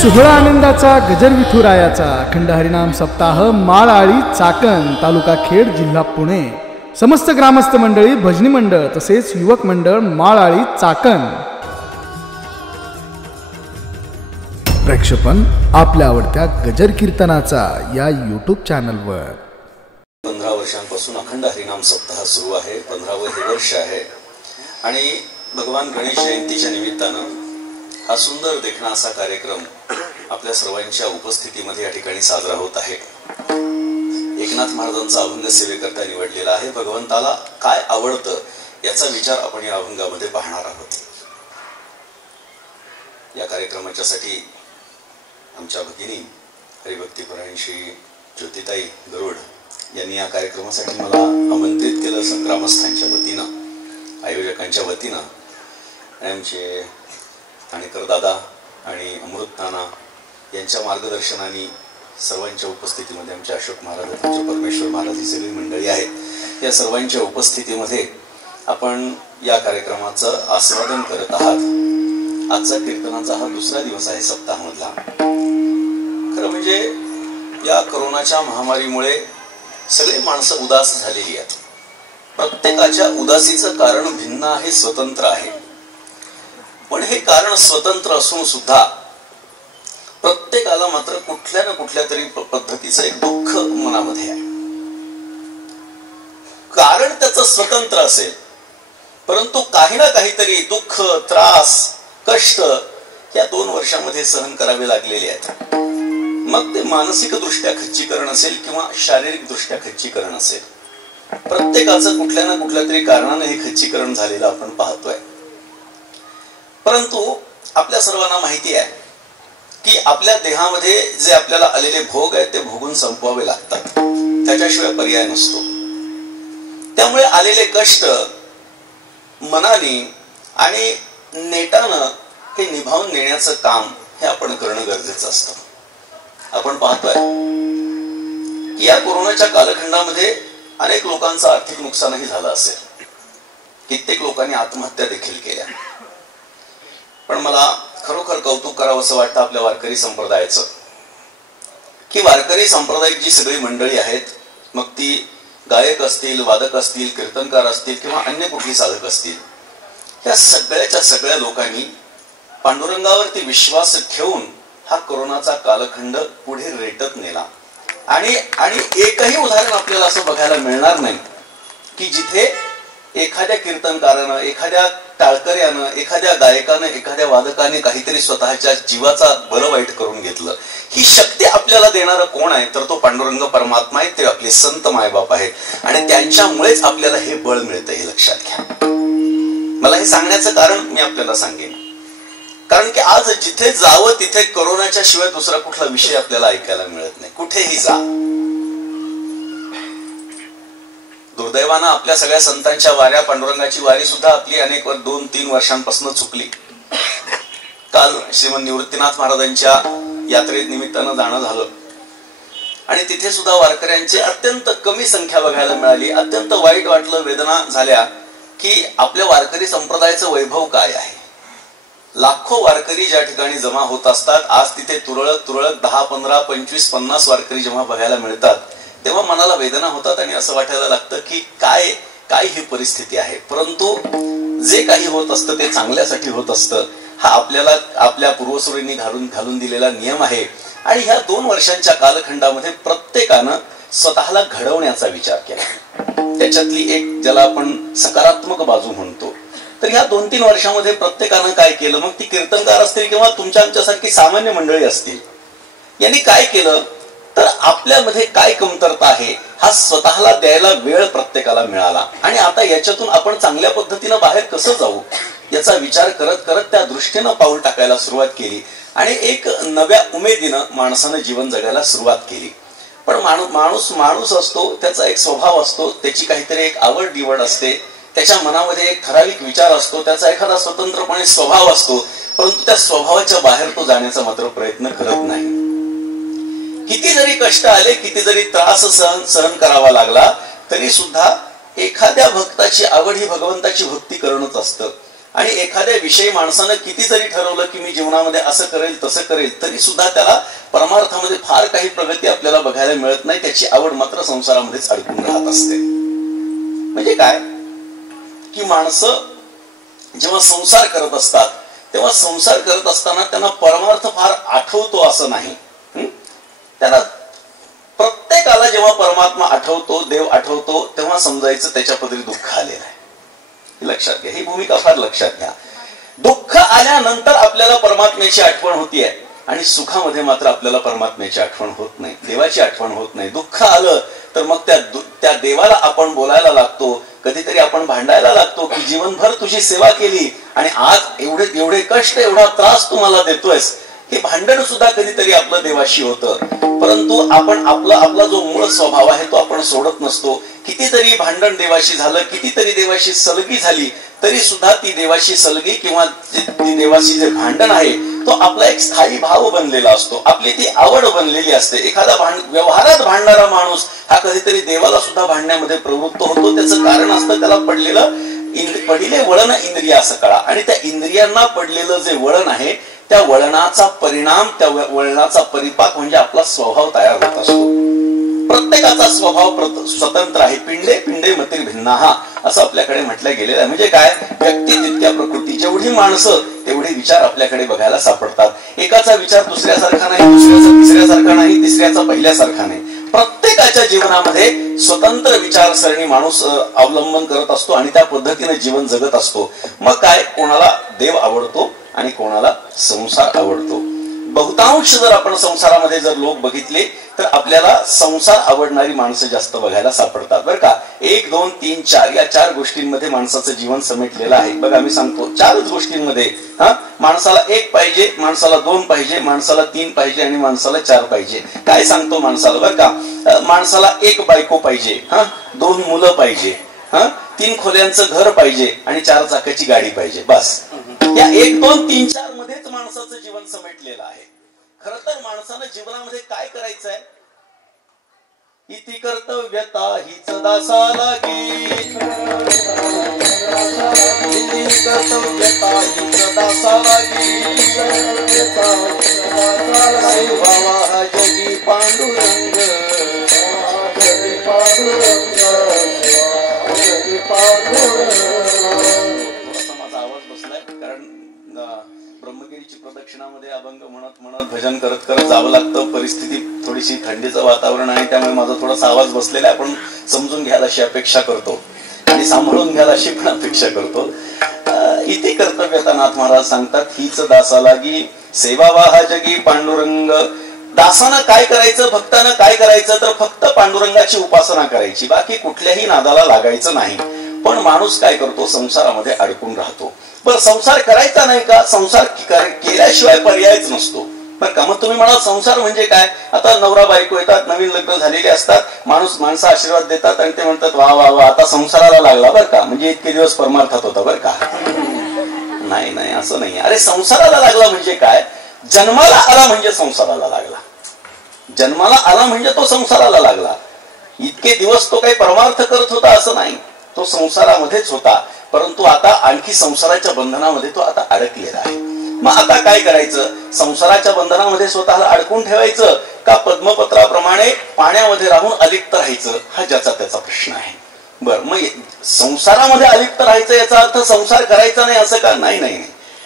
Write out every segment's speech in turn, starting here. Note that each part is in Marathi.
सोहळा आनंदाचा गजर विठुरायाचा अखंड हरिनाम सप्ताह माळआळी चाकण तालुका खेड जिल्हा पुणे समस्त ग्रामस्थ मंडळी भजनी मंडळ तसेच युवक मंडळ माळआळी चाकण प्रक्षेपण आपल्या आवडत्या गजर कीर्तनाचा या यूट्यूब चॅनलवर 15 वर्षांपासून अखंड हरिनाम सप्ताह सुरू आहे. 15वे हे वर्ष आहे आणि भगवान गणेश जयंतीच्या निमित्तानं हा सुंदर देखणा असा कार्यक्रम आपल्या सर्वांच्या उपस्थितीमध्ये या ठिकाणी साजरा होत आहे. एकनाथ महाराजांचा अभंग सेवेकरता निवडलेला आहे. भगवंताला काय आवडतं याचा विचार आपण या अभंगामध्ये पाहणार आहोत. या कार्यक्रमाच्यासाठी आमच्या भगिनी हरिभक्तीपरायण श्री ज्योतिताई गरुड यांनी या कार्यक्रमासाठी मला आमंत्रित केलं. ग्रामस्थांच्या वतीनं, आयोजकांच्या वतीनं, आमचे ठाणेकर दादा आणि अमृत नाना यांच्या मार्गदर्शनाने सर्वांच्या उपस्थितीमध्ये आमचे अशोक महाराज, आमचे परमेश्वर महाराज ही सगळी मंडळी आहेत. या सर्वांच्या उपस्थितीमध्ये आपण या कार्यक्रमाचं आस्वादन करत आहात. आजचा कीर्तनाचा हा दुसरा दिवस आहे सप्ताहामधला. खरं म्हणजे या कोरोनाच्या महामारीमुळे सगळे माणसं उदास झालेली आहेत. प्रत्येकाच्या उदासीचं कारण भिन्न आहे, स्वतंत्र आहे. पण हे कारण स्वतंत्र असून सुद्धा प्रत्येकाला मात्र कुठल्या ना कुठल्या तरी पद्धतीचं एक दुःख मनामध्ये आहे. कारण त्याचं स्वतंत्र असेल परंतु काही ना काहीतरी दुःख, त्रास, कष्ट या 2 वर्षामध्ये सहन करावे लागलेले आहेत. मग ते मानसिक दृष्ट्या खच्चीकरण असेल किंवा शारीरिक दृष्ट्या खच्चीकरण असेल, प्रत्येकाचं कुठल्या ना कुठल्या तरी कारणाने हे खच्चीकरण झालेलं आपण पाहतोय. परंतु आपल्या सर्वांना माहिती आहे की आपल्या देहामध्ये जे आपल्याला आलेले भोग आहेत ते भोगून संपवावे लागतात, त्याच्याशिवाय पर्याय नसतो. त्यामुळे आलेले कष्ट मनाने आणि नेटानं हे निभावून नेण्याचं काम हे आपण करणं गरजेचं असतं. आपण पाहतोय की या कोरोनाच्या कालखंडामध्ये अनेक लोकांचं आर्थिक नुकसानही झालं असेल. कित्येक लोकांनी आत्महत्या देखील केल्या. पण मला खरोखर कौतुक करावं असं वाटतं आपल्या वारकरी संप्रदायाचं, की वारकरी संप्रदायाची जी सगळी मंडळी आहेत, मग ती गायक असतील, वादक असतील, कीर्तनकार असतील किंवा अन्य कुठली साधक असतील, या सगळ्याच्या सगळ्या लोकांनी पांडुरंगावरती विश्वास ठेवून हा कोरोनाचा कालखंड पुढे रेटत नेला. आणि एकही उदाहरण आपल्याला असं बघायला मिळणार नाही की जिथे एखाद्या कीर्तनकारानं, एखाद्या टाळकऱ्यानं, एखाद्या गायकानं, एखाद्या वादकाने काहीतरी स्वतःच्या जीवाचा बरं वाईट करून घेतलं. ही शक्ती आपल्याला देणारं कोण आहे तर तो पांडुरंग परमात्मा आहे. ते आपले संत मायबाप आहेत आणि त्यांच्यामुळेच आपल्याला हे बळ मिळतं, हे लक्षात घ्या. मला हे सांगण्याचं कारण मी आपल्याला सांगेन, कारण की आज जिथे जावं तिथे कोरोनाच्या शिवाय दुसरा कुठला विषय आपल्याला ऐकायला मिळत नाही. कुठेही जा. दुर्दैवानं आपल्या सगळ्या संतांच्या वाऱ्या, पांडुरंगाची वारी सुद्धा आपली अनेक 2-3 वर्षांपासून चुकली. काल श्रीमंत निवृत्तीनाथ महाराजांच्या यात्रे निमित्तानं जाणं झालं आणि तिथे सुद्धा वारकऱ्यांची अत्यंत कमी संख्या बघायला मिळाली. अत्यंत वाईट वाटलं, वेदना झाल्या की आपल्या वारकरी संप्रदायाचं वैभव काय आहे. लाखो वारकरी ज्या ठिकाणी जमा होत असतात, आज तिथे तुरळक 10, 15, 25, 50 वारकरी जेव्हा बघायला मिळतात तेव्हा मनाला वेदना होतात आणि असं वाटायला लागतं की काय ही परिस्थिती आहे. परंतु जे काही होत असतं ते चांगल्यासाठी होत असतं. हा आपल्याला आपल्या पूर्वसुरींनी घालून दिलेला नियम आहे. आणि ह्या 2 वर्षांच्या कालखंडामध्ये प्रत्येकानं स्वतःला घडवण्याचा विचार केला. त्याच्यातली एक ज्याला आपण सकारात्मक बाजू म्हणतो, तर ह्या 2-3 वर्षामध्ये प्रत्येकानं काय केलं, मग ती कीर्तनकार असतील किंवा तुमच्या आमच्यासारखी सामान्य मंडळी असतील, यांनी काय केलं तर आपल्यामध्ये काय कमतरता आहे हा स्वतःला द्यायला वेळ प्रत्येकाला मिळाला. आणि आता याच्यातून आपण चांगल्या पद्धतीनं बाहेर कसं जाऊ याचा विचार करत करत त्या दृष्टीनं पाऊल टाकायला सुरुवात केली आणि एक नव्या उमेदीनं माणसानं जीवन जगायला सुरुवात केली. पण माणूस असतो, त्याचा एक स्वभाव असतो, त्याची काहीतरी एक आवड निवड असते, त्याच्या मनामध्ये एक ठराविक विचार असतो, त्याचा एखादा स्वतंत्रपणे स्वभाव असतो, परंतु त्या स्वभावाच्या बाहेर तो जाण्याचा मात्र प्रयत्न करत नाही. किती जरी कष्ट आले, किती जरी त्रास सहन करावा लागला तरी सुद्धा एखाद्या भक्ताची आवड ही भगवंताची भक्ती करणंच असतं. आणि एखाद्या विषयी माणसानं किती जरी ठरवलं की मी जीवनामध्ये असं करेल तसं करेल, तरी सुद्धा त्याला परमार्थामध्ये फार काही प्रगती आपल्याला बघायला मिळत नाही. त्याची आवड मात्र संसारामध्येच अडकून राहत असते. म्हणजे काय की माणसं जेव्हा संसार करत असतात तेव्हा संसार करत असताना त्यांना परमार्थ फार आठवतो असं नाही. त्यांना प्रत्येकाला जेव्हा परमात्मा आठवतो, देव आठवतो, तेव्हा समजायचं त्याच्या पदरी दुःख आलेलं आहे. लक्षात घ्या, ही भूमिका फार लक्षात घ्या. दुःख आल्यानंतर आपल्याला परमात्म्याची आठवण होतीये आणि सुखामध्ये मात्र आपल्याला परमात्म्याची आठवण होत नाही, देवाची आठवण होत नाही. दुःख आलं तर मग त्या देवाला आपण बोलायला लागतो, कधीतरी आपण भांडायला लागतो की जीवनभर तुझी सेवा केली आणि आज एवढे कष्ट, एवढा त्रास तू मला देतोयस. हे भांडण सुद्धा कधीतरी आपलं देवाशी होतं. परंतु आपण आपला जो मूळ स्वभाव आहे तो आपण सोडत नसतो. कितीतरी भांडण देवाशी झालं, कितीतरी देवाशी सलगी झाली, तरी सुद्धा ती देवाशी सलगी किंवा ती देवाशी जे भांडण आहे तो आपला एक स्थायी भाव बनलेला असतो, आपली ती आवड बनलेली असते. एखादा व्यवहारात भांडणारा माणूस हा कधीतरी देवाला सुद्धा भांडण्यामध्ये प्रवृत्त होतो. त्याचं कारण असतं त्याला पडले वळण इंद्रिय असं कळा. आणि त्या इंद्रियांना पडलेलं जे वळण आहे त्या वळणाचा परिणाम, त्या वळणाचा परिपाक म्हणजे आपला स्वभाव तयार होत असतो. प्रत्येकाचा स्वभाव स्वतंत्र आहे. पिंडे पिंडे मतिर भिन्नाहा असं आपल्याकडे म्हटलं गेलेलं आहे. म्हणजे काय, व्यक्ती तितक्या प्रकृती. जेवढी माणसं तेवढे विचार आपल्याकडे बघायला सापडतात. एकाचा विचार दुसऱ्यासारखा नाही, दुसऱ्याचा तिसऱ्यासारखा नाही, तिसऱ्याचा पहिल्यासारखा नाही. प्रत्येकाच्या जीवनामध्ये स्वतंत्र विचारसरणी माणूस अवलंबन करत असतो आणि त्या पद्धतीने जीवन जगत असतो. मग काय, कोणाला देव आवडतो आणि कोणाला संसार आवडतो. बहुतांश जर आपण संसारामध्ये जर लोक बघितले तर आपल्याला संसार आवडणारी माणसं जास्त बघायला सापडतात बरं का. 1, 2, 3, 4 या 4 गोष्टींमध्ये माणसाचं जीवन समेटलेलं आहे. बघा मी सांगतो 4च गोष्टींमध्ये. माणसाला 1 पाहिजे, माणसाला 2 पाहिजे, माणसाला 3 पाहिजे आणि माणसाला 4 पाहिजे. काय सांगतो माणसाला बरं का, माणसाला 1 बायको पाहिजे, 2 मुलं पाहिजे, 3 खोल्यांचं घर पाहिजे आणि 4 चाकाची गाडी पाहिजे. बस या 1, 2, 3, 4 मध्येच माणसाचं जीवन समेटलेलं आहे. खरं तर माणसानं जीवनामध्ये काय करायचंय, इति कर्तव्यता हीच दासा लागी, इति कर्तव्यता हीच दासा लागी, सेवावा जगी पांडुरंग, जगी पांडुरंग, जगी पांडुरंग. माझा आवाज बसलाय कारण ब्रह्मगिरीची प्रदक्षिणामध्ये अभंग म्हणत म्हणत भजन करत करत जावं लागतं. परिस्थिती थोडीशी थंडीचं वातावरण आहे त्यामुळे माझा थोडासा आवाज बसलेला आहे. आपण समजून घ्याल अशी अपेक्षा करतो आणि सांभाळून घ्याल अशी पण अपेक्षा करतो. इथे कर्तव्यता नाथ महाराज सांगतात, हीच दासा लागी सेवावा जगी पांडुरंग. दासानं काय करायचं, भक्तानं काय करायचं तर फक्त पांडुरंगाची उपासना करायची, बाकी कुठल्याही नादाला लागायचं नाही. पण माणूस काय करतो, संसारामध्ये अडकून राहतो. पण संसार करायचा नाही का, संसार केल्याशिवाय पर्यायच नसतो बरं का. मग तुम्ही म्हणाल संसार म्हणजे काय, आता नवरा बायको येतात, नवीन लग्न झालेले असतात, माणसं आशीर्वाद देतात आणि ते म्हणतात वा वा वा आता संसाराला लागला बरं का, म्हणजे इतके दिवस परमार्थात होता बरं का. नाही नाही असं नाही. अरे संसाराला लागला म्हणजे काय, जन्माला आला म्हणजे संसाराला लागला, जन्माला आला म्हणजे तो संसाराला लागला. इतके दिवस तो काही परमार्थ करत होता असं नाही, तो संसारामध्येच होता. परंतु आता आणखी संसाराच्या बंधनामध्ये तो आता अडकलेला आहे. मग आता काय करायचं, संसाराच्या बंधनामध्ये स्वतःला अडकून ठेवायचं का पद्मपत्राप्रमाणे पाण्यामध्ये राहून अलिप्त राहायचं, हा ज्याचा त्याचा प्रश्न आहे. बरं, मग संसारामध्ये अलिप्त राहायचं याचा अर्थ संसार करायचा नाही असं का, नाही नाही,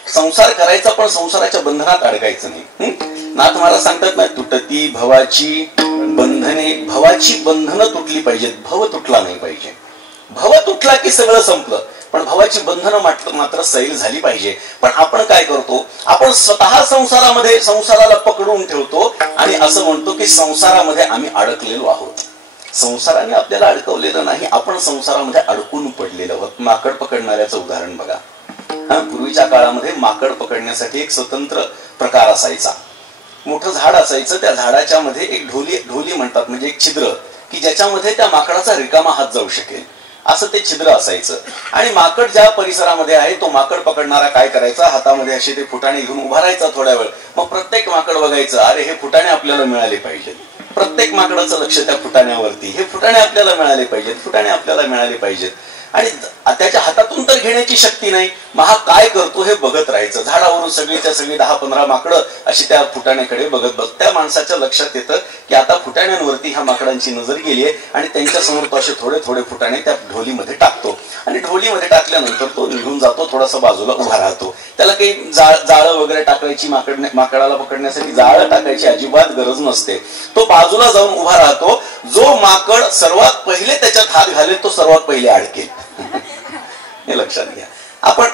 संसार करायचा पण संसाराच्या बंधनात अडकायचं नाही. नाथ महाराज सांगतात ना, तुटती भवाची बंधने, भवाची बंधनं तुटली पाहिजेत, भव तुटला नाही पाहिजे. भव तुटला की सगळं संपलं, पण भवाची बंधनं मात्र सैल झाली पाहिजे. पण आपण काय करतो, आपण स्वतः संसाराला पकडून ठेवतो आणि असं म्हणतो की संसारामध्ये आम्ही अडकलेलो आहोत. संसाराने आपल्याला अडकवलेलं नाही, आपण संसारामध्ये अडकून पडलेलो आहोत. माकड पकडणाऱ्याचं उदाहरण बघा. पूर्वीच्या काळामध्ये माकड पकडण्यासाठी एक स्वतंत्र प्रकार असायचा. मोठं झाड असायचं, त्या झाडाच्या मध्ये एक ढोली म्हणतात, म्हणजे एक छिद्र की ज्याच्यामध्ये त्या माकडाचा रिकामा हात जाऊ शकेल असं ते छिद्र असायचं. आणि माकड ज्या परिसरामध्ये आहे तो माकड पकडणारा काय करायचा, हातामध्ये असे ते फुटाणे घेऊन उभा राहायचा थोड्या वेळ. मग प्रत्येक माकड बघायचं, अरे हे फुटाणे आपल्याला मिळाले पाहिजेत. प्रत्येक माकडाचं लक्ष त्या फुटाण्यावरती, हे फुटाणे आपल्याला मिळाले पाहिजेत, फुटाणे आपल्याला मिळाले पाहिजेत. आणि त्याच्या हातातून तर घेण्याची शक्ती नाही. मग हा काय करतो हे बघत राहायचं. झाडावरून सगळीच्या सगळी 10-15 माकडं अशी त्या फुटाण्याकडे बघत त्या माणसाच्या लक्षात येतं की आता फुटाण्यांवरती ह्या माकडांची नजर गेली आहे आणि त्यांच्या समोर तो असे थोडे थोडे फुटाणे त्या ढोलीमध्ये टाकतो आणि ढोलीमध्ये टाकल्यानंतर तो निघून जातो, थोडासा बाजूला उभा राहतो. त्याला काही जाळं वगैरे टाकायची, माकडाला पकडण्यासाठी जाळं टाकायची अजिबात गरज नसते. तो बाजूला जाऊन उभा राहतो. जो माकड सर्वात पहिले त्याच्यात हात घालेल तो सर्वात पहिले अडकेल. हे लक्षात घ्या.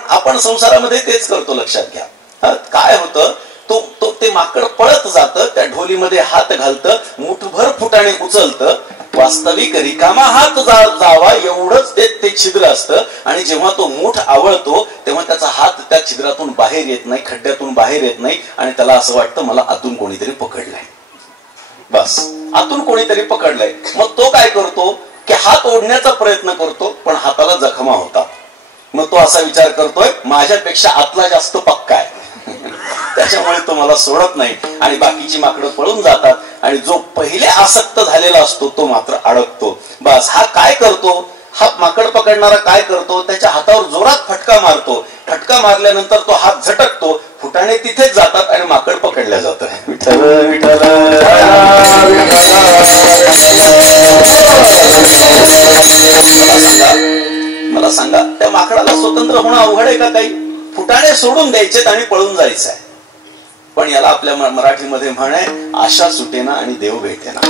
आपण संसारामध्ये तेच करतो. लक्षात घ्या काय होतं, तो ते माकड पळत जातं, त्या ढोलीमध्ये हात घालतं, मुठभर फुटाणे उचलतं. वास्तविक रिकामा हात जावा एवढंच ते छिद्र असतं आणि जेव्हा तो मूठ आवळतो तेव्हा त्याचा हात त्या छिद्रातून बाहेर येत नाही, खड्ड्यातून बाहेर येत नाही आणि त्याला असं वाटतं मला आतून कोणीतरी पकडलंय. बस आतून कोणीतरी पकडलंय. मग तो काय करतो की हात ओढण्याचा प्रयत्न करतो, पण हाताला जखमा होतात. मग तो असा विचार करतोय माझ्यापेक्षा आतला जास्त पक्का आहे, त्याच्यामुळे तो मला सोडत नाही आणि बाकीची माकडं पळून जातात आणि जो पहिले आसक्त झालेला असतो तो मात्र अडकतो. बस हा काय करतो, हा माकड पकडणारा काय करतो, त्याच्या हातावर जोरात फटका मारतो. फटका मारल्यानंतर तो हात झटकतो, फुटाणे तिथेच जातात आणि माकड पकडल्या जातं. विठ्ठल विठ्ठल मला सांगा त्या माकडाला स्वतंत्र होणं अवघड आहे का काही? फुटाणे सोडून द्यायचेत आणि पळून जायचं आहे. पण याला आपल्या मराठीमध्ये म्हण आहे, आशा सुटेना आणि देव भेटेना.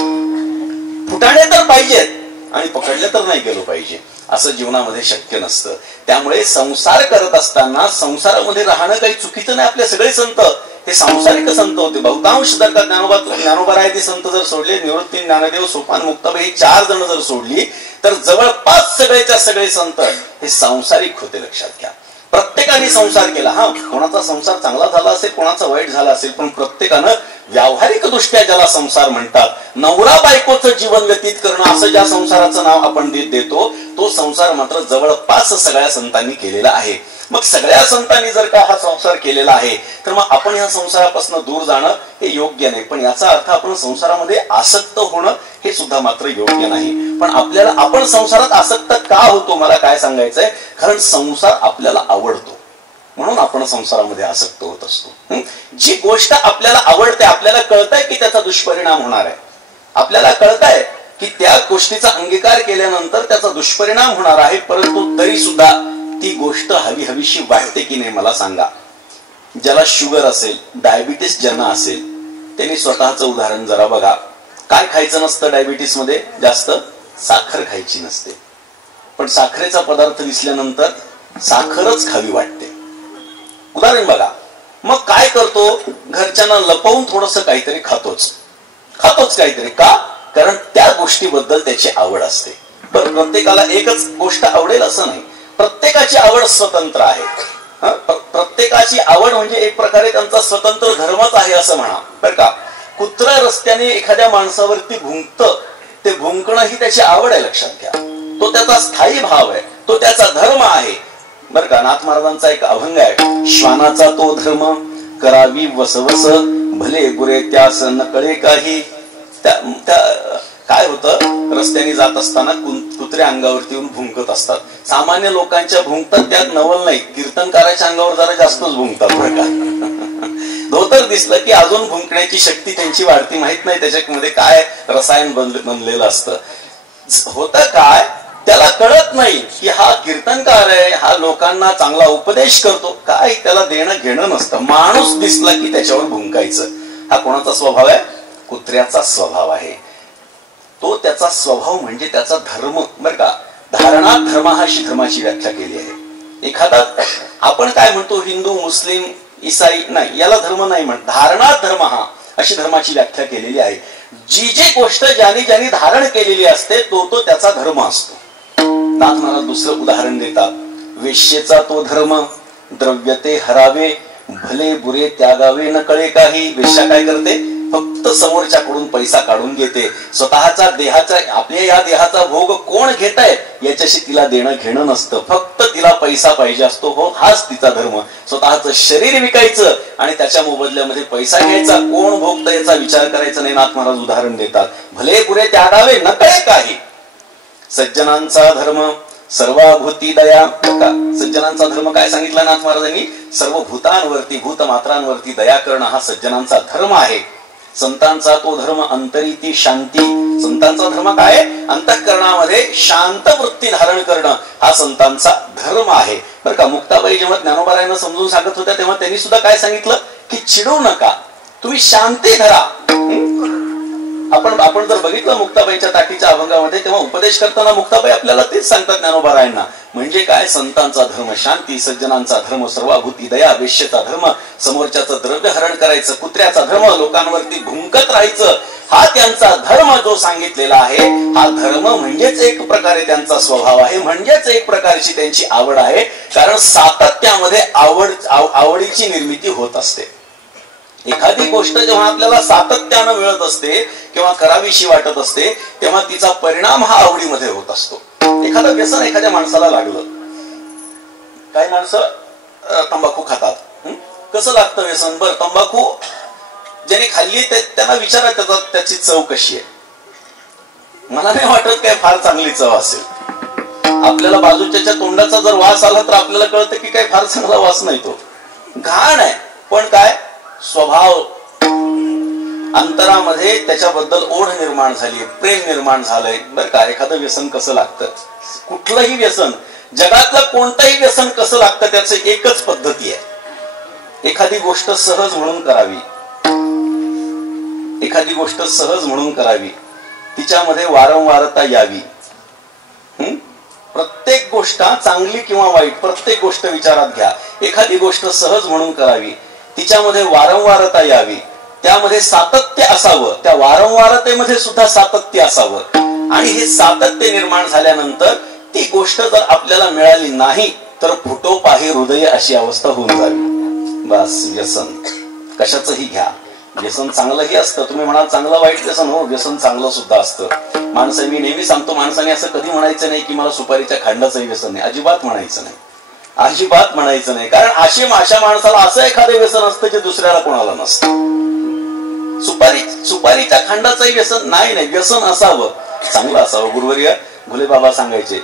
फुटाणे तर पाहिजेत आणि पकडले तर नाही गेलो पाहिजे. असं जीवनामध्ये शक्य नसतं. त्यामुळे संसार करत असताना संसारामध्ये राहणं काही चुकीचं नाही. आपले सगळे संत हे सांसारिक संत होते. बहुतांश जर का ज्ञानोबारायती संत जर सोडले, निवृत्ती, ज्ञानदेव, सोपान, मुक्ताबाई ही 4 जण जर सोडली तर जवळपास सगळेच्या सगळे संत हे सांसारिक होते. लक्षात घ्या. प्रत्येकाने संसार केला. हा कोणाचा संसार चांगला झाला असेल, कोणाचा वाईट झाला असेल, पण प्रत्येकानं व्यावहारिक दृष्ट्या ज्याला संसार म्हणतात, नवरा बायकोचं जीवन व्यतीत करणं असं ज्या संसाराचं नाव आपण देतो, तो संसार मात्र जवळपास सगळ्या संतांनी केलेला आहे. मग सगळ्या संतांनी जर का हा संसार केलेला आहे तर मग आपण ह्या संसारापासून दूर जाणं हे योग्य नाही. पण याचा अर्थ आपण संसारामध्ये आसक्त होणं हे सुद्धा मात्र योग्य नाही. पण आपण संसारात आसक्त का होतो, मला काय सांगायचंय, कारण संसार आपल्याला आवडतो म्हणून आपण संसारामध्ये आसक्त होत असतो. जी गोष्ट आपल्याला आवडते, आपल्याला कळतंय की त्याचा दुष्परिणाम होणार आहे, आपल्याला कळतंय की त्या गोष्टीचा अंगीकार केल्यानंतर त्याचा दुष्परिणाम होणार आहे, परंतु तरी सुद्धा ती गोष्ट हवी हवीशी वाटते की नाही, मला सांगा. ज्याला शुगर असेल, डायबिटीस ज्यांना असेल, त्यांनी स्वतःचं उदाहरण जरा बघा. काय खायचं नसतं डायबिटीस मध्ये? जास्त साखर खायची नसते. पण साखरेचा पदार्थ दिसल्यानंतर साखरच खावी वाटते. उदाहरण बघा. मग काय करतो, घरच्यांना लपवून थोडस काहीतरी खातोच काहीतरी. का? कारण त्या गोष्टीबद्दल त्याची आवड असते. पण प्रत्येकाला एकच गोष्ट आवडेल असं नाही. प्रत्येकाची आवड स्वतंत्र आहे. प्रत्येकाची आवड म्हणजे एक प्रकारे त्यांचा स्वतंत्र धर्मच आहे असं म्हणा, बरं का. कुत्रा रस्त्याने एखाद्या माणसावरती भुंकतं, ते भुंकणं ही त्याची आवड आहे. लक्षात घ्या. तो त्याचा स्थायी भाव आहे, तो त्याचा धर्म आहे, बरं का. नाथ महाराजांचा एक अभंग आहे, श्वानाचा तो धर्म करावी वसवस भले गुरे त्यास न कळे काही. काय होतं, रस्त्याने जात असताना कुत्रे अंगावरती येऊन भुंकत असतात. सामान्य लोकांच्या भुंकतात त्यात नवल नाही, कीर्तनकाराच्या अंगावर जरा जास्तच भुंकतात, बरं का. धोतर दिसलं की अजून भुंकण्याची शक्ती त्यांची वाढती. माहित नाही त्याच्यामध्ये काय रसायन बनलेलं असतं. होतं काय, त्याला कळत नाही की हा कीर्तनकार आहे, हा लोकांना चांगला उपदेश करतो. काय त्याला देणं घेणं नसतं. माणूस दिसला की त्याच्यावर भुंकायचं. हा कोणाचा स्वभाव आहे? कुत्र्याचा स्वभाव आहे. तो त्याचा स्वभाव म्हणजे त्याचा धर्म, बरं का. धारणा धर्म हा अशी धर्माची व्याख्या केली आहे. एखादा आपण काय म्हणतो, हिंदू, मुस्लिम, ईसाई, नाही, याला धर्म नाही म्हणत. धारणा धर्म हा अशी धर्माची व्याख्या केलेली आहे. जी गोष्ट ज्याने धारण केलेली असते तो त्याचा धर्म असतो. नाथ महाराज दुसरं उदाहरण देतात, वेश्येचा तो धर्म द्रव्य ते हरावे भले बुरे त्यागावे न कळे काही. वेश्या काय करते, फक्त समोरच्याकडून पैसा काढून घेते. स्वतःचा देहाचा, आपल्या या देहाचा भोग कोण घेत आहे याच्याशी तिला देणं घेणं नसतं. फक्त तिला पैसा पाहिजे असतो. हो, हाच तिचा धर्म. स्वतःचं शरीर विकायचं आणि त्याच्या मोबदल्यामध्ये पैसा घ्यायचा. कोण भोगतं याचा विचार करायचा नाही. नाथ महाराज उदाहरण देतात, भले पुरे त्यागावे न कळे काही. सज्जनांचा धर्म सर्वभूती दया. सज्जनांचा धर्म काय सांगितला नाथ महाराजांनी? सर्व भूतांवरती भूतमात्रांवरती दया करणं हा सज्जनांचा धर्म आहे. संतांचा तो धर्म अंतरिती शांती. संतांचा धर्म काय? अंतःकरणामध्ये शांत वृत्ती धारण करणं हा संतांचा धर्म आहे. बरं का, मुक्ताबाई जेव्हा ज्ञानोबारायांना समजून सांगत होत्या तेव्हा त्यांनी सुद्धा काय सांगितलं की चिडू नका, तुम्ही शांती धरा. आपण जर बघितलं मुक्ताबाईच्या ताटीच्या अभंगामध्ये तेव्हा उपदेश करताना मुक्ताबाई आपल्याला तेच सांगतात ज्ञानोबारायांना. म्हणजे काय? संतांचा धर्म शांती, सज्जनांचा धर्म सर्वाभूती दया, वेश्येचा धर्म समोरच्याचं द्रव्य हरण करायचं, कुत्र्याचा धर्म लोकांवरती भुंकत राहायचं, हा त्यांचा धर्म जो सांगितलेला आहे. हा धर्म म्हणजेच एक प्रकारे त्यांचा स्वभाव आहे, म्हणजेच एक प्रकारची त्यांची आवड आहे. कारण सातत्यामध्ये आवडीची निर्मिती होत असते. एखादी गोष्ट जेव्हा आपल्याला सातत्यानं मिळत असते किंवा करावीशी वाटत असते तेव्हा तिचा परिणाम हा आवडीमध्ये होत असतो. एखादं व्यसन एखाद्या माणसाला लागलं, काही माणसं तंबाखू खातात. कसं लागतं व्यसन? बरं, तंबाखू ज्याने खाल्ली त्यांना विचारा त्याची चव कशी आहे. मला नाही वाटत काय फार चांगली चव असेल. आपल्याला बाजूच्या तोंडाचा जर वास आला तर आपल्याला कळतं की काय फार चांगला वास नाही, तो घाण आहे. पण काय स्वभाव, अंतरामध्ये त्याच्याबद्दल ओढ निर्माण झाली, प्रेम निर्माण झालंय. बरं का, एखादं व्यसन कसं लागतं? कुठलंही व्यसन, जगातलं कोणतंही व्यसन कसं लागतं त्याचं एकच पद्धती आहे. एखादी गोष्ट सहज म्हणून करावी, एखादी गोष्ट सहज म्हणून करावी, तिच्यामध्ये वारंवारता यावी. प्रत्येक गोष्ट चांगली किंवा वाईट प्रत्येक गोष्ट विचारात घ्या. एखादी गोष्ट सहज म्हणून करावी, तिच्यामध्ये वारंवारता यावी, त्यामध्ये सातत्य असावं, त्या वारंवारतेमध्ये सुद्धा सातत्य असावं. आणि हे सातत्य निर्माण झाल्यानंतर ती गोष्ट जर आपल्याला मिळाली नाही तर फुटो पाहे हृदय अशी अवस्था होऊन जावी. बस, व्यसन कशाचंही घ्या, व्यसन चांगलंही असतं. तुम्ही म्हणाल चांगलं वाईट व्यसन, हो, व्यसन चांगलं सुद्धा असतं. माणसं, मी नेहमी सांगतो, माणसाने असं कधी म्हणायचं नाही की मला सुपारीच्या खांडाचंही व्यसन नाही. अजिबात म्हणायचं नाही, अजिबात म्हणायचं नाही. कारण अशा माणसाला असं एखादं व्यसन असतं जे दुसऱ्याला कोणाला नसतं. सुपारीच्या खांडाचंही व्यसन नाही, व्यसन असावं, चांगलं असावं. गुरुवर्य भुले बाबा सांगायचे,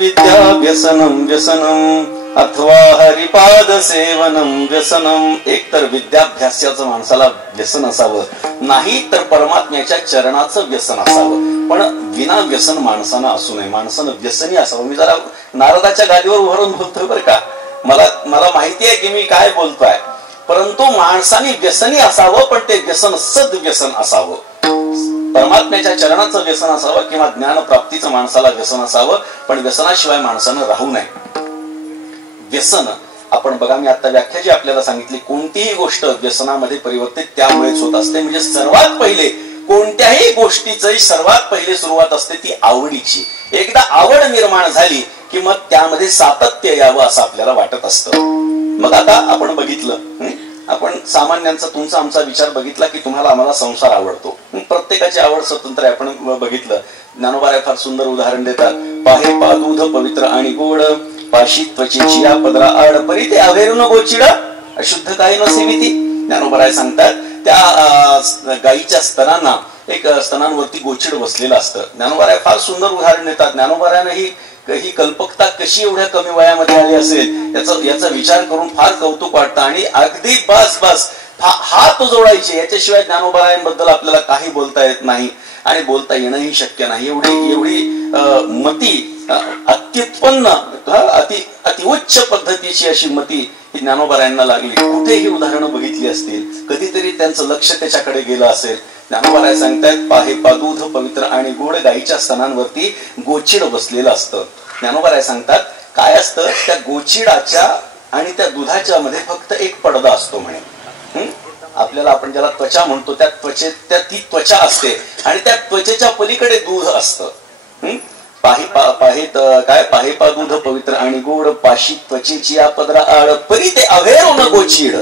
विद्या व्यसनम व्यसनम अथवा हरिपाद सेवनम व्यसनम. एक तर विद्याभ्यासाचं माणसाला व्यसन असावं, नाही तर परमात्म्याच्या चरणाचं व्यसन असावं. पण विना व्यसन माणसानं असू नये, माणसानं व्यसनी असावं. मी जरा नारदाच्या गादीवर उभारून बोलतोय बरं का, मला माहिती आहे की मी काय बोलतोय, परंतु माणसाने व्यसनी असावं, पण ते व्यसन सद्व्यसन असावं. परमात्म्याच्या चरणाचं व्यसन असावं किंवा ज्ञानप्राप्तीचं माणसाला व्यसन असावं, पण व्यसनाशिवाय माणसानं राहू नये. व्यसन, आपण बघा, मी आता व्याख्या जी आपल्याला सांगितली, कोणतीही गोष्ट व्यसनामध्ये परिवर्तित त्यामुळेच होत असते. म्हणजे सर्वात पहिले कोणत्याही गोष्टीची सर्वात पहिले सुरुवात असते ती आवडीची. एकदा आवड निर्माण झाली की मग त्यामध्ये सातत्य यावं असं आपल्याला वाटत असतं. मग आता आपण बघितलं, आपण सामान्यांचा तुमचा आमचा विचार बघितला की तुम्हाला आम्हाला संसार आवडतो. प्रत्येकाची आवड स्वतंत्र आहे. आपण बघितलं, ज्ञानोबा फार सुंदर उदाहरण देतात. पाहे पा दूध पवित्र आणि गोड, पाशी त्वचेची या पदरा आड, परी ते अवेरून गोचिड अशुद्ध काही न सेविती. ज्ञानोबा सांगतात त्या गायीच्या स्तनांना, एक स्तनांवरती गोचिड बसलेलं असतं. ज्ञानोबा फार सुंदर उदाहरण देतात. ज्ञानोबारानं ही कल्पकता कशी एवढ्या कमी वयामध्ये आली असेल याचा विचार करून फार कौतुक वाटतं. आणि अगदी बस हात जोडायचे, याच्याशिवाय ज्ञानोबारायांबद्दल आपल्याला काही बोलता येत नाही आणि बोलता येणंही शक्य नाही. एवढी मती अत्युत्पन्न, अतिउच्च पद्धतीची अशी मती ही ज्ञानोबारायांना लागली. कुठेही उदाहरणं बघितली असतील, कधीतरी त्यांचं लक्ष त्याच्याकडे गेलं असेल. ज्ञानोबाराय सांगतायत, पाहे पा दूध पवित्र आणि गोड, गायीच्या स्तनांवरती गोचिड बसलेलं असतं. ज्ञानोबाराय सांगतात, काय असतं त्या गोचिडाच्या आणि त्या दुधाच्या मध्ये फक्त एक पडदा असतो म्हणे. आपल्याला, आपण ज्याला त्वचा म्हणतो, त्या ती त्वचा असते आणि त्या त्वचेच्या पलीकडे दूध असतं. पाहे पा दूध पवित्र आणि गोड, पाशी त्वचेची या पदरा आड, परी ते अवेरून गोचिड.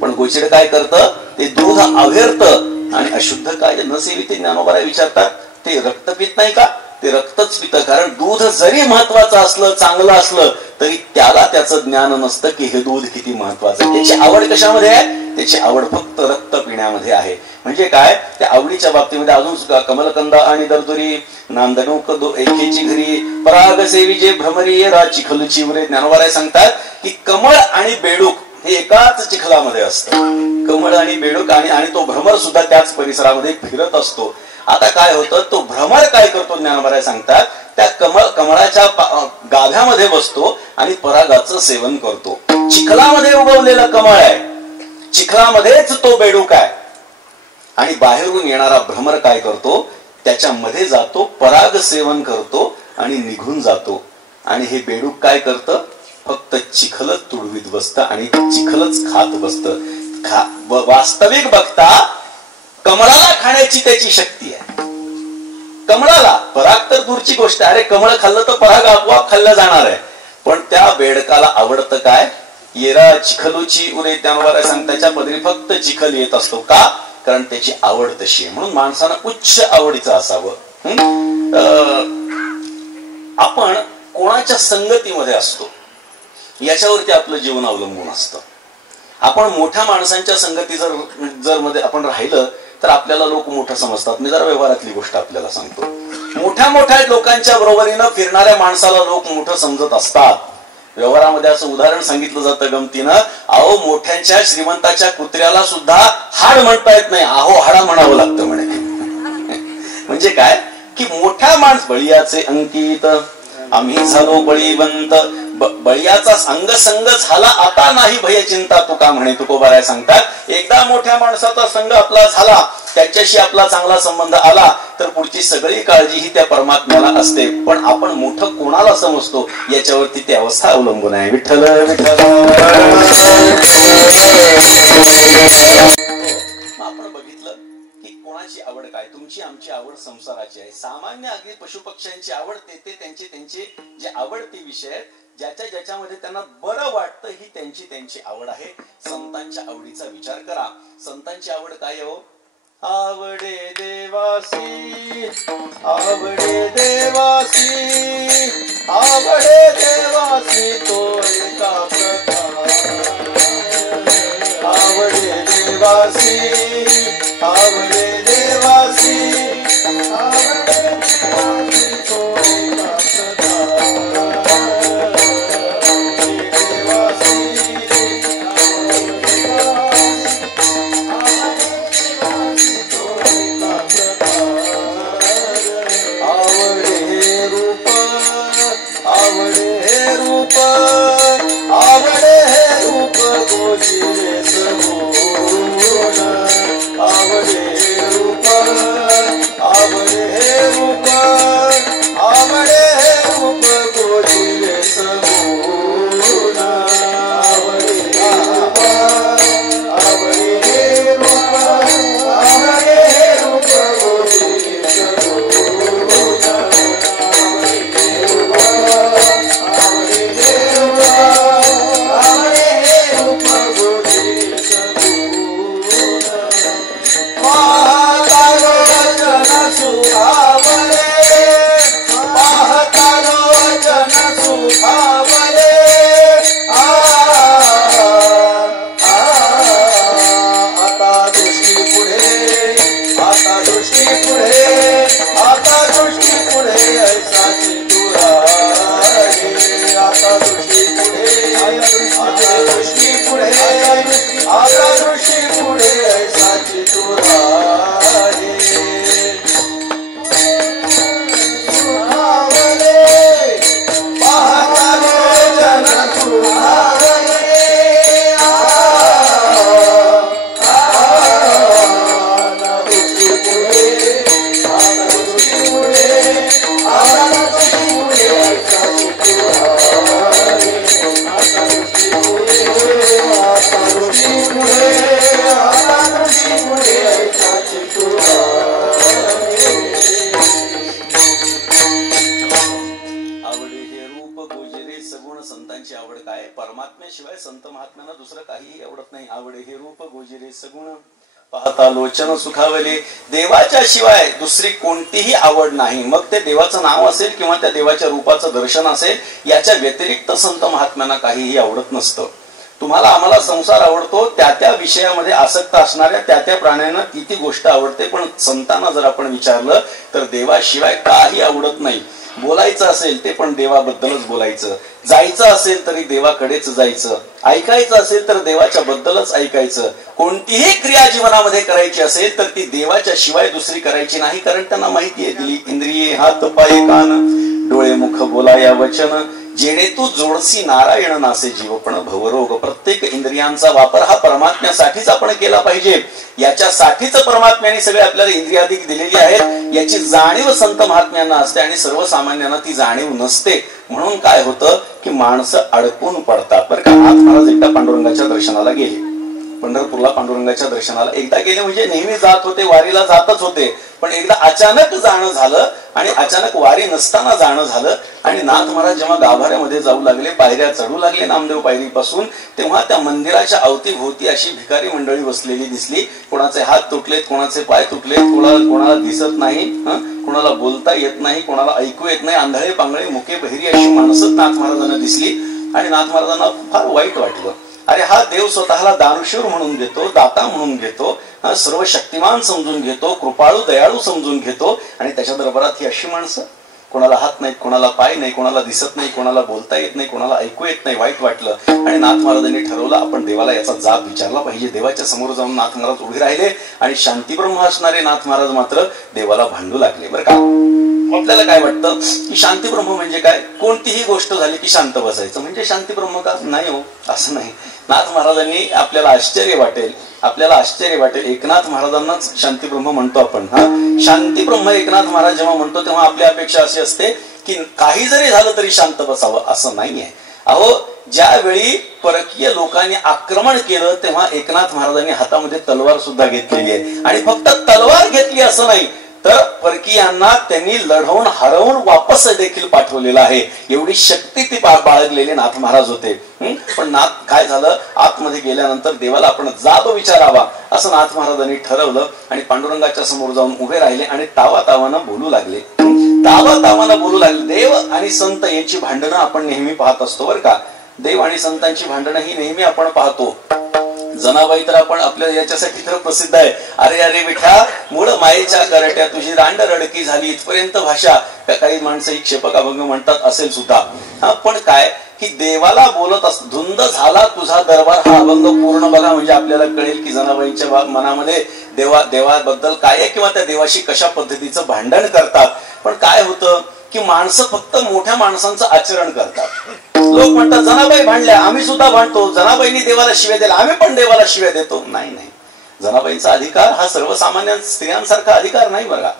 पण गोचिड काय करतं? ते दूध अवेरतं आणि अशुद्ध काय न सेविते. ज्ञानोबा विचारतात, ते रक्त पित नाही का? ते रक्तच पितं. कारण दूध जरी महत्वाचं असलं, चांगलं असलं, तरी त्याला त्याचं ज्ञान नसतं की हे दूध किती महत्वाचं. त्याची आवड कशामध्ये आहे? त्याची आवड फक्त रक्त पिण्यामध्ये आहे. म्हणजे काय, त्या आवडीच्या बाबतीमध्ये अजून कमलकंदा आणि दर्दुरी नांदणूक एकेची घरी पराग सेवी जे भ्रमरी रा चिखल चिवरे. ज्ञानोबा सांगतात की कमळ आणि बेडूक हे एकाच चिखलामध्ये असतं. कमळ आणि बेडूक आणि तो भ्रमर सुद्धा त्याच परिसरामध्ये फिरत असतो. आता काय होतं, तो भ्रमर काय करतो ज्ञानोबा सांगतात, त्या कमळाच्या गाभ्यामध्ये बसतो आणि परागाचं सेवन करतो. चिखलामध्ये उगवलेलं कमळ आहे, चिखलामध्येच तो बेडूक आहे. आणि बाहेरून येणारा भ्रमर काय करतो, त्याच्यामध्ये जातो, पराग सेवन करतो आणि निघून जातो. आणि हे बेडूक काय करतं, फक्त चिखलच तुडवीत बसतं आणि चिखलच खात बसतं. वास्तविक बघता कमळाला खाण्याची त्याची शक्ती आहे. कमळाला पराग तर दूरची गोष्ट आहे, अरे कमळ खाल्लं तर पराग आपोआप खाल्लं जाणार आहे. पण त्या बेडकाला आवडतं काय, येरा चिखलूची उरे. त्यानुसार सांग त्याच्या पदरी फक्त चिखल येत असतो. का, कारण त्याची आवड तशी आहे. म्हणून माणसानं उच्च आवडीचं असावं. आपण कोणाच्या संगतीमध्ये असतो याच्यावरती आपलं जीवन अवलंबून असतं. आपण मोठ्या माणसांच्या संगती जर मध्ये आपण राहिलं तर आपल्याला लोक मोठं समजतात. मी जरा व्यवहारातली गोष्ट आपल्याला सांगतो. मोठ्या मोठ्या लोकांच्या बरोबरीनं फिरणाऱ्या माणसाला लोक मोठं समजत असतात. व्यवहारामध्ये असं उदाहरण सांगितलं जातं गमतीनं, अहो मोठ्यांच्या श्रीमंताच्या कुत्र्याला सुद्धा हाड म्हणता येत नाही, अहो हाडा म्हणावं लागतं म्हणे. म्हणजे काय की मोठ्या माणस बळीयाचे अंकित आम्ही झालो बळीवंत. बळीयाचा संग झाला आता नाही भय चिंता तुका म्हणे तुकोबाराय सांगतात. एकदा मोठ्या माणसाचा संग आपला झाला, त्याच्याशी आपला चांगला संबंध आला तर पुढची सगळी काळजी ही त्या परमात्म्याला असते. पण आपण मोठं कोणाला समजतो याच्यावरती ती अवस्था अवलंबून आहे. विठ्ठल विठ्ठल. आपण बघितलं की कोणाची आवड काय, तुमची आमची आवड संसाराची आहे. सामान्य अगदी पशुपक्ष्यांची आवड ते त्यांचे जे आवडते विषय ज्याच्यामध्ये त्यांना बरं वाटतं ही त्यांची आवड आहे. संतांच्या आवडीचा विचार करा. संतांची आवड काय हो, आवडे देवासी आवडे देवासी आवडे देवासी तो एका प्रकार. आवडे देवासी आवडे देवासी आवडे देवासी तो एका प्रकार. परमात्म्याशिवाय संत महात्म्यांना दुसरं काहीही आवडत नाही. आवडे हे रूप गोजिरे सगुण पाहता लोचन सुखावले. देवाच्या शिवाय दुसरी कोणतीही आवड नाही. मग ते देवाचं नाव असेल किंवा त्या देवाच्या रूपाचं दर्शन असेल, याच्या व्यतिरिक्त संत महात्म्यांना काहीही आवडत नसतं. तुम्हाला आम्हाला संसार आवडतो, त्या त्या विषयामध्ये आसक्त असणाऱ्या त्या त्या प्राण्यांना ती ती गोष्ट आवडते, पण संतांना जर आपण विचारलं तर देवाशिवाय काही आवडत नाही. बोलायचं असेल ते पण देवाबद्दलच बोलायचं, जायचं असेल तरी देवाकडेच जायचं, ऐकायचं असेल तर देवाच्या बद्दलच ऐकायचं, कोणतीही क्रिया जीवनामध्ये करायची असेल तर ती देवाच्या शिवाय दुसरी करायची नाही. कारण त्यांना माहिती आहे, दिली इंद्रिये हात पाय कान डोळे मुख बोलाया वचन, जेणे तू जोडसी नारायण नासे जीवपण भवरोग. प्रत्येक इंद्रियांचा वापर हा परमात्म्यासाठीच आपण केला पाहिजे. याच्यासाठीच परमात्म्याने सगळे आपल्याला इंद्रियाधिक दिलेली आहेत. याची जाणीव संत महात्म्यांना असते आणि सर्वसामान्यांना ती जाणीव नसते. म्हणून काय होतं की माणसं अडकून पडतात. बरं का, नाथ महाराज एकदा पांडुरंगाच्या दर्शनाला गेले. पंढरपूरला पांडुरंगाच्या दर्शनाला एकदा गेले म्हणजे नेहमी जात होते, वारीला जातच होते. पण एकदा अचानक जाणं झालं आणि अचानक वारी नसताना जाणं झालं. आणि नाथ महाराज जेव्हा गाभाऱ्यामध्ये जाऊ लागले, पायऱ्या चढू लागले नामदेव पायरीपासून, तेव्हा त्या मंदिराच्या अवतीभोवती अशी भिकारी मंडळी बसलेली दिसली. कोणाचे हात तुटलेत, कोणाचे पाय तुटलेत, कोणाला दिसत नाही, कोणाला बोलता येत नाही, कोणाला ऐकू येत नाही, आंधळे पांगळे मुके बहिरी अशी माणसं नाथ महाराजांना दिसली. आणि नाथ महाराजांना फार वाईट वाटलं. अरे हा देव स्वतःला दानशूर म्हणून घेतो, दाता म्हणून घेतो, सर्व शक्तिमान समजून घेतो, कृपाळू दयाळू समजून घेतो, आणि त्याच्या दरबारात ही अशी माणसं, कोणाला हात नाहीत, कोणाला पाय नाही, कोणाला दिसत नाही, कोणाला बोलता येत नाही, कोणाला ऐकू येत नाही. वाईट वाटलं. आणि नाथ महाराजांनी ठरवलं आपण देवाला याचा जाब विचारला पाहिजे. देवाच्या समोर जाऊन नाथ महाराज उभे राहिले आणि शांतीब्रह्म असणारे नाथ महाराज मात्र देवाला भांडू लागले. बरं का, आपल्याला काय वाटतं की शांतीब्रह्म म्हणजे काय? कोणतीही गोष्ट झाली की शांत बसायचं म्हणजे शांतीब्रह्म का? नाही हो, असं नाही. नाथ महाराजांनी आपल्याला आश्चर्य वाटेल, एकनाथ महाराजांनाच शांतीब्रह्म म्हणतो आपण. शांतीब्रह्म एकनाथ महाराज जेव्हा म्हणतो तेव्हा आपली अपेक्षा अशी असते की काही जरी झालं तरी शांत बसावं, असं नाहीये. अहो, ज्यावेळी परकीय लोकांनी आक्रमण केलं तेव्हा एकनाथ महाराजांनी हातामध्ये तलवार सुद्धा घेतलेली आहे. आणि फक्त तलवार घेतली असं नाही, तर परकीयांना त्यांनी लढवून हरवून वापस देखील पाठवलेलं आहे. एवढी शक्ती ती बाळगलेले नाथ महाराज होते. पण नाथ काय झालं, आतमध्ये गेल्यानंतर देवाला आपण जाब विचारावा असं नाथ महाराजांनी ठरवलं. आणि पांडुरंगाच्या समोर जाऊन उभे राहिले आणि तावातावानं बोलू लागले. देव आणि संत यांची भांडणं आपण नेहमी पाहत असतो बरं का. देव आणि संतांची भांडणं ही नेहमी आपण पाहतो. जनाबाई तर आपण आपल्या याच्यासाठी तर प्रसिद्ध आहे. अरे अरे विठा मूळ मायेच्या करट्या तुझी रांड रडकी झाली, इथपर्यंत भाषा काही माणसं ही क्षेपक अभंग म्हणतात असेल सुद्धा. पण काय की देवाला बोलत असत, धुंद झाला तुझा दरबार हा अभंग पूर्ण बघा म्हणजे आपल्याला कळेल की जनाबाईंच्या मनामध्ये देवाबद्दल काय आहे किंवा त्या देवाशी कशा पद्धतीचं भांडण करतात. पण काय होतं की माणसं फक्त मोठ्या माणसांचं आचरण करतात. लोक म्हणतात जनाबाई भांडल्या, आम्ही सुद्धा भांडतो, जनाबाईंनी देवाला शिव्या दिल्या, आम्ही पण देवाला शिव्या देतो. नाही, जनाबाईंचा अधिकार हा सर्वसामान्य स्त्रियांसारखा अधिकार नाही बघा.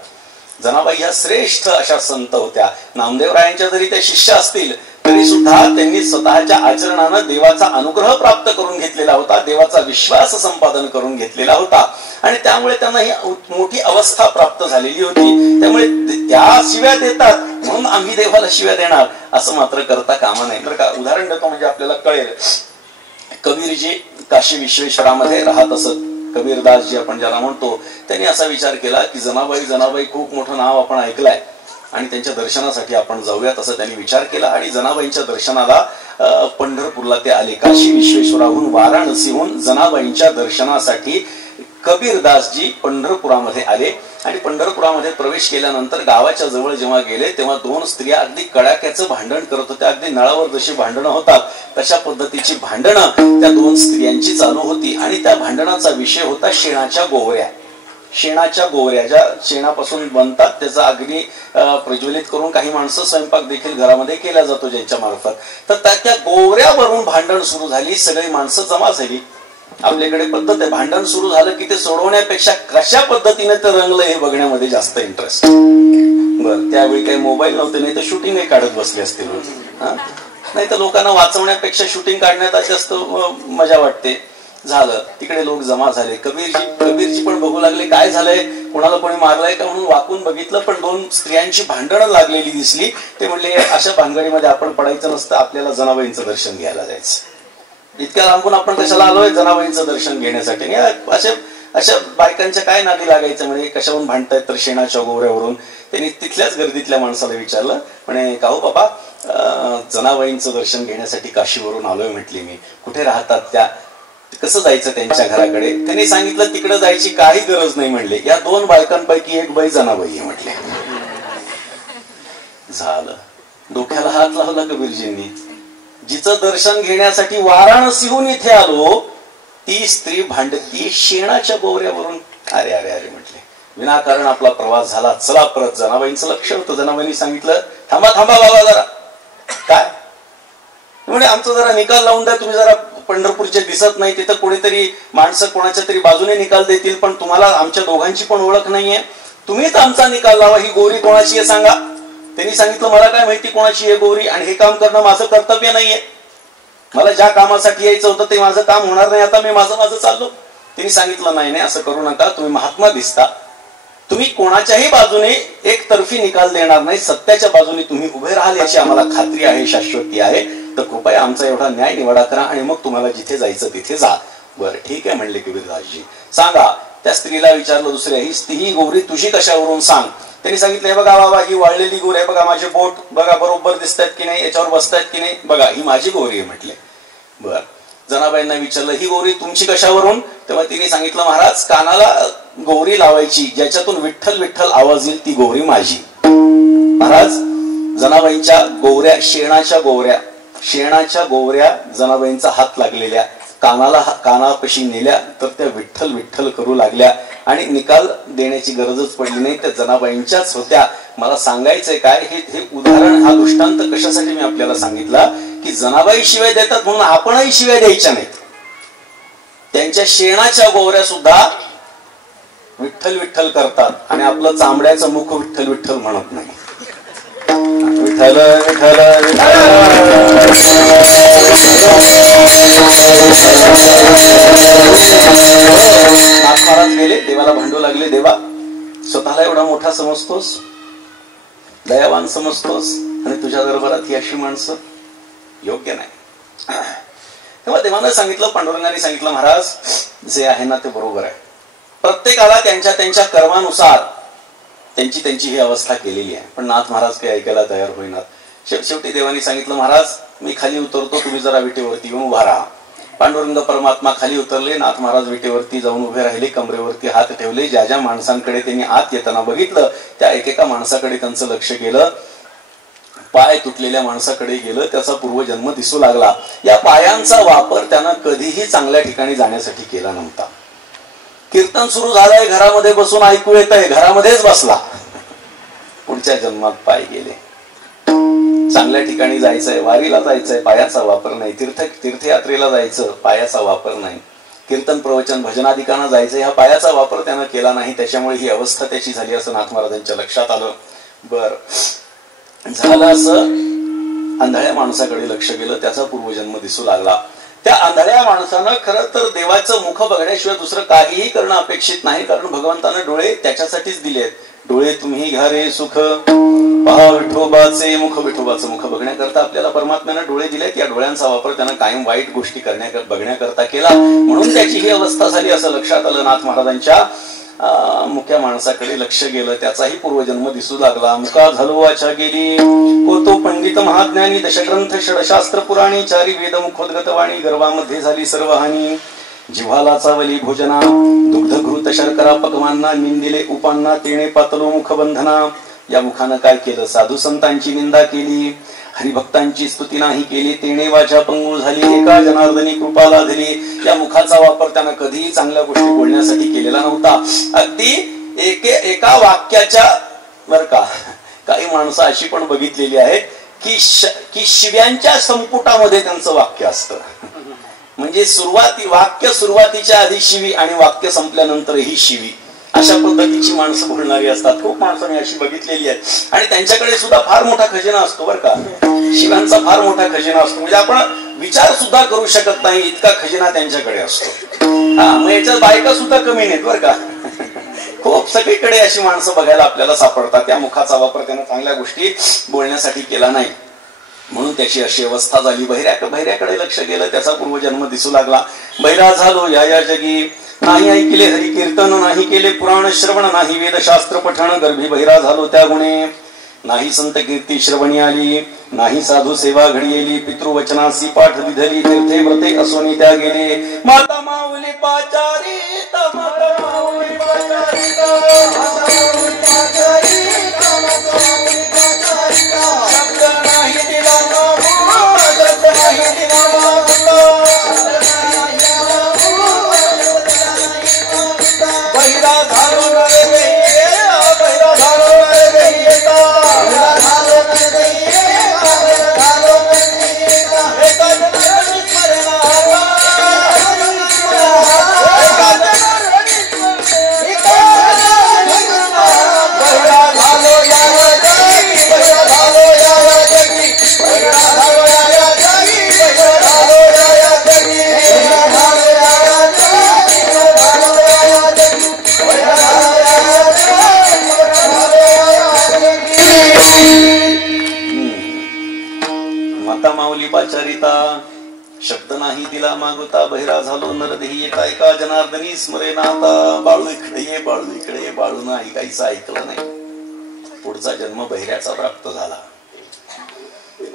जनाबाई ह्या श्रेष्ठ अशा संत होत्या. नामदेवरायांच्या जरी त्या शिष्य असतील तरी सुद्धा त्यांनी स्वतःच्या आचरणानं देवाचा अनुग्रह प्राप्त करून घेतलेला होता, देवाचा विश्वास संपादन करून घेतलेला होता. आणि त्यामुळे त्यांना ही मोठी अवस्था प्राप्त झालेली होती. त्यामुळे त्या शिव्या देतात म्हणून आम्ही देवाला शिव्या देणार असं मात्र करता कामा नाही बरं का. उदाहरण देतो म्हणजे आपल्याला कळेल. कबीरजी काशी विश्वेश्वरामध्ये राहत असत. कबीरदासजी आपण ज्याला म्हणतो, त्यांनी असा विचार केला की जनाबाई खूप मोठं नाव आपण ऐकलंय आणि त्यांच्या दर्शनासाठी आपण जाऊयात असं त्यांनी विचार केला. आणि जनाबाईंच्या दर्शनाला पंढरपूरला ते आले. काशी विश्वेश्वराहून वाराणसीहून जनाबाईंच्या दर्शनासाठी कबीरदासजी पंढरपुरामध्ये आले. आणि पंढरपुरामध्ये प्रवेश केल्यानंतर गावाच्या जवळ जेव्हा गेले तेव्हा दोन स्त्रिया अगदी कडाक्याचं भांडण करत होत्या. अगदी नळावर जशी भांडणं होतात तशा पद्धतीची भांडणं त्या दोन स्त्रियांची चालू होती. आणि त्या भांडणाचा विषय होता शेणाच्या गोवऱ्या. ज्या शेणापासून बनतात त्याचा अग्नी प्रज्वलित करून काही माणसं स्वयंपाक देखील घरामध्ये केला जातो ज्यांच्या मार्फत. तर त्या गोवऱ्यावरून भांडण सुरू झाली. सगळी माणसं जमा झाली. आपल्याकडे पद्धत आहे, भांडण सुरू झालं की ते सोडवण्यापेक्षा कशा पद्धतीने ते रंगलं हे बघण्यामध्ये जास्त इंटरेस्ट. बरं, त्यावेळी काही मोबाईल नव्हते, नाही तर शूटिंग काढत बसले असतील. नाही तर लोकांना वाचवण्यापेक्षा शूटिंग काढण्यात जास्त मजा वाटते. झालं, तिकडे लोक जमा झाले. कबीरजी पण बघू लागले काय झालंय, कोणाला कोणी मारलंय का म्हणून वाकून बघितलं. पण दोन स्त्रियांची भांडणं लागलेली दिसली. ते म्हणले अशा भानगडीमध्ये आपण पडायचं नसतं, आपल्याला जनाबाईंचं दर्शन घ्यायला जायचं. इतक्या लांबून आपण कशाला आलोय जनाबाईंचं दर्शन घेण्यासाठी. अशा बायकांच्या काय नादी लागायचं म्हणजे कशावरून भांडतायत तर शेणाच्या गोवऱ्यावरून. त्यांनी तिथल्याच गर्दीतल्या माणसाला विचारलं, म्हणे का हो बाबा जनाबाईंचं दर्शन घेण्यासाठी काशीवरून आलोय म्हटली मी. कुठे राहतात त्या, कसं जायचं त्यांच्या घराकडे? त्यांनी सांगितलं तिकडे जायची काही गरज नाही म्हणले. या 2 बायकांपैकी एक बाई जनाबाई आहे म्हटले. झालं, डोक्याला हात लावला कबीरजींनी. जिचं दर्शन घेण्यासाठी वाराणसीहून इथे आलो ती स्त्री भांडती शेणाच्या गोवऱ्यावरून. अरे अरे अरे म्हटले, विनाकारण आपला प्रवास झाला, चला परत. जनाबाईंचं लक्ष होतं. जनाबाईंनी सांगितलं थांबा थांबा बाबा जरा. काय म्हणजे आमचा जरा निकाल लावून द्या. तुम्ही जरा पंढरपूरचे दिसत नाही, तिथं कोणीतरी माणसं कोणाच्या तरी बाजूने निकाल देतील, पण तुम्हाला आमच्या दोघांची पण ओळख नाहीये. तुम्हीच आमचा निकाल लावा. ही गोरी कोणाची आहे सांगा. त्यांनी सांगितलं मला काय माहिती कोणाची आहे गोरी, आणि हे काम करणं माझं कर्तव्य नाहीये. मला ज्या कामासाठी यायचं होतं ते माझं काम होणार नाही, आता मी माझं चाललो. त्यांनी सांगितलं नाही नाही असं करू नका, तुम्ही महात्मा दिसता, तुम्ही कोणाच्याही बाजूने एकतर्फी निकाल देणार नाही, सत्याच्या बाजूने तुम्ही उभे राहाल याची आम्हाला खात्री आहे, शाश्वती आहे. तर कृपया आमचा एवढा न्याय निवाडा करा आणि मग तुम्हाला जिथे जायचं तिथे जा. बरं ठीक आहे म्हणले कबीरदासजी. सांगा. त्या स्त्रीला विचारलं दुसऱ्या, ही गोरी तुझी कशावरून सांग. त्यांनी सांगितलं हे बघा बाबा, ही वाळलेली गोरी आहे बघा, माझे बोट बघा बरोबर दिसतात की नाही, याच्यावर बसतायत की नाही बघा, ही माझी गोरी आहे म्हटले. बर. जनाबाईंना विचारलं ही गोरी तुमची कशावरून. तेव्हा तिने सांगितलं महाराज, कानाला गोरी लावायची ज्याच्यातून विठ्ठल विठ्ठल आवाज येईल ती गोरी माझी. महाराज, जनाबाईंच्या गोवऱ्या, शेणाच्या गोवऱ्या जनाबाईंचा हात लागलेल्या, कानापाशी नेल्या तर त्या विठ्ठल विठ्ठल करू लागल्या आणि निकाल देण्याची गरजच पडली नाही, त्या जनाबाईंच्याच होत्या. मला सांगायचंय काय, हे उदाहरण, हा दृष्टांत कशासाठी मी आपल्याला सांगितला की जनाबाई शिवाय देतात म्हणून आपणही शिवाय द्यायच्या नाहीत. त्यांच्या शेणाच्या गोवऱ्या सुद्धा विठ्ठल विठ्ठल करतात आणि आपलं चांबड्याचं मुख विठ्ठल विठ्ठल म्हणत नाही. विठ्ठल विठ्ठल नाथ महाराज गेले, देवाला भांडू लागले. देवा, स्वतःला एवढा मोठा समजतोस, दयावान समजतोस, आणि तुझ्या दरबारात ही अशी माणसं योग्य नाही. तेव्हा देवानं सांगितलं, पांडुरंगाने सांगितलं, महाराज जे आहे ना ते बरोबर आहे. प्रत्येकाला त्यांच्या त्यांच्या कर्मानुसार त्यांची ही अवस्था केलेली आहे. पण नाथ महाराज काही ऐकायला तयार होईनात. शेवटी देवानी सांगितलं, महाराज मी खाली उतरतो, तुम्ही जरा विटेवरती येऊन उभा राहा. पांडुरंग परमात्मा खाली उतरले. नाथ महाराज विटेवरती जाऊन उभे राहिले, कमरेवरती हात ठेवले. ज्या ज्या माणसांकडे त्यांनी आत येताना बघितलं त्या एकेका माणसाकडे त्यांचं लक्ष गेलं. पाय तुटलेल्या माणसाकडे गेलं, त्याचा पूर्वजन्म दिसू लागला. या पायांचा वापर त्यानं कधीही चांगल्या ठिकाणी जाण्यासाठी केला नव्हता. कीर्तन सुरू झालंय, घरामध्ये बसून ऐकू येत आहे, घरामध्येच बसला. पुढच्या जन्मात पाय गेले. चांगल्या ठिकाणी जायचंय, वारीला जायचंय, पायाचा वापर नाही. तीर्थयात्रेला जायचं, पायाचा वापर नाही. कीर्तन प्रवचन भजनादिकांना जायचं, ह्या पायाचा वापर त्यानं केला नाही. त्याच्यामुळे ही अवस्था त्याची झाली असं नाथ महाराजांच्या लक्षात आलं. बर झालं असं, आंधळ्या माणसाकडे लक्ष गेलं, त्याचा पूर्वजन्म दिसू लागला. त्या आंधळ्या माणसानं खरं तर देवाचं मुख बघण्याशिवाय दुसरं काहीही करणं अपेक्षित नाही, कारण भगवंतानं डोळे त्याच्यासाठीच दिलेत. डोळे तुम्ही घ्या रे सुख, पहा विठोबाचे मुख. विठोबाचं मुख बघण्याकरता आपल्याला परमात्म्यानं डोळे दिलेत. या डोळ्यांचा वापर त्यानं कायम वाईट गोष्टी बघण्याकरता केला, म्हणून त्याची ही अवस्था झाली असं लक्षात आलं. नाथ महाराजांच्या मुख्या माणसाकडे लक्ष गेलं, त्याचाही पूर्वजन्म दिसू लागला. मुका झालो वाचा गेली, होतो पंडित महाज्ञानी, दशग्रंथ षडशास्त्र पुराणी, चारी वेद मुखोद्गत वाणी, गर्वामध्ये झाली सर्व हानी. जिव्हाला चावली भोजना, दुग्ध घृत शर्करा पकवांना, निंदिले उपांना, तेणे पातलो मुखबंधना. या मुखानं काय केलं, साधू संतांची निंदा केली, हरिभक्तांची स्तुती नाही केली, तेणे वाचा पंगू झाली, एका जनार्दनी कृपा लाधली. या मुखाचा वापर त्यानं कधीही चांगल्या गोष्टी बोलण्यासाठी केलेला नव्हता. अगदी एका वाक्याच्या, बर का, काही माणसं अशी पण बघितलेली आहेत की शिव्यांच्या संपुटामध्ये त्यांचं वाक्य असतं. म्हणजे वाक्य सुरुवातीच्या आधी शिवी आणि वाक्य संपल्यानंतरही शिवी, अशा पद्धतीची माणसं बोलणारी असतात. खूप माणसं मी अशी बघितलेली आहेत, आणि त्यांच्याकडे सुद्धा फार मोठा खजिना असतो बर का. शिवांचा फार मोठा खजिना असतो, म्हणजे आपण विचार सुद्धा करू शकत नाही इतका खजिना त्यांच्याकडे असतो. मग याच्यात बायका सुद्धा कमी नाहीत बर का. खूप सगळीकडे अशी माणसं बघायला आपल्याला सापडतात. त्या मुखाचा वापर त्यानं चांगल्या गोष्टी बोलण्यासाठी केला नाही, म्हणून त्याची अशी अवस्था झाली. बहिऱ्याकडे लक्ष गेलं, त्याचा पूर्वजन्म दिसू लागला. बहिरा झालो या जगी, नाही ऐकले हरी कीर्तन, नाही केले पुराण श्रवण, नाही वेदशास्त्र पठण, गर्भी बहिरा झालो त्या गुणे. नाही संत कीर्ती श्रवणी आली, नाही साधू सेवा घडीली, पितृवचनासी पाठ विधली, तीर्थे व्रते असोनी त्या गेले. माता माऊली पाचारी माता माऊली पाचारी शब्द नाही दिला शब्द नाही दिला बहिरा झालो रे बहिरा झालो रे पाचारिता शब्द नाही दिला मागुता बहिरा झालो नरदेही एका एका जनार्दनी स्मरे नाता. बाळू इकडे बाळू इकडे बाळू नाही काहीच ऐकलं नाही. पुढचा जन्म बहिऱ्याचा प्राप्त झाला.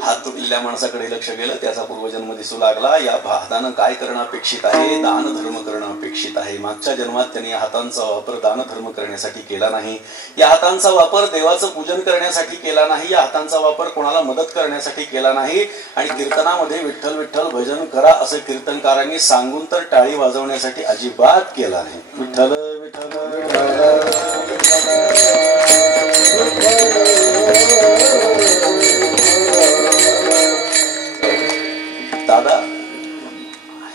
हात तुटलेल्या माणसाकडे लक्ष गेलं, त्याचा पूर्वजन्म दिसू लागला. या हातानं काय करणं अपेक्षित आहे? दान धर्म करणं अपेक्षित आहे. मागच्या जन्मात त्यांनी या हातांचा वापर दान धर्म करण्यासाठी केला नाही. या हातांचा वापर देवाचं पूजन करण्यासाठी केला नाही. या हातांचा वापर कोणाला मदत करण्यासाठी केला नाही. आणि कीर्तनामध्ये विठ्ठल विठ्ठल भजन करा असं कीर्तनकारांनी सांगून तर टाळी वाजवण्यासाठी अजिबात केला नाही. विठ्ठल दादा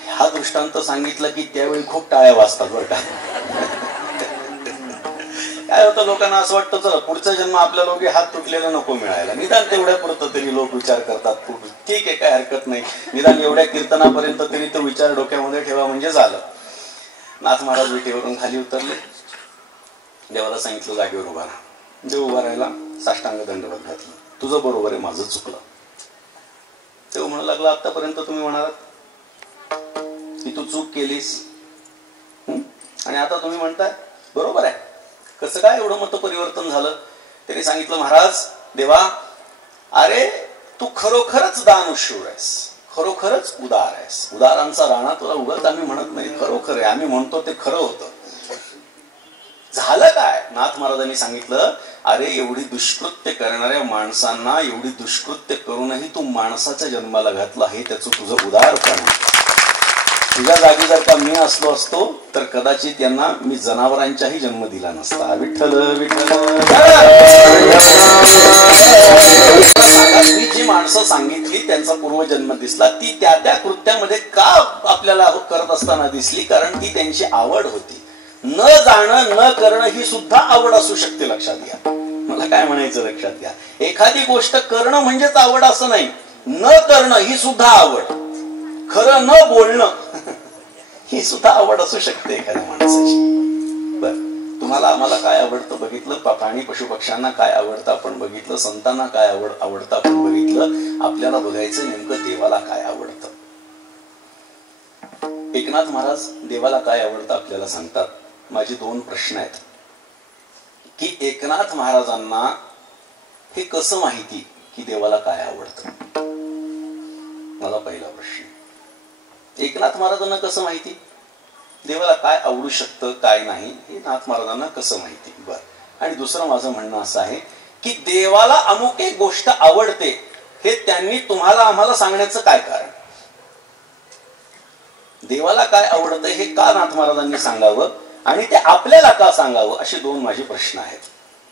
हा दृष्टांत सांगितलं की त्यावेळी खूप टाळ्या वाजतात बरं का. काय होतं, लोकांना असं वाटतं चला पुढचा जन्म आपल्या लोक हात तुटलेला नको मिळायला, निदान तेवढ्या पुरतं तरी लोक विचार करतात. ठीक आहे, काय हरकत नाही, निदान एवढ्या कीर्तनापर्यंत तरी तो विचार डोक्यामध्ये ठेवा म्हणजे झालं. नाथ महाराज विटेवरून खाली उतरले. देवाला सांगितलं जागेवर उभा राहा. देव उभा राहिला, साष्टांग दंडवत घातलं. तुझं बरोबर आहे, माझं चुकलं. तेव्हा म्हणू लागला आतापर्यंत तुम्ही म्हणालात की तू चूक केलीस आणि आता तुम्ही म्हणताय बरोबर आहे. कसं काय एवढं मत परिवर्तन झालं? त्यांनी सांगितलं महाराज देवा, अरे तू खरोखरच दानशूर आहेस, खरोखरच उदार आहेस. उदारांचा राणा तुला उगाच आम्ही म्हणत नाही, खरोखर आहे. आम्ही म्हणतो ते खरं होतं. झालं काय? नाथ महाराजांनी सांगितलं, अरे एवढी दुष्कृत्य करणाऱ्या माणसांना एवढी दुष्कृत्य करूनही तू माणसाच्या जन्माला घातला आहे, त्याचं तुझं उदारपण. तुझ्या जागी जर का मी असलो असतो तर कदाचित यांना मी जनावरांचाही जन्म दिला नसता. विठ्ठल विठ्ठल. मी जी माणसं सांगितली त्यांचा पूर्वजन्म दिसला, ती त्या त्या कृत्यामध्ये का आपल्याला करत असताना दिसली? कारण ती त्यांची आवड होती. न जाणं न करणं ही सुद्धा आवड असू शकते, लक्षात घ्या. मला काय म्हणायचं लक्षात घ्या. एखादी गोष्ट करणं म्हणजेच आवड असं नाही, न करणं ही सुद्धा आवड. खरं न बोलणं ही सुद्धा आवड असू शकते एखाद्या माणसाची. बर, तुम्हाला आम्हाला काय आवडतं बघितलं, प्राणी पशु पक्ष्यांना काय आवडतं आपण बघितलं, संतांना काय आवडतं आपण बघितलं. आपल्याला बघायचं नेमकं देवाला काय आवडतं. एकनाथ महाराज देवाला काय आवडतं आपल्याला सांगतात. माझे दोन प्रश्न आहेत की एकनाथ महाराजांना हे कसं माहिती की देवाला काय आवडतं. माझा पहिला प्रश्न, एकनाथ महाराजांना कसं माहिती देवाला काय आवडू शकतं काय नाही, हे नाथ महाराजांना कसं माहिती. बर, आणि दुसरं माझं म्हणणं असं आहे की देवाला अमुक एक गोष्ट आवडते हे त्यांनी तुम्हाला आम्हाला सांगण्याचं काय कारण. देवाला काय आवडतं हे का नाथ महाराजांनी सांगावं आणि ते आपल्याला का सांगावं, असे दोन माझे प्रश्न आहेत.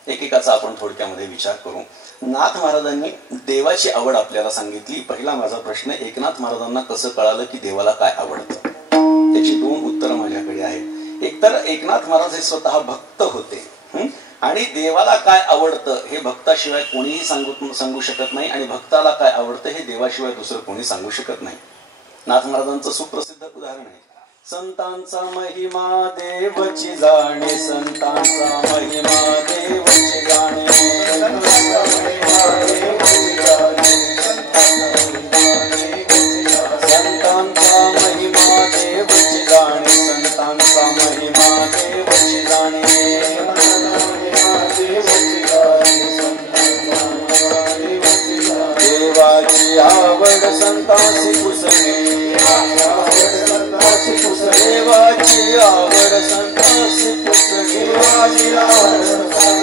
एकेकाचा आपण थोडक्यामध्ये विचार करू. नाथ महाराजांनी देवाची आवड आपल्याला सांगितली. पहिला माझा प्रश्न, एकनाथ महाराजांना कसं कळालं की देवाला काय आवडतं. त्याची दोन उत्तरं माझ्याकडे आहेत. एकतर एकनाथ महाराज हे स्वतः भक्त होते आणि देवाला काय आवडतं हे भक्ताशिवाय कोणीही सांगू शकत नाही, आणि भक्ताला काय आवडतं हे देवाशिवाय दुसरं कोणी सांगू शकत नाही. नाथ महाराजांचं सुप्रसिद्ध उदाहरण आहे, संतांचा महिमा देवची जाणे, संतांचा महिमा देवची जाणे, संतांचा महिमा देवची जाणे, संतांचा महिमा देवची जाणे, संतांचा महिमा देवची जाणे, संतांचा महिमा देवची जाणे, संतांचा संतासी पुसणे देवाची आवड संतासी पुसणे ऐशी आवडी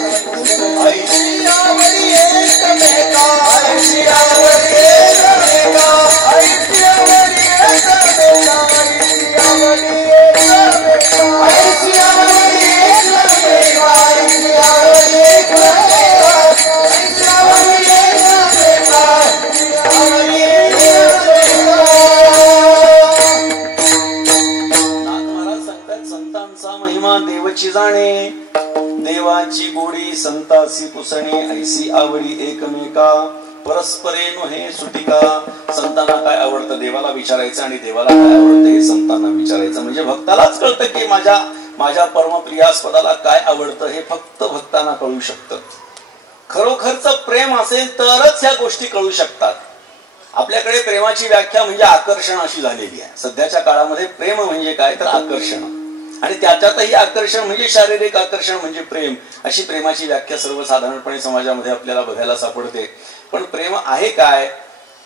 एकमेका ऐशी आवडी एकमेका ऐशी आवडी एकमेका ऐशी आवडी एकमेका ऐशी आवडी एकमेका ऐशी आवडी एकमेका ऐशी आवडी एकमेका आवडी एकमेका. नाथ महाराज सांगतात संतांचा महिमा देवची जाणे देवाची गोडी संतासी पुसणे ऐसी आवडी एकमेका परस्परे नोहे सुटिका. संतांना काय आवडतं देवाला विचारायचं आणि देवाला काय आवडतं हे संतांना विचारायचं. म्हणजे भक्तालाच कळतं की माझ्या परमप्रियास्पदाला काय आवडतं हे फक्त भक्तांना कळू शकतं. खरोखरचं प्रेम असेल तरच ह्या गोष्टी कळू शकतात. आपल्याकडे प्रेमाची व्याख्या म्हणजे आकर्षण अशी झालेली आहे. सध्याच्या काळामध्ये प्रेम म्हणजे काय तर आकर्षण आणि त्याच्यातही आकर्षण म्हणजे शारीरिक आकर्षण म्हणजे प्रेम अशी प्रेमाची व्याख्या सर्वसाधारणपणे समाजामध्ये आपल्याला बघायला सापडते. पण प्रेम आहे काय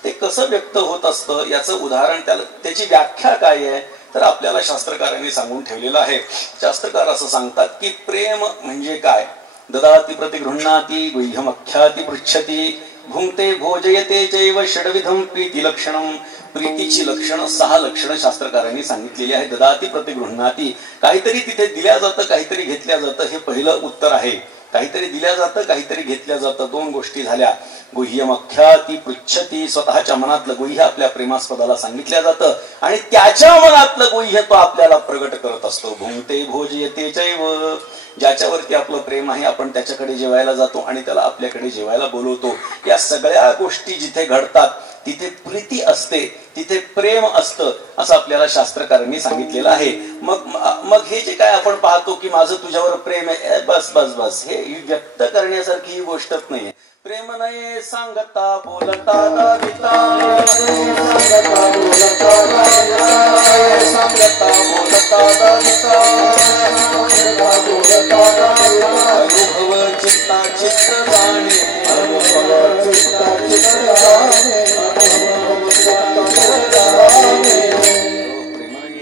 ते कसं व्यक्त होत असतं याचं उदाहरण त्याची व्याख्या काय आहे तर आपल्याला शास्त्रकारांनी सांगून ठेवलेलं आहे. शास्त्रकार असं सांगतात की प्रेम म्हणजे काय ददाति प्रतिगृह्णाति गुह्यमख्याति पृच्छति भुंक्ते भोजयते चैव षड्विधम प्रीति लक्षणम. प्रीतीची लक्षणं 6 लक्षणं शास्त्रकारांनी सांगितलेली आहे. ददाति प्रतिगृह्णाति काहीतरी तिथे दिल्या जातं काहीतरी घेतल्या जातं हे पहिलं उत्तर आहे. काहीतरी दिल्या जातं काहीतरी घेतल्या जातं 2 गोष्टी झाल्या. गुह्यमख्याति पृच्छति स्वतःच्या मनातलं गुह्य आपल्या प्रेमास्पदाला सांगितल्या जातं आणि त्याच्या मनातलं गुह्य तो आपल्याला प्रगट करत असतो. भुंक्ते भोजयते चैव ज्याच्यावरती आपलं प्रेम आहे आपण त्याच्याकडे जेवायला जातो आणि त्याला आपल्याकडे जेवायला बोलवतो. या सगळ्या गोष्टी जिथे घडतात तिथे प्रीती असते तिथे प्रेम असतं असं आपल्याला शास्त्रकारांनी सांगितलेलं आहे. मग हे जे काय आपण पाहतो की माझं तुझ्यावर प्रेम आहे बस बस बस हे व्यक्त करण्यासारखी ही गोष्टच नाहीये. प्रेम नाही सांगता बोलता दाविता सांगता बोलता दाविता अनुभव चित्ता चित्त जाणे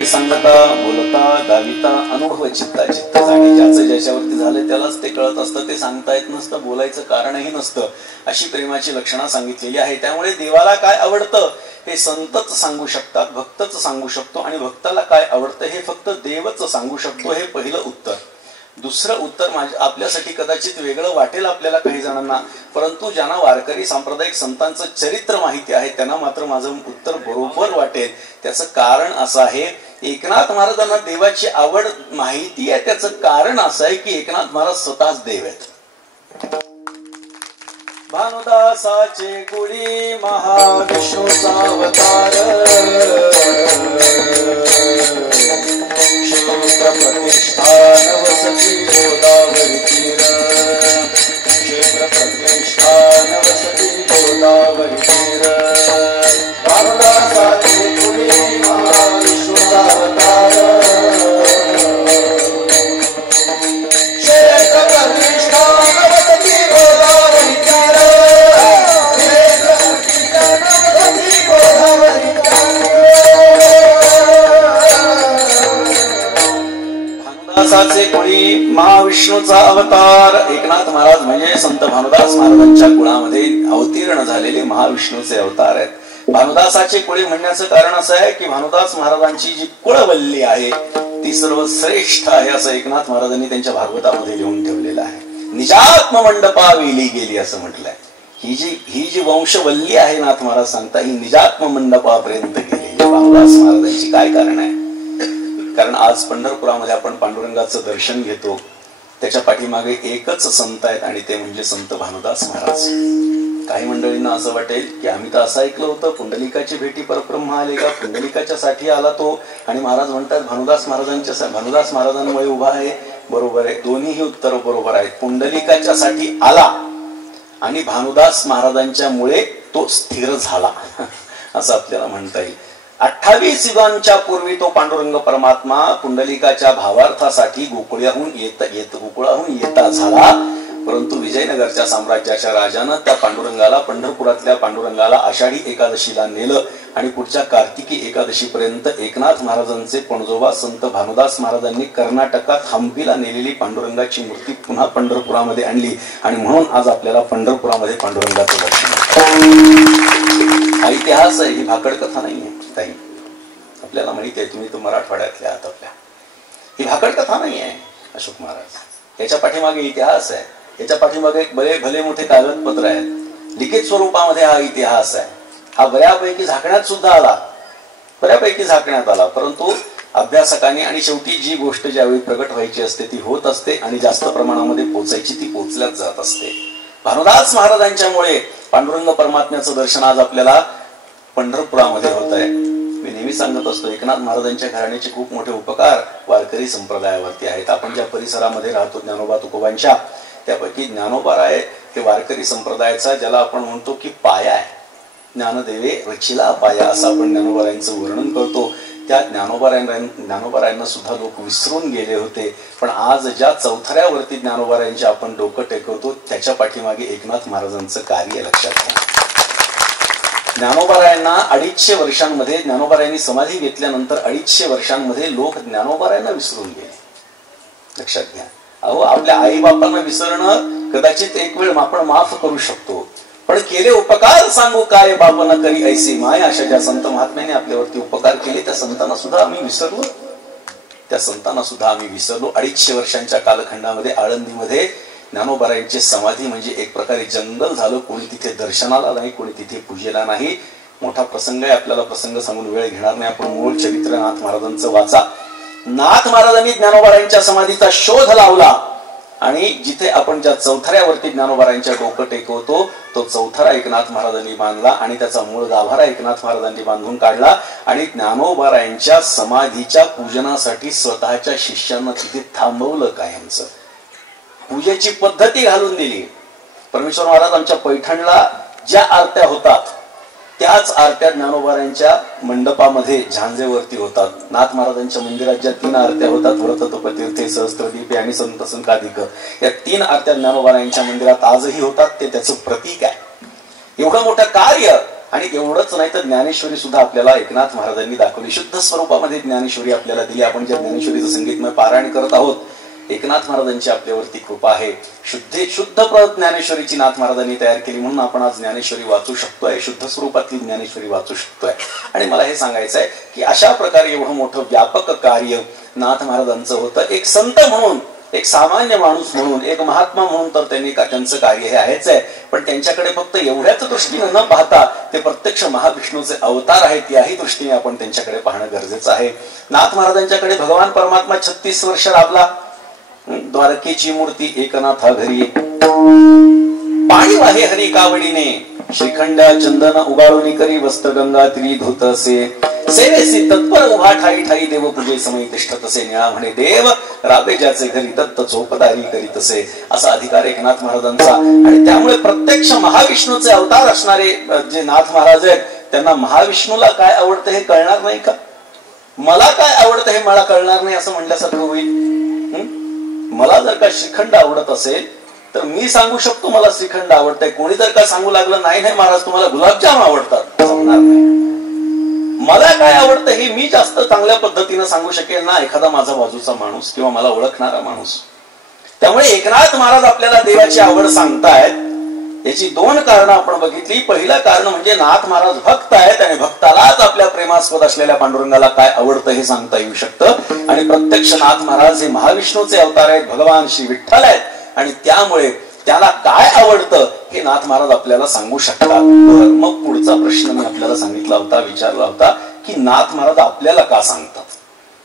सांगता बोलता दाविता अनुभव चित्ता चित्त जाणे. ज्याचं ज्याच्यावरती झालं त्यालाच ते कळत असतं. ते सांगता येत नसतं बोलायचं कारणही नसतं. अशी प्रेमाची लक्षणं सांगितलेली आहे. त्यामुळे देवाला काय आवडतं हे संतच सांगू शकतात भक्तच सांगू शकतो आणि भक्ताला काय आवडतं हे फक्त देवच सांगू शकतो. हे पहिलं उत्तर. दुसरं उत्तर आपल्यासाठी कदाचित वेगळं वाटेल आपल्याला काही जणांना परंतु ज्यांना वारकरी सांप्रदायिक संतांचं चरित्र माहिती आहे त्यांना मात्र माझं उत्तर बरोबर वाटेल. त्याचं कारण असं आहे एकनाथ महाराजांना देवाची आवड माहिती आहे. त्याचं कारण असं आहे की एकनाथ महाराज स्वतःच देव आहेत. भानुदासाचे कुळी महाविष्णूचा अवतार क्षेत्र प्रतिष्ठान वसती गोदावरी तीर क्षेत्र प्रतिष्ठान वसती गोदावरी तीर. भानुदासाचे कुळी महाविष्णूचा अवतार क्षेत्र प्रतिष्ठान वसती गोदावरी तीर क्षेत्र प्रतिष्ठान वसती गोदावरी भानुदासाचे कुळी महाविष्णूचा अवतार. एकनाथ महाराज म्हणजे संत भानुदास महाराजांच्या कुळामध्ये अवतीर्ण झालेले महाविष्णूचे अवतार आहेत. भानुदासाचे कुळी म्हणण्याचं कारण असं आहे की भानुदास महाराजांची जी कुळवल्ली आहे ती सर्व श्रेष्ठ आहे असं एकनाथ महाराजांनी त्यांच्या भागवतामध्ये लिहून ठेवलेलं आहे. निजात्म मंडपा वेली गेली असं म्हटलंय. ही जी वंशवल्ली आहे नाथ महाराज सांगता ही निजात्म मंडपापर्यंत गेलेली भानुदास महाराजांची. काय कारण आहे कारण आज पंढरपुरामध्ये आपण पांडुरंगाचं दर्शन घेतो त्याच्या पाठीमागे एकच संत आहेत आणि ते म्हणजे संत भानुदास महाराज. काही मंडळींना असं वाटेल की आम्ही तर असं ऐकलं होतं पुंडलिकाची भेटी परब्रह्म आले का पुंडलिकाच्या साठी आला तो आणि महाराज म्हणतात भानुदास महाराजांमुळे उभा आहे. बरोबर आहे. दोन्हीही उत्तर बरोबर आहेत. पुंडलिकाच्या साठी आला आणि भानुदास महाराजांच्या मुळे तो स्थिर झाला असं आपल्याला म्हणता येईल. 28 युगांच्या पूर्वी तो पांडुरंग परमात्मा पुंडलिकाच्या भावार्थासाठी गोकुळाहून येता झाला परंतु विजयनगरच्या साम्राज्याच्या राजानं त्या पांडुरंगाला, पंढरपुरातल्या पांडुरंगाला आषाढी एकादशीला नेलं आणि पुढच्या कार्तिकी एकादशी पर्यंत एकनाथ महाराजांचे पणजोबा संत भानुदास महाराजांनी कर्नाटकात हंपीला नेलेली पांडुरंगाची मूर्ती पुन्हा पंढरपुरामध्ये आणली आणि म्हणून आज आपल्याला पंढरपुरामध्ये पांडुरंगाचं दर्शन. हा इतिहास आहे, ही भाकड कथा नाहीये ताई. आपल्याला माहिती आहे, तुम्ही तर मराठवाड्यातल्या आहात, आपल्या ही भाकड कथा नाही आहे. अशोक महाराज याच्या पाठीमागे इतिहास आहे, याच्या पाठीमागे एक भले मोठे कागदपत्र आहेत, लिखित स्वरूपामध्ये हा इतिहास आहे. हा बऱ्यापैकी झाकण्यात आला, परंतु अभ्यासकांनी आणि शेवटी जी गोष्ट ज्यावेळी प्रगट व्हायची असते ती होत असते आणि जास्त प्रमाणामध्ये पोचायची ती पोचल्याच जात असते. भानुदास महाराजांच्यामुळे पांडुरंग परमात्म्याचं दर्शन आज आपल्याला पंढरपुरामध्ये होत आहे. मी नेहमी सांगत असतो, एकनाथ महाराजांच्या घराण्याचे खूप मोठे उपकार वारकरी संप्रदायावरती आहेत. आपण ज्या परिसरामध्ये राहतो ज्ञानोबा तुकोबांच्या, त्यापैकी ज्ञानोबाराय हे वारकरी संप्रदायाचा ज्याला आपण म्हणतो की पाया आहे. ज्ञानदेवे रचिला पाया असं आपण ज्ञानोबारायांचं वर्णन करतो. त्या ज्ञानोबारायांना सुद्धा लोक विसरून गेले होते, पण आज ज्या चौथऱ्यावरती ज्ञानोबारायांचे आपण डोकं टेकवतो त्याच्या पाठीमागे एकनाथ महाराजांचं कार्य लक्षात घ्या. ज्ञानोबारायांना 250 वर्षांमध्ये, ज्ञानोबारायांनी समाधी घेतल्यानंतर 250 वर्षांमध्ये लोक ज्ञानोबारायांना विसरून गेले. लक्षात घ्या. अहो, आपल्या आई बापांना विसरणं कदाचित एक वेळ आपण माफ करू शकतो, पण केले उपकार सांगू काय बापन करी ऐसी माय, अशा ज्या संत महात्म्याने आपल्यावरती उपकार केले त्या संतांना सुद्धा आम्ही विसरलो. 250 वर्षांच्या कालखंडामध्ये आळंदीमध्ये ज्ञानोबारायांची समाधी म्हणजे एक प्रकारे जंगल झालं. कोणी तिथे दर्शनाला नाही, कोणी तिथे पूजेला नाही. मोठा प्रसंग आहे, आपल्याला प्रसंग सांगून वेळ घेणार नाही. आपण मूळ चरित्र नाथ महाराजांचं वाचा. नाथ महाराजांनी ज्ञानोबारायांच्या समाधीचा शोध लावला आणि जिथे आपण ज्या चौथऱ्यावरती ज्ञानोबारायांच्या डोकं टेकवतो तो चौथरा एकनाथ महाराजांनी बांधला आणि त्याचा मूळ गाभारा एकनाथ महाराजांनी बांधून काढला आणि ज्ञानोबारायांच्या समाधीच्या पूजनासाठी स्वतःच्या शिष्यांना तिथे थांबवलं. कायमचं पूजेची पद्धती घालून दिली. परमेश्वर महाराज आमच्या पैठणला ज्या आरत्या होतात त्याच आरत्या ज्ञानोबारायांच्या मंडपामध्ये झांजेवरती होतात. नाथ महाराजांच्या मंदिरात ज्या 3 आरत्या होतात, व्रत तप तीर्थे सहस्त्रदीपे आणि संत संकाधिक, या 3 आरत्या ज्ञानोबारायांच्या मंदिरात आजही होतात. ते त्याचं प्रतीक आहे. एवढं मोठं कार्य. आणि एवढंच नाही तर ज्ञानेश्वरी सुद्धा आपल्याला एकनाथ महाराजांनी दाखवली. शुद्ध स्वरूपामध्ये ज्ञानेश्वरी आपल्याला दिली. आपण ज्या ज्ञानेश्वरीचं संगीतमय पारायण करत आहोत, एकनाथ महाराजांची आपल्यावरती कृपा आहे. शुद्ध ज्ञानेश्वरीची नाथ महाराजांनी तयार केली म्हणून आपण आज ज्ञानेश्वरी वाचू शकतोय, शुद्ध स्वरूपातली ज्ञानेश्वरी वाचू शकतोय. आणि मला हे सांगायचं आहे की अशा प्रकारे एवढं मोठं व्यापक कार्य नाथ महाराजांचं होतं. एक संत म्हणून, एक सामान्य माणूस म्हणून, एक महात्मा म्हणून तर त्यांचं कार्य हे आहेच आहे, पण त्यांच्याकडे फक्त एवढ्याच दृष्टीने न पाहता ते प्रत्यक्ष महाविष्णूचे अवतार आहेत याही दृष्टीने आपण त्यांच्याकडे पाहणं गरजेचं आहे. नाथ महाराजांच्याकडे भगवान परमात्मा 36 वर्ष राबला. द्वारकेची मूर्ती एकनाथा घरी, पाणी वाहे हरी कावडीने, श्रीखंड चंदन उगाळून करी वस्त्र गंगा त्री धुत असे, सेवेसी तत्पर उभा ठाई ठाई देव पूजे समय तिष्ठत असे, निळा म्हणे देव राबे ज्याचे घरी दत्त चोपदारी करीत असे. असा अधिकार एकनाथ महाराजांचा. आणि त्यामुळे प्रत्यक्ष महाविष्णूचे अवतार असणारे जे नाथ महाराज आहेत त्यांना महाविष्णूला काय आवडतं हे कळणार नाही का? मला काय आवडतं हे मला कळणार नाही असं म्हणल्यासारखं होईल. मला जर का श्रीखंड आवडत असेल तर मी सांगू शकतो मला श्रीखंड आवडतंय. कोणी जर का सांगू लागलं नाही नाही महाराज तुम्हाला गुलाबजाम आवडतात, जमणार नाही. मला काय आवडतं हे मी जास्त चांगल्या पद्धतीने सांगू शकेल ना एखादा माझा बाजूचा माणूस किंवा मला ओळखणारा माणूस. त्यामुळे एकनाथ महाराज आपल्याला देवाची आवड सांगतायत. याची 2 कारणं आपण बघितली. पहिलं कारण म्हणजे नाथ महाराज भक्त आहेत आणि भक्तालाच आपल्या प्रेमास्पद असलेल्या पांडुरंगाला काय आवडतं हे सांगता येऊ शकतं. आणि प्रत्यक्ष नाथ महाराज हे महाविष्णूचे अवतार आहेत, भगवान श्री विठ्ठल आहेत आणि त्यामुळे त्याला काय आवडतं हे नाथ महाराज आपल्याला सांगू शकतात. मग पुढचा प्रश्न मी आपल्याला सांगितला होता, विचारला होता की नाथ महाराज आपल्याला का सांगतात?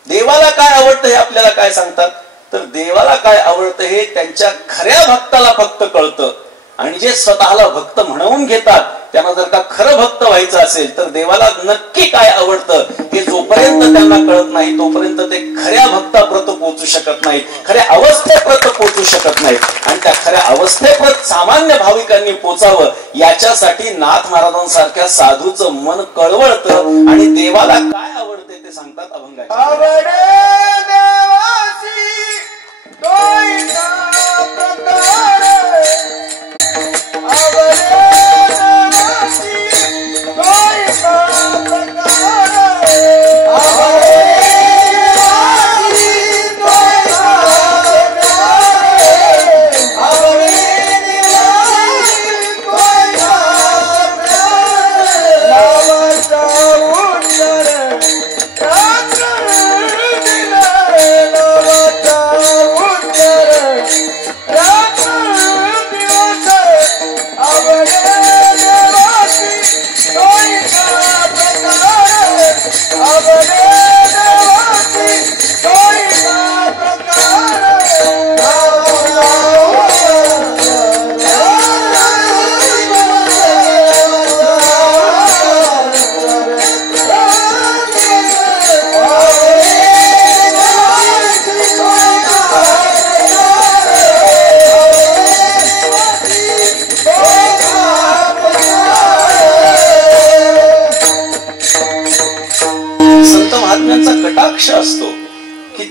देवाला काय आवडतं हे आपल्याला काय सांगतात? तर देवाला काय आवडतं हे त्यांच्या खऱ्या भक्ताला फक्त कळतं. आणि जे स्वतःला भक्त म्हणवून घेतात त्यांना जर का खरं भक्त व्हायचं असेल तर देवाला नक्की काय आवडतं हे जोपर्यंत त्यांना कळत नाही तोपर्यंत ते खऱ्या भक्ताप्रत पोहोचू शकत नाहीत, खऱ्या अवस्थेप्रत पोहोचू शकत नाहीत. आणि त्या खऱ्या अवस्थेप्रत सामान्य भाविकांनी पोचावं याच्यासाठी नाथ महाराजांसारख्या साधूचं मन कळवळतं आणि देवाला काय आवडते ते सांगतात अभंगाच्या. आवडे देवासी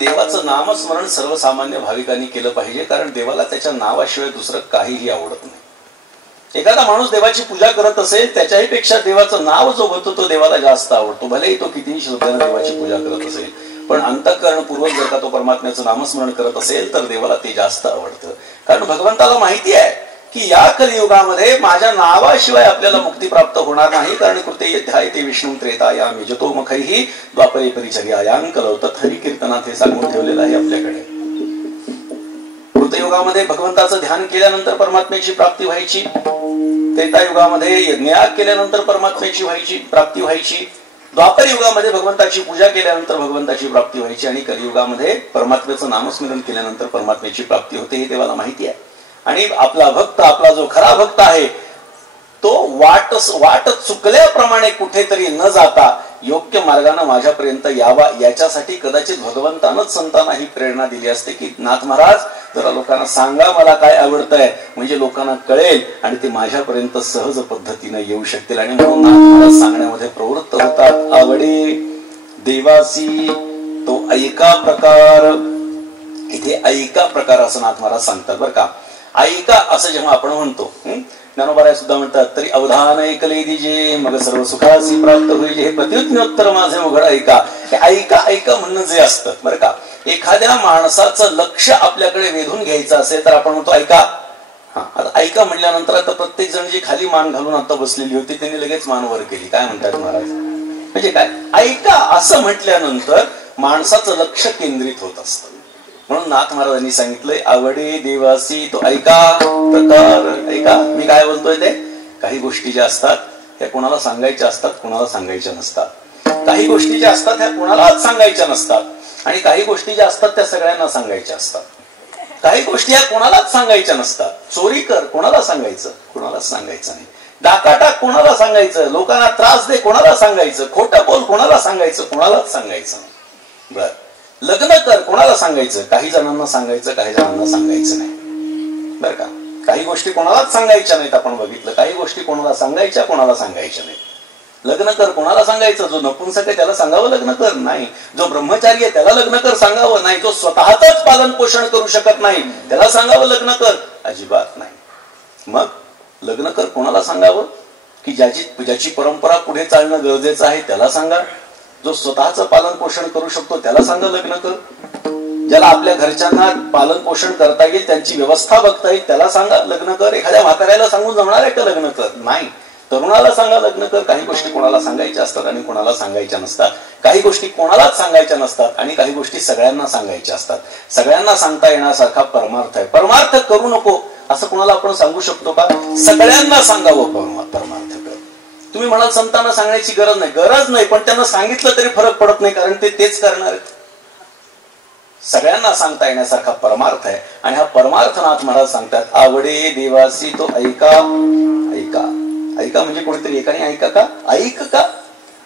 देवाचं नामस्मरण सर्वसामान्य भाविकांनी केलं पाहिजे, कारण देवाला त्याच्या नावाशिवाय दुसरं काहीही आवडत नाही. एखादा माणूस देवाची पूजा करत असेल, त्याच्याही पेक्षा देवाचं नाव जो बोलतो तो देवाला जास्त आवडतो, भलेही तो कितीही श्रद्धेने देवाची पूजा करत असेल, पण अंतःकरणपूर्वक जर का तो परमात्म्याचं नामस्मरण करत असेल तर देवाला ते जास्त आवडतं. कारण भगवंताला माहिती आहे की या कलियुगामध्ये माझ्या नावाशिवाय आपल्याला मुक्ती प्राप्त होणार नाही, कारण कृते ध्याय ते विष्णू त्रेतायाम यजतो मखैहि द्वापरे परिचर्यायां कलौतत हरिकीर्तनात हे सांगून ठेवलेलं आहे आपल्याकडे. कृतयुगामध्ये भगवंताचं ध्यान केल्यानंतर परमात्म्याची प्राप्ती व्हायची, त्रेतायुगामध्ये यज्ञयाग केल्यानंतर परमात्म्याची प्राप्ती व्हायची, द्वापर युगामध्ये भगवंताची पूजा केल्यानंतर भगवंताची प्राप्ती व्हायची, आणि कलियुगामध्ये परमात्म्याचं नामस्मरण केल्यानंतर परमात्म्याची प्राप्ती होते. हे देवाला माहिती आहे. आणि आपला भक्त, आपला जो खरा भक्त आहे, तो वाट चुकल्याप्रमाणे कुठेतरी न जाता योग्य मार्गाने माझ्यापर्यंत यावा, याच्यासाठी कदाचित भगवंतानच संतांना ही प्रेरणा दिली असते की नाथ महाराज जरा लोकांना सांगा मला काय आवडतंय, म्हणजे लोकांना कळेल आणि ते माझ्यापर्यंत सहज पद्धतीने येऊ शकतील. आणि म्हणून नाथ महाराज सांगण्यामध्ये प्रवृत्त होतात. आवडे देवासी तो ऐका प्रकार. इथे ऐका प्रकार असं नाथ महाराज सांगतात बरं का. ऐका असं जेव्हा आपण म्हणतो, ज्ञानोबाराय सुद्धा म्हणतात, तरी अवधान ऐकले दिजे मग सर्व सुखासी प्राप्त होईल. हे प्रत्युत्तर माझे उघड ऐका. हे ऐका ऐका म्हणणं जे असतं बरं का, एखाद्या माणसाचं लक्ष आपल्याकडे वेधून घ्यायचं असेल तर आपण म्हणतो ऐका. आता ऐका म्हटल्यानंतर आता प्रत्येक जण जी खाली मान घालून आता बसलेली होती त्यांनी लगेच मान वर केली. काय म्हणतात महाराज, म्हणजे काय ऐका असं म्हटल्यानंतर माणसाचं लक्ष केंद्रित होत असतं. म्हणून नाथ महाराजांनी सांगितलंय आवडे देवासी तो ऐका प्रकार. ऐका मी काय बोलतोय ते. काही गोष्टी ज्या असतात त्या कोणाला सांगायच्या असतात, कोणाला सांगायच्या नसतात. काही गोष्टी ज्या असतात त्या कोणालाच सांगायच्या नसतात, आणि काही गोष्टी ज्या असतात त्या सगळ्यांना सांगायच्या असतात. काही गोष्टी ह्या कोणालाच सांगायच्या नसतात. चोरी कर कोणाला सांगायचं, कोणालाच सांगायचं नाही. डाका टाक कोणाला सांगायचं, लोकांना त्रास दे कोणाला सांगायचं, खोटं बोल कोणाला सांगायचं, कोणालाच सांगायचं नाही. बर, लग्न कर कोणाला सांगायचं, काही जणांना सांगायचं, काही जणांना सांगायचं नाही. बरं का, काही गोष्टी कोणालाच सांगायच्या नाहीत. आपण बघितलं काही गोष्टी कोणाला सांगायच्या, कोणाला सांगायच्या नाही. लग्न कर कोणाला सांगायचं, जो नपुंसक आहे त्याला सांगावं लग्न कर नाही, जो ब्रह्मचारी आहे त्याला लग्न कर सांगावं नाही, जो स्वतःच पालन पोषण करू शकत नाही त्याला सांगावं लग्न कर, अजिबात नाही. मग लग्न कर कोणाला सांगावं, की ज्याची परंपरा पुढे चालणं गरजेचं आहे त्याला सांगा. जो स्वतःचं पालन पोषण करू शकतो त्याला सांगा लग्न कर. ज्याला आपल्या घरच्यांना पालन पोषण करता येईल, त्यांची व्यवस्था बघता येईल त्याला सांगा लग्न कर. एखाद्या म्हाताऱ्याला सांगून जमणार आहे का लग्न कर, नाही. तरुणाला सांगा लग्न कर. काही गोष्टी कोणाला सांगायच्या असतात आणि कोणाला सांगायच्या नसतात. काही गोष्टी कोणालाच सांगायच्या नसतात आणि काही गोष्टी सगळ्यांना सांगायच्या असतात. सगळ्यांना सांगता येण्यासारखा परमार्थ आहे. परमार्थ करू नको असं कोणाला आपण सांगू शकतो का? सगळ्यांना सांगावं परमार्थ कर. तुम्ही म्हणाल संतांना सांगण्याची गरज नाही, पण त्यांना सांगितलं तरी फरक पडत नाही, कारण ते तेच करणार आहेत. सगळ्यांना सांगता येण्यासारखा परमार्थ आहे, आणि हा परमार्थ नाथ महाराज सांगतात आवडे देवासी तो ऐका. ऐका ऐका म्हणजे कोणीतरी एकाने ऐका का, ऐक का,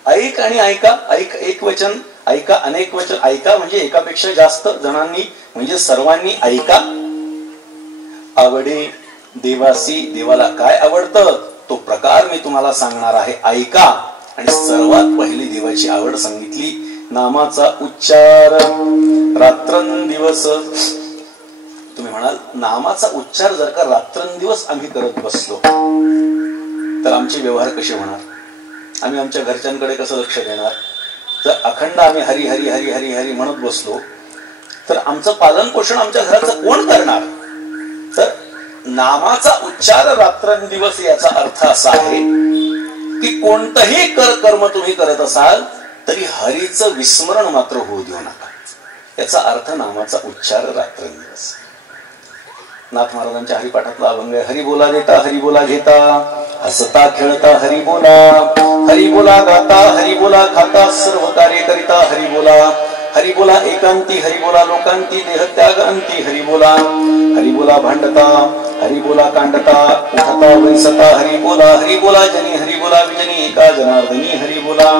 ऐक आणि ऐका. ऐक एक वचन, ऐका अनेक वचन. ऐका म्हणजे एकापेक्षा जास्त जणांनी म्हणजे सर्वांनी ऐका. आवडे देवासी, देवाला काय आवडतं तो प्रकार मी तुम्हाला सांगणार आहे, ऐका. आणि सर्वात पहिली देवाची आवड सांगितली नामाचा उच्चार रात्रंदिवस. तुम्ही म्हणाल नामाचा उच्चार जर का रात्रंदिवस आम्ही करत बसलो तर आमचे व्यवहार कसे होणार, आम्ही आमच्या घरच्यांकडे कसं लक्ष देणार? जर अखंड आम्ही हरी हरी हरी हरी हरी म्हणत बसलो तर आमचं पालन पोषण आमच्या घराचं कोण करणार? तर नामाचा उच्चार रात्रंदिवस याचा अर्थ असा आहे की कोणतंही कर्म तुम्ही करत असाल तरी हरीचं विस्मरण मात्र होऊ देऊ नका. याचा अर्थ नामाचा उच्चार रात्रंदिवस. नाथ महाराजांच्या हरिपाठातला अभंग आहे, हरी बोला देता हरी बोला घेता, हसता खेळता हरी बोला, हरी बोला गाता हरी बोला खाता, सर्व कार्य करिता हरी बोला, हरी बोला एकांती हरी बोला लोकांती, देहत्याग अंती हरी बोला, हरी बोला भांडता हरी बोला कांडता, उठता वैसता हरी बोला जनी हरी बोला विजनी, एका जनार्दनी हरी बोला.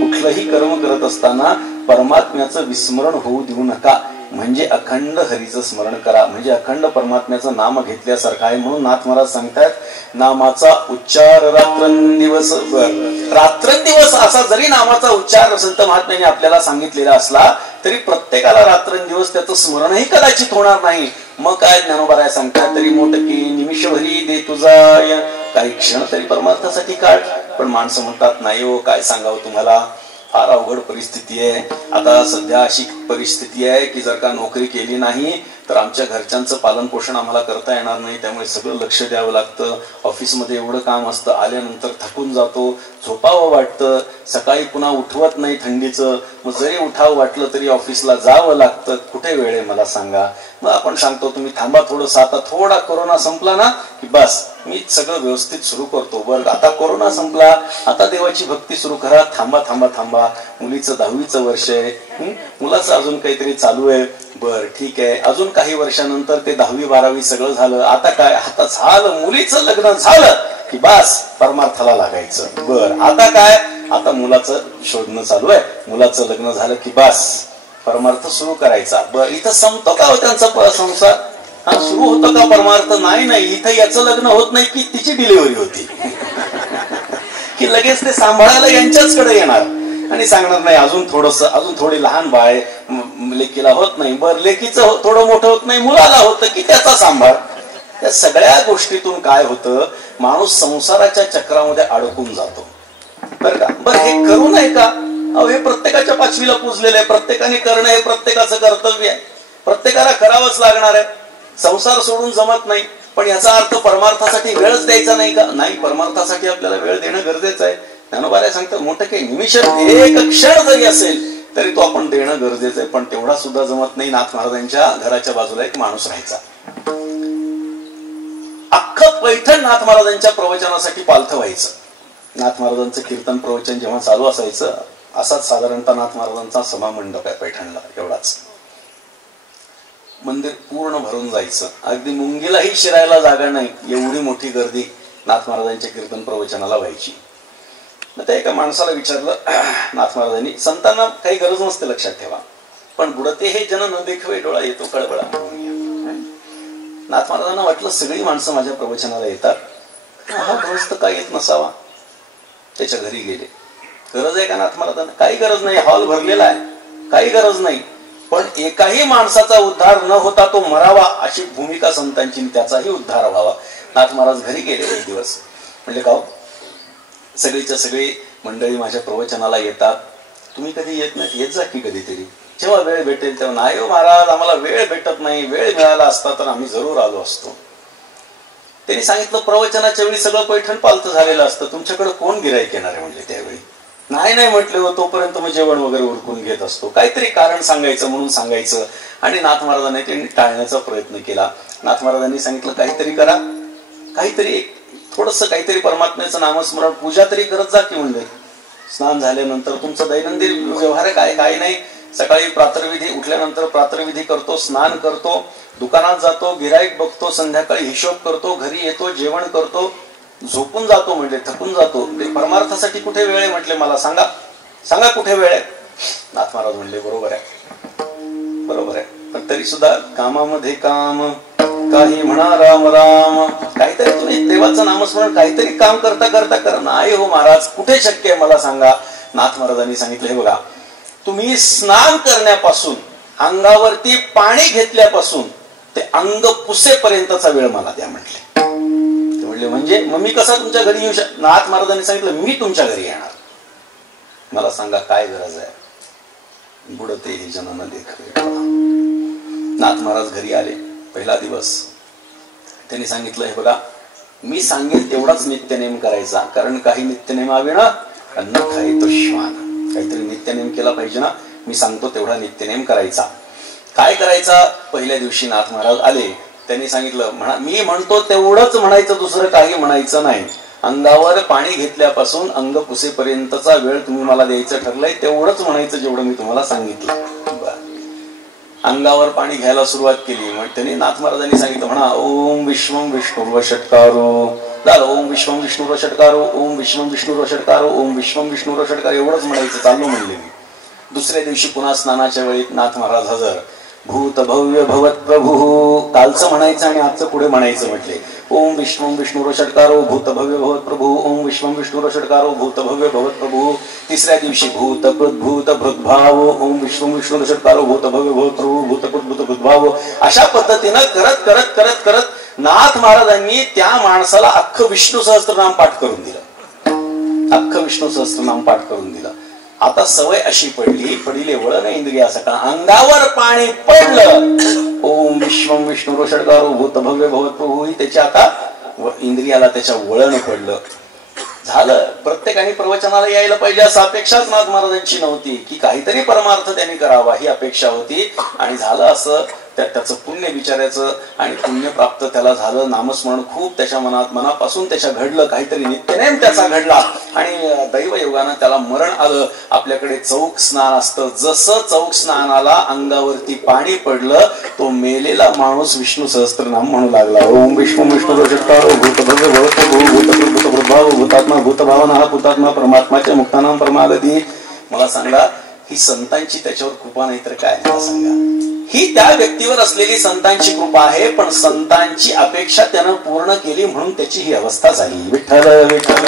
कुठलंही कर्म करत असताना परमात्म्याचं विस्मरण होऊ देऊ नका. म्हणजे अखंड हरीचं स्मरण करा, म्हणजे अखंड परमात्म्याचं नाम घेतल्यासारखं आहे. म्हणून नाथ महाराज सांगतात, नामाचा उच्चार रात्रंदिवस. रात्रंदिवस असा जरी नामाचा उच्चार संत महात्म्याने आपल्याला सांगितलेला असला तरी प्रत्येकाला रात्रंदिवस त्याचं स्मरणही कदाचित होणार नाही. मग काय ज्ञानोबा सांगतात, तरी मोठकी निमिषभरी दे तुझा, काही क्षण तरी परमार्थासाठी काढ. पण माणसं म्हणतात, नाही हो, काय सांगावं तुम्हाला, फार अवघड परिस्थिती आहे. आता सध्या अशी परिस्थिती आहे की जर का नोकरी केली नाही तर आमच्या घरच्यांचं पालन पोषण आम्हाला करता येणार नाही, त्यामुळे सगळं लक्ष द्यावं लागतं. ऑफिसमध्ये एवढं काम असतं, आल्यानंतर थकून जातो, झोपावं वाटतं, सकाळी पुन्हा उठवत नाही थंडीचं, मग जरी उठावं वाटलं तरी ऑफिसला जावं लागतं, कुठे वेळ आहे मला सांगा. मग आपण सांगतो तुम्ही थांबा थोडंसं, आता थोडा कोरोना संपला ना की बस मी सगळं व्यवस्थित सुरू करतो. बरं, आता कोरोना संपला, आता देवाची भक्ती सुरू करा. थांबा थांबा थांबा, मुलीचं 10वीचं वर्ष आहे, मुलाचं अजून काहीतरी चालू आहे. बर ठीक आहे, अजून काही वर्षानंतर ते 10वी 12वी सगळं झालं, आता काय, आता झालं मुलीचं लग्न झालं की बस परमार्थाला लागायचं. बर आता काय, आता मुलाचं शोधणं चालू आहे, मुलाचं लग्न झालं की बस परमार्थ सुरू करायचा. बर इथं संपतो का हो त्यांचा संसार? हा, सुरू होतो का परमार्थ? नाही नाही, इथं याचं लग्न होत नाही की तिची डिलिव्हरी होती की लगेच ते सांभाळायला यांच्याचकडे येणार आणि सांगणार नाही अजून थोडस, अजून थोडी लहान बाळ, लेकीला होत नाही. बर लेकीचं थोडं मोठं होत नाही, मुलाला होतं की त्याचा सांभाळ. या सगळ्या गोष्टीतून काय होतं, माणूस संसाराच्या चक्रामध्ये अडकून जातो. बरं का, बरं हे करू नये का? अहो हे प्रत्येकाच्या पाचवीला पुजलेलं आहे, प्रत्येकाने करणं हे प्रत्येकाचं कर्तव्य आहे, प्रत्येकाला करावंच लागणार आहे. संसार सोडून जमत नाही, पण याचा अर्थ परमार्थासाठी वेळच द्यायचा नाही का? नाही, परमार्थासाठी आपल्याला वेळ देणं गरजेचं आहे. ज्ञानोबा सांगतात, मोठं काही निमिष एक क्षण जरी असेल तरी तो आपण देणं गरजेचं आहे. पण तेवढा सुद्धा जमत नाही. नाथ महाराजांच्या घराच्या बाजूला एक माणूस राहायचा, अख्खं पैठण नाथ महाराजांच्या प्रवचनासाठी पालथं व्हायचं. नाथ महाराजांचं कीर्तन प्रवचन जेव्हा चालू असायचं, असाच साधारणतः नाथ महाराजांचा सभामंडप आहे पैठणला, एवढाच. मंदिर पूर्ण भरून जायचं, अगदी मुंगीलाही शिरायला जागा नाही, एवढी मोठी गर्दी नाथ महाराजांच्या कीर्तन प्रवचनाला व्हायची. मग त्या एका माणसाला विचारलं नाथ महाराजांनी, संतांना काही गरज नसते लक्षात ठेवा, पण बुडते हे जन न देखवे डोळा येतो कळबळा. नाथ महाराजांना वाटलं सगळी माणसं माझ्या प्रवचनाला येतात, हा गृहस्थ काय येत नसावा. त्याच्या घरी गेले. गरज आहे का नाथ महाराजांना? काही गरज नाही, हॉल भरलेला आहे, काही गरज नाही. पण एकाही माणसाचा उद्धार न होता तो मरावा अशी भूमिका संतांची, त्याचाही उद्धार व्हावा. नाथ महाराज घरी गेले एक दिवस. म्हणजे का सगळीच्या सगळी मंडळी माझ्या प्रवचनाला येतात, तुम्ही कधी येत नाही? येत जा की कधीतरी, जेव्हा वेळ भेटेल तेव्हा. नाही हो महाराज, आम्हाला वेळ भेटत नाही, वेळ मिळाला असता तर आम्ही जरूर आलो असतो. त्यांनी सांगितलं, प्रवचनाच्या वेळी सगळं पैठण पालतं झालेलं असतं, तुमच्याकडे कोण गिऱ्हाईक येणार आहे म्हणजे त्यावेळी? नाही नाही म्हटलं, तोपर्यंत मग जेवण वगैरे उरकून घेत असतो. काहीतरी कारण सांगायचं म्हणून सांगायचं. आणि नाथ महाराजांनी ते टाळण्याचा प्रयत्न केला. नाथ महाराजांनी सांगितलं, काहीतरी करा, काहीतरी थोडस काहीतरी परमात्म्याचं नामस्मरण, पूजा तरी करत जा की. म्हणजे स्नान झाल्यानंतर तुमचं दैनंदिन व्यवहार काय काय नाही, सकाळी प्रातर्विधी, उठल्यानंतर प्रातर्विधी करतो, स्नान करतो, दुकानात जातो, गिऱ्हाईक बघतो, संध्याकाळी हिशोब करतो, घरी येतो, जेवण करतो, झोपून जातो, म्हणजे थकून जातो. परमार्थासाठी कुठे वेळ आहे म्हटले, मला सांगा, सांगा कुठे वेळ आहे? नाथ महाराज म्हणले, बरोबर आहे, बरोबर आहे, पण तरी सुद्धा कामामध्ये काम, काही म्हणा राम राम, काहीतरी तुम्ही देवाचं नामस्मरण काहीतरी काम करता करता करा. नाही हो महाराज, कुठे शक्य आहे मला सांगा. नाथ महाराजांनी सांगितलं, हे बघा, तुम्ही स्नान करण्यापासून, अंगावरती पाणी घेतल्यापासून ते अंग पुसेपर्यंतचा वेळ मला द्या म्हटले. म्हणजे मग मी कसा तुमच्या घरी येऊ शकतो? नाथ महाराजांनी सांगितलं, मी तुमच्या घरी येणार, मला सांगा काय गरज आहे? बुडते हे जन देखवे. नाथ महाराज घरी आले. पहिला दिवस त्यांनी सांगितलं, हे बघा, मी सांगेन तेवढाच नित्यनेम करायचा, कारण काही नित्यनेमाविना अन्न खाय तो श्वान. काहीतरी नित्यनेम केला पाहिजे ना, मी सांगतो तेवढा नित्यनेम करायचा. काय करायचा? पहिल्या दिवशी नाथ महाराज आले, त्यांनी सांगितलं, मी म्हणतो तेवढंच म्हणायचं, दुसरं काही म्हणायचं नाही. अंगावर पाणी घेतल्यापासून अंग पुसेपर्यंतचा वेळ तुम्ही मला द्यायचं ठरलंय, तेवढंच म्हणायचं जेवढं मी तुम्हाला सांगितलं. अंगावर पाणी घ्यायला सुरुवात केली. मग त्यांनी नाथ महाराजांनी सांगितलं, म्हणा ओम विश्वम विष्णुर्व षटकारो. झालं, ओम विश्वम विष्णुर्व षटकारो, ओम विश्वम विष्णुर्व षटकारो, ओम विश्वम विष्णुर्व षटकारो, एवढंच म्हणायचं. चाललो म्हणले मी. दुसऱ्या दिवशी पुन्हा स्नानाच्या वेळी नाथ महाराज हजर. भूत भव्य भवत प्रभू. कालचं म्हणायचं आणि आजचं पुढे म्हणायचं म्हटले. ओम विष्णू विष्णू षटकारो भूत भव्य भवत प्रभू. ओम विष्णू विष्णू षटकारो भूत भव्य भवत प्रभू. तिसऱ्या दिवशी भूत भूत भृद्भाव. ओम विष्णू विष्णू षटकारो भूत भव्य भवत प्रभू. भूत भूत भृद्भाव. अशा पद्धतीनं करत करत करत करत नाथ महाराजांनी त्या माणसाला अख्खं विष्णू सहस्त्रनाम पाठ करून दिलं. अख्खं विष्णू सहस्त्रनाम पाठ करून दिलं. आता सवय अशी पडली वळण इंद्रिया सका अंगावर पाणी पडलं. ओम विश्वम विष्णू षटकारो भूत भव्य भवत प्रभू. त्याच्या आता इंद्रियाला त्याच्या वळण पडलं. झालं. प्रत्येकाने प्रवचनाला यायला पाहिजे असं अपेक्षाच नाथ महाराजांची नव्हती, की काहीतरी परमार्थ त्यांनी करावा ही अपेक्षा होती. आणि झालं असं. त्याचं पुण्य विचारायचं आणि पुण्य प्राप्त त्याला झालं. नामस्मरण खूप त्याच्या मनापासून त्याच्या घडलं. काहीतरी नित्यनेम त्याचा घडला आणि दैवयोगानं त्याला मरण आलं. आपल्याकडे चौक स्नान असतं. जसं चौक स्नानाला अंगावरती पाणी पडलं तो मेलेला माणूस विष्णू सहस्त्रनाम म्हणू लागला. ओम विष्णू विष्णू षटकारो भूत भव्य भवत भूत भूतभाव भूतात्मा भूतभावना हा भूतात्मा परमात्माच्या मुक्तानाम परमागती. मला सांगा ही संतांची त्याच्यावर कृपा नाही तर काय? मला सांगा. ही त्या व्यक्तीवर असलेली संतांची कृपा आहे. पण संतांची अपेक्षा त्यानं पूर्ण केली म्हणून त्याची ही अवस्था झाली. विठ्ठल विठ्ठल.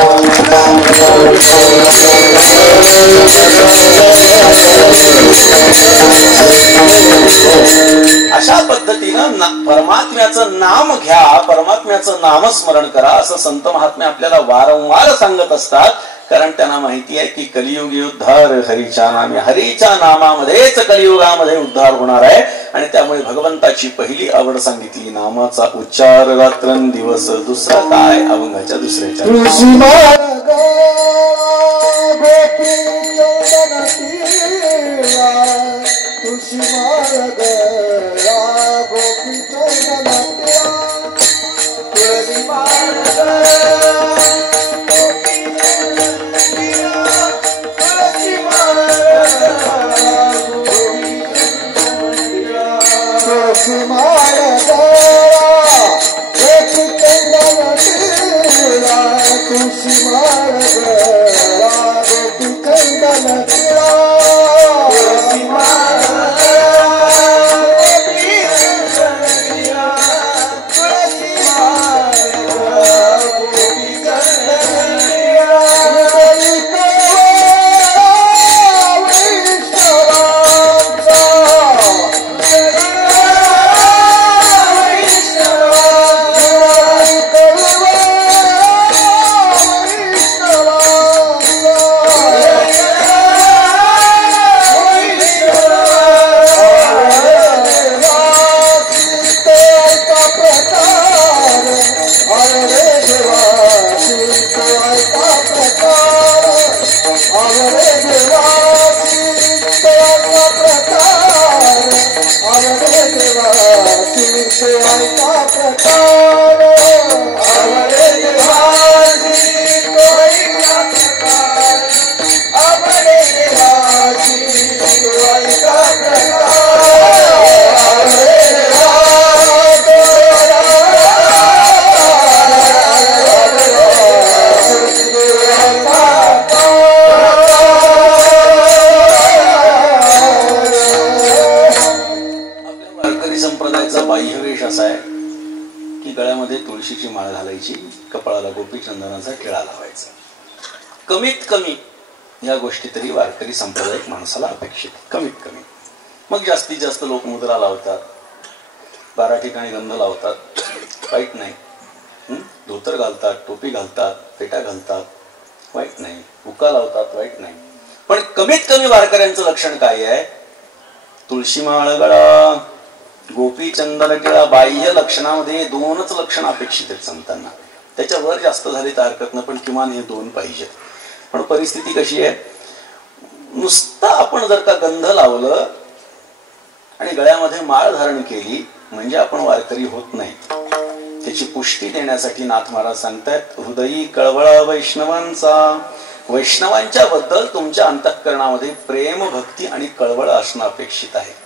अशा पद्धतीनं परमात्म्याचं नाम घ्या, परमात्म्याचं नामस्मरण करा असं संत महात्मे आपल्याला वारंवार सांगत असतात. कारण त्यांना माहिती आहे की कलियुगी उद्धार हरीच्या नामे. हरीच्या नामामध्येच कलियुगामध्ये उद्धार होणार आहे. आणि त्यामुळे भगवंताची पहिली आवड सांगितली नामाचा उच्चार रात्रंदिवस. दुसरा काय? अभंगाच्या दुसऱ्याच्या तुळशीची माळ घालायची, कपाळाला गोपीचंदनाचा टिळा लावायचा. कमीत कमी या गोष्टी तरी वारकरी संप्रदायिक माणसाला अपेक्षित. कमीत कमी. मग जास्तीत जास्त लोक मुद्रा लावतात, 12 ठिकाणी गंध लावतात, वाईट नाही. धोतर घालतात, टोपी घालतात, फेटा घालतात, वाईट नाही. बुका लावतात, वाईट नाही. पण कमीत कमी वारकऱ्यांचं लक्षण काय आहे? तुळशी माळ गळा, गोपी चंदन टिळा. बाह्य लक्षणामध्ये 2च लक्षण अपेक्षित आहेत संतांना. त्याच्यावर जास्त झाली तर हरकत नाही, पण किमान हे 2 पाहिजेत. पण परिस्थिती कशी आहे? नुसतं आपण जर का गंध लावलं आणि गळ्यामध्ये माळ धारण केली म्हणजे आपण वारकरी होत नाही. त्याची पुष्टी देण्यासाठी नाथ महाराज सांगतायत, हृदयी कळवळा वैष्णवांचा. वैष्णवांच्या बद्दल तुमच्या अंतःकरणामध्ये प्रेम, भक्ती आणि कळवळ असणं अपेक्षित आहे.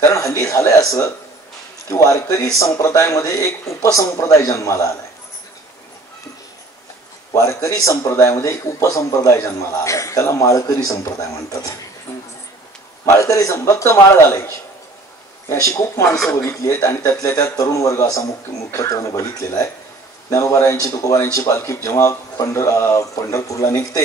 कारण हल्ली झालंय असं की वारकरी संप्रदायामध्ये एक उपसंप्रदाय जन्माला आलाय. वारकरी संप्रदायामध्ये एक उपसंप्रदाय जन्माला आलाय. त्याला माळकरी संप्रदाय म्हणतात. माळकरी फक्त माळ घालायची. अशी खूप माणसं बघितली आहेत आणि त्यातल्या त्यात तरुण वर्ग असा मुख्यत्वाने बघितलेला आहे. ज्ञानोबारायांची तुकोबारायांची पालखी जेव्हा पंढरपूरला निघते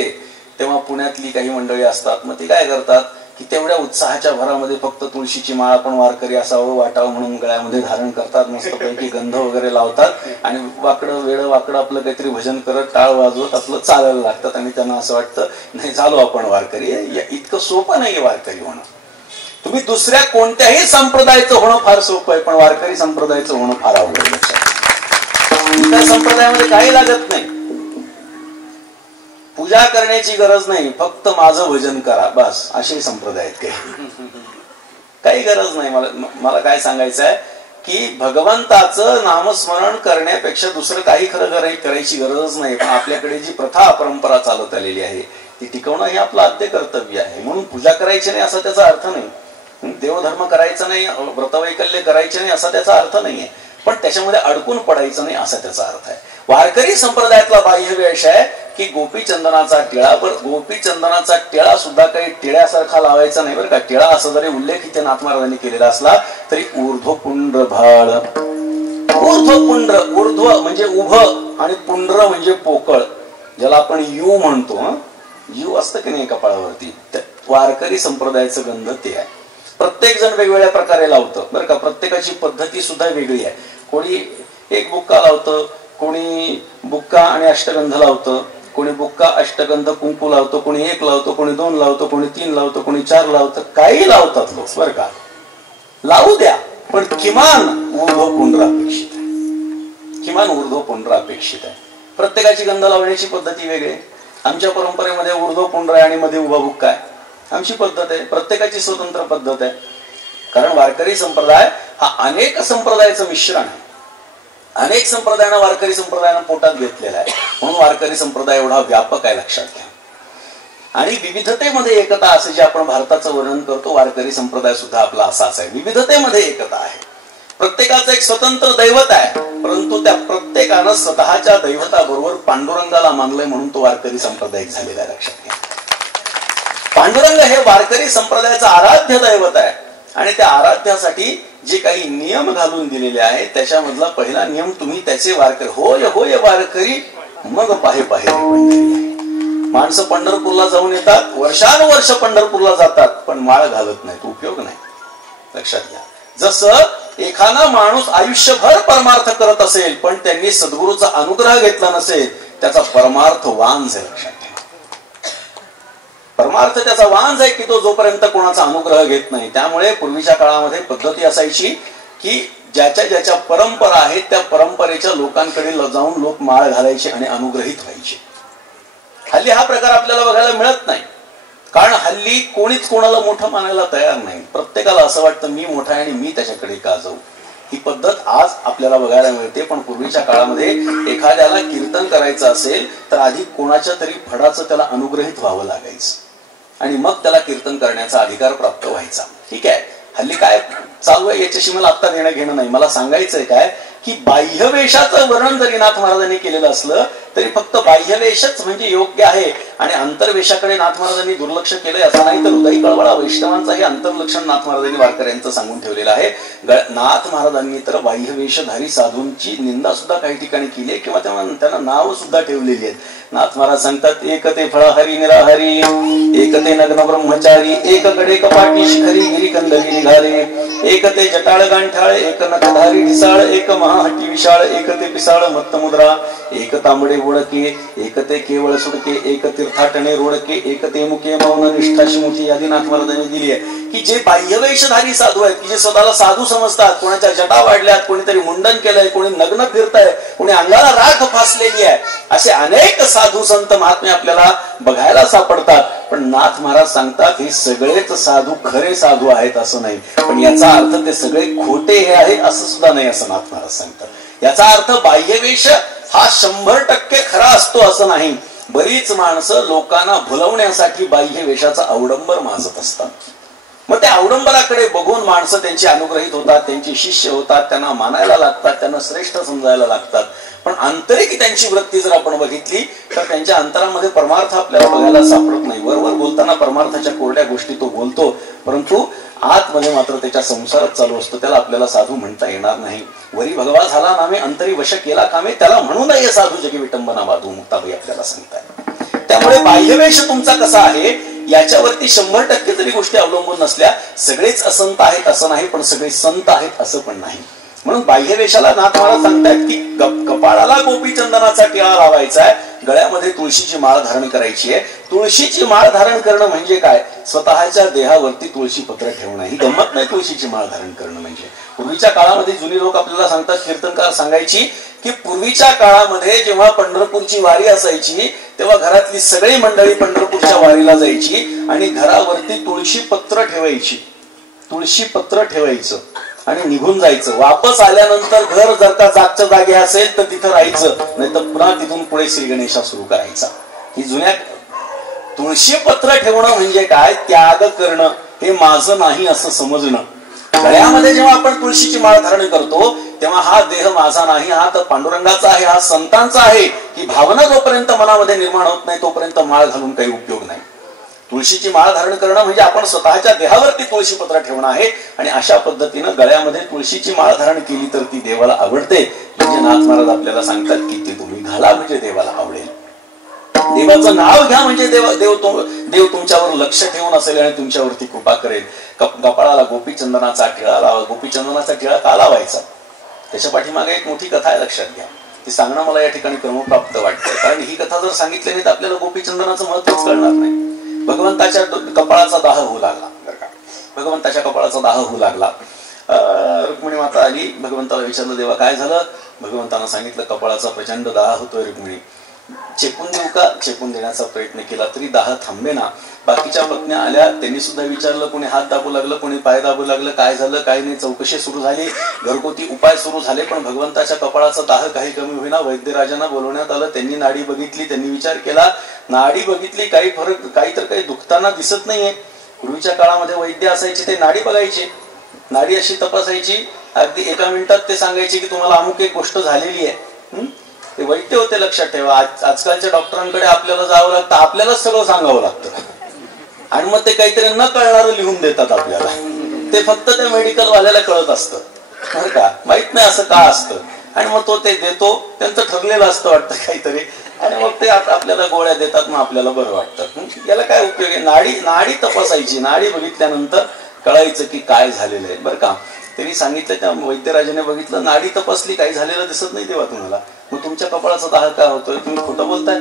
तेव्हा पुण्यातली काही मंडळी असतात. मग ते काय करतात की तेवढ्या उत्साहाच्या भरामध्ये फक्त तुळशीची माळ पण वारकरी असावं वाटावं म्हणून गळ्यामध्ये धारण करतात, मस्तपैकी गंध वगैरे लावतात आणि वाकडं वेळं वाकडं आपलं काहीतरी भजन करत टाळ वाजवत आपलं चालायला लागतात. आणि त्यांना असं वाटतं नाही झालो आपण वारकरी. इतकं सोपं नाहीये वारकरी होणं. तुम्ही दुसऱ्या कोणत्याही संप्रदायाचं होणं फार सोपं आहे, पण वारकरी संप्रदायाचं होणं फार अवघड आहे. इतर संप्रदायामध्ये काही लागत नाही, पूजा करण्याची गरज नाही, फक्त माझं भजन करा बस, असे संप्रदाय आहेत. काही गरज नाही. मला काय सांगायचं आहे की भगवंताचं नामस्मरण करण्यापेक्षा दुसरं काही खरं करायची गरजच नाही. पण आपल्याकडे जी प्रथा परंपरा चालत आलेली आहे ती टिकवणं हे आपलं आद्य कर्तव्य आहे. म्हणून पूजा करायची नाही असा त्याचा अर्थ नाही, देवधर्म करायचा नाही, व्रतवैकल्य करायचे नाही असा त्याचा अर्थ नाहीये, पण त्याच्यामध्ये अडकून पडायचं नाही असा त्याचा अर्थ आहे. वारकरी संप्रदायातला बाह्य वेश आहे की गोपीचंदनाचा टिळा. बरं, गोपीचंदनाचा टिळा सुद्धा काही टिळ्यासारखा लावायचा नाही बरं का. टिळा असा जरी उल्लेख इथे नाथ महाराजांनी केलेला असला तरी ऊर्ध्वपुंड्र भाळ. ऊर्ध्वपुंड्र, ऊर्ध्व म्हणजे उभं आणि पुंड्र म्हणजे पोकळ, ज्याला आपण यू म्हणतो. यू असतं की नाही कपाळावरती, वारकरी संप्रदायाचं गंध ते आहे. प्रत्येक जण वेगवेगळ्या प्रकारे लावतं बरं का. प्रत्येकाची पद्धती सुद्धा वेगळी आहे. कोणी एक बुक्का लावतं, कोणी बुक्का आणि अष्टगंध लावतं, कोणी बुक्का अष्टगंध कुंकू लावतो, कोणी 1 लावतो, कोणी 2 लावतो, कोणी 3 लावतो, कोणी 4 लावतं. काही लावतात लोक बरं का. लावू द्या, पण किमान ऊर्ध्वपुंड्र अपेक्षित आहे. किमान ऊर्ध्वपुंड्र अपेक्षित आहे. प्रत्येकाची गंध लावण्याची पद्धती वेगळी आहे. आमच्या परंपरेमध्ये ऊर्ध्वपुंड्र आहे आणि मध्ये उभा बुक्का आहे, आमची पद्धत आहे. प्रत्येकाची स्वतंत्र पद्धत आहे. कारण वारकरी संप्रदाय हा अनेक संप्रदायाचं मिश्रण आहे. अनेक संप्रदायांना वारकरी संप्रदायानं पोटात घेतलेला आहे, म्हणून वारकरी संप्रदाय एवढा व्यापक आहे, लक्षात घ्या. आणि विविधतेमध्ये एकता असं जे आपण भारताचं वर्णन करतो, वारकरी संप्रदाय सुद्धा आपला असाच आहे. विविधतेमध्ये एकता आहे. प्रत्येकाचं एक स्वतंत्र दैवत आहे, परंतु त्या प्रत्येकानं स्वतःच्या दैवताबरोबर पांडुरंगाला मानलंय म्हणून तो वारकरी संप्रदाय झालेला आहे, लक्षात घ्या. पांडुरंग हे वारकरी संप्रदायाचं आराध्य दैवत आहे आणि त्या आराध्यासाठी जे काही नियम घालून दिलेले आहेत त्याच्यामधला पहिला नियम, तुम्ही त्याचे वारकरी होय होय वारकरी मग पाहे पाहे पंढरी. माणसं पंढरपूरला जाऊन येतात, वर्षानुवर्ष पंढरपूरला जातात, पण माळ घालत नाहीत, उपयोग नाही, लक्षात घ्या. जसं एखादा माणूस आयुष्यभर परमार्थ करत असेल पण त्यांनी सद्गुरूचा अनुग्रह घेतला नसेल, त्याचा परमार्थ वांझ आहे, लक्षात घ्या. परमार्थ त्याचा वांझ आहे की तो जोपर्यंत कोणाचा अनुग्रह घेत नाही. त्यामुळे पूर्वीच्या काळामध्ये पद्धती असायची की ज्याच्या ज्याच्या परंपरा आहेत त्या परंपरेच्या लोकांकडे जाऊन लोक माळ घालायचे आणि अनुग्रहित व्हायचे. हल्ली हा प्रकार आपल्याला बघायला मिळत नाही, कारण हल्ली कोणीच कोणाला मोठं मानायला तयार नाही. प्रत्येकाला असं वाटतं मी मोठा आहे आणि मी त्याच्याकडे का जाऊ. ही पद्धत आज आपल्याला बघायला मिळते. पण पूर्वीच्या काळामध्ये एखाद्याला कीर्तन करायचं असेल तर आधी कोणाच्या तरी फडाचं त्याला अनुग्रहित व्हावं लागायचं आणि मग त्याला कीर्तन करण्याचा अधिकार प्राप्त व्हायचा. ठीक आहे, हल्ली काय चालू आहे याच्याशी मला आत्ता देणं घेणं नाही. मला सांगायचंय काय की बाह्यवेशाचं वर्णन जरी नाथ महाराजांनी केलेलं असलं तरी फक्त बाह्यवेशच म्हणजे योग्य आहे आणि अंतर्वेशाकडे नाथ महाराजांनी दुर्लक्ष केलंय असं नाही. तर हृदय कळवळा वैष्णवांचं हे अंतर्लक्षण नाथ महाराजांनी वारकऱ्यांचं सांगून ठेवलेलं आहे. नाथ महाराजांनी तर बाह्यवेशधारी साधूंची निंदा सुद्धा काही ठिकाणी केली आहे किंवा त्यांना नाव सुद्धा ठेवलेली आहेत. नाथ महाराज सांगतात एकते फळहरी निराहरी, एकते नग्न ब्रह्मचारी, एककडे कपाटी शिखरी गिरीकंदरी निघाले, एकते जटाळ गांठाळ, एक नखधारी ढिसाळ, एक महाहट्टी विशाळ, एकते पिसाळ मत्तमुद्रा, एक तांबडे ओळके, एकते केवळ सुडके, एक तीर्थाटणे रोडके, एकते मुखे मौन निष्ठाशी मोठी यादी नाथ महाराजांनी दिली आहे. की जे बाह्यवेशधारी साधू आहेत की जे स्वतःला साधू समजतात, कोणाच्या जटा वाढल्यात, कोणीतरी मुंडन केलंय, कोणी नग्न फिरतंय, कोणी अंगाला राख फासलेली आहे, असे अनेक साधू संत महात्मे आपल्याला बघायला सापडतात. पण नाथ महाराज सांगतात हे सगळेच साधू खरे साधू आहेत असं नाही, पण याचा अर्थ ते सगळे खोटे हे आहे असं सुद्धा नाही असं नाथ महाराज सांगतात. याचा अर्थ बाह्यवेश हा 100% खरा असतो असं नाही. बरीच माणसं लोकांना भुलवण्यासाठी बाह्यवेशाचा अवडंबर माजत असतात. मग त्या अवडंबराकडे बघून माणसं त्यांची अनुग्रहित होतात, त्यांचे शिष्य होतात, त्यांना मानायला लागतात, त्यांना श्रेष्ठ समजायला लागतात. पण आंतरिक त्यांची वृत्ती जर आपण बघितली तर त्यांच्या अंतरामध्ये परमार्थ आपल्याला बघायला सापडत नाही. वरवर बोलताना परमार्थाच्या कोरड्या गोष्टी तो बोलतो, परंतु आतमध्ये मात्र त्याच्या संसारात चालू असतो, त्याला आपल्याला साधू म्हणता येणार नाही. वरी भगवा झाला नामे अंतरी वश केला कामे, त्याला म्हणू नये साधू जगी विटंबना बाधू, मुक्ताबाई आपल्याला सांगताय. त्यामुळे बाह्यवेश तुमचा कसा आहे याच्यावरती 100% तरी गोष्टी अवलंबून नसल्या. सगळेच असंत आहेत असं नाही, पण सगळे संत आहेत असं पण नाही. म्हणून बाह्यवेशाला नाथ महाराज सांगतायत की कपाळाला गोपीचंदनाचा टिळा लावायचा आहे, गळ्यामध्ये तुळशीची माळ धारण करायची आहे. तुळशीची माळ धारण करणं म्हणजे काय? स्वतःच्या देहावरती तुळशी पत्र ठेवणं. ही गंमत नाही तुळशीची माळ धारण करणं म्हणजे. पूर्वीच्या काळामध्ये जुनी लोक आपल्याला सांगतात, कीर्तनकार सांगायची की पूर्वीच्या काळामध्ये जेव्हा पंढरपूरची वारी असायची तेव्हा घरातली सगळी मंडळी पंढरपूरच्या वारीला जायची आणि घरावरती तुळशी पत्र ठेवायची. तुळशी पत्र ठेवायचं आणि निघून जायचं. वापस आल्यानंतर घर जर का जागच्या जागी असेल तर तिथं राहायचं, नाही तर पुन्हा तिथून पुढे श्री गणेशा सुरू करायचा. ही जुन्या तुळशी पत्र ठेवणं म्हणजे काय? त्याग करणं. हे माझं नाही असं समजणं. गळ्यामध्ये जेव्हा आपण तुळशीची माळ धारण करतो तेव्हा हा देह माझा नाही, हा तर पांडुरंगाचा आहे, हा संतांचा आहे, ही भावना जोपर्यंत मनामध्ये निर्माण होत नाही तोपर्यंत माळ घालून काही उपयोग नाही. तुळशीची माळ धारण करणं म्हणजे आपण स्वतःच्या देहावरती तुळशी पत्र ठेवणं आहे. आणि अशा पद्धतीनं गळ्यामध्ये तुळशीची माळ धारण केली तर ती देवाला आवडते. म्हणजे नाथ महाराज आपल्याला सांगतात की ती तुम्ही घाला म्हणजे देवाला आवडेल. देवाचं नाव घ्या म्हणजे देव तुमच्यावर लक्ष ठेवून असेल आणि तुमच्यावरती कृपा करेल. कपाळाला गोपीचंदनाचा टिळा लावा. गोपीचंदनाचा टिळा का लावायचा? त्याच्या पाठीमागे एक मोठी कथा आहे, लक्षात घ्या. ती सांगणं मला या ठिकाणी क्रमप्राप्त वाटतंय, कारण ही कथा जर सांगितली नाही तर आपल्याला गोपीचंदनाचं महत्वच कळणार नाही. भगवंताच्या कपाळाचा दाह होऊ लागला. भगवंताच्या कपाळाचा दाह होऊ लागला. रुक्मिणी माता आली, भगवंताला विचारलं देवा काय झालं? भगवंतानं सांगितलं कपाळाचा प्रचंड दाह होतोय रुक्मिणी. चेपून देऊ का? चेपून देण्याचा प्रयत्न केला तरी दाह थांबे ना. बाकीच्या पत्न्या आल्या, त्यांनी सुद्धा विचारलं, कोणी हात दाबू लागलं, कोणी पाय दाबू लागलं, काय झालं काय नाही. चौकशी सुरू झाली, घरगुती उपाय सुरू झाले, पण भगवंताच्या कपाळाचा दाह काही कमी होईना. वैद्यराजांना बोलवण्यात आलं, त्यांनी नाडी बघितली, त्यांनी विचार केला, नाडी बघितली, काही फरक काही तर काही दुखताना दिसत नाहीये. पूर्वीच्या काळामध्ये वैद्य असायचे, ते नाडी बघायचे, नाडी अशी तपासायची, अगदी एका मिनिटात ते सांगायचे की तुम्हाला अमुक एक गोष्ट झालेली आहे. ते वैद्य होते, लक्षात ठेवा. आजकालच्या डॉक्टरांकडे आपल्याला जावं लागतं, आपल्यालाच सगळं सांगावं लागतं आणि मग ते काहीतरी न कळणारं लिहून देतात आपल्याला. ते फक्त त्या मेडिकल वाल्याला कळत असतं, बरं का, माहित नाही असं का असतं. आणि मग तो ते देतो, त्यांचं ठरलेलं असतं वाटतं काहीतरी, आणि मग ते आपल्याला गोळ्या देतात, मग आपल्याला बरं वाटतं. याला काय उपयोग आहे? नाडी तपासायची. नाडी बघितल्यानंतर कळायचं की काय झालेलं आहे, बरं का. त्यांनी सांगितलं, त्या वैद्यराजाने बघितलं, नाडी तपासली, काही झालेलं दिसत नाही तेव्हा तुम्हाला, मग तुमच्या कपाळाचा दाह काय होतोय? तुम्ही खोटं बोलताय.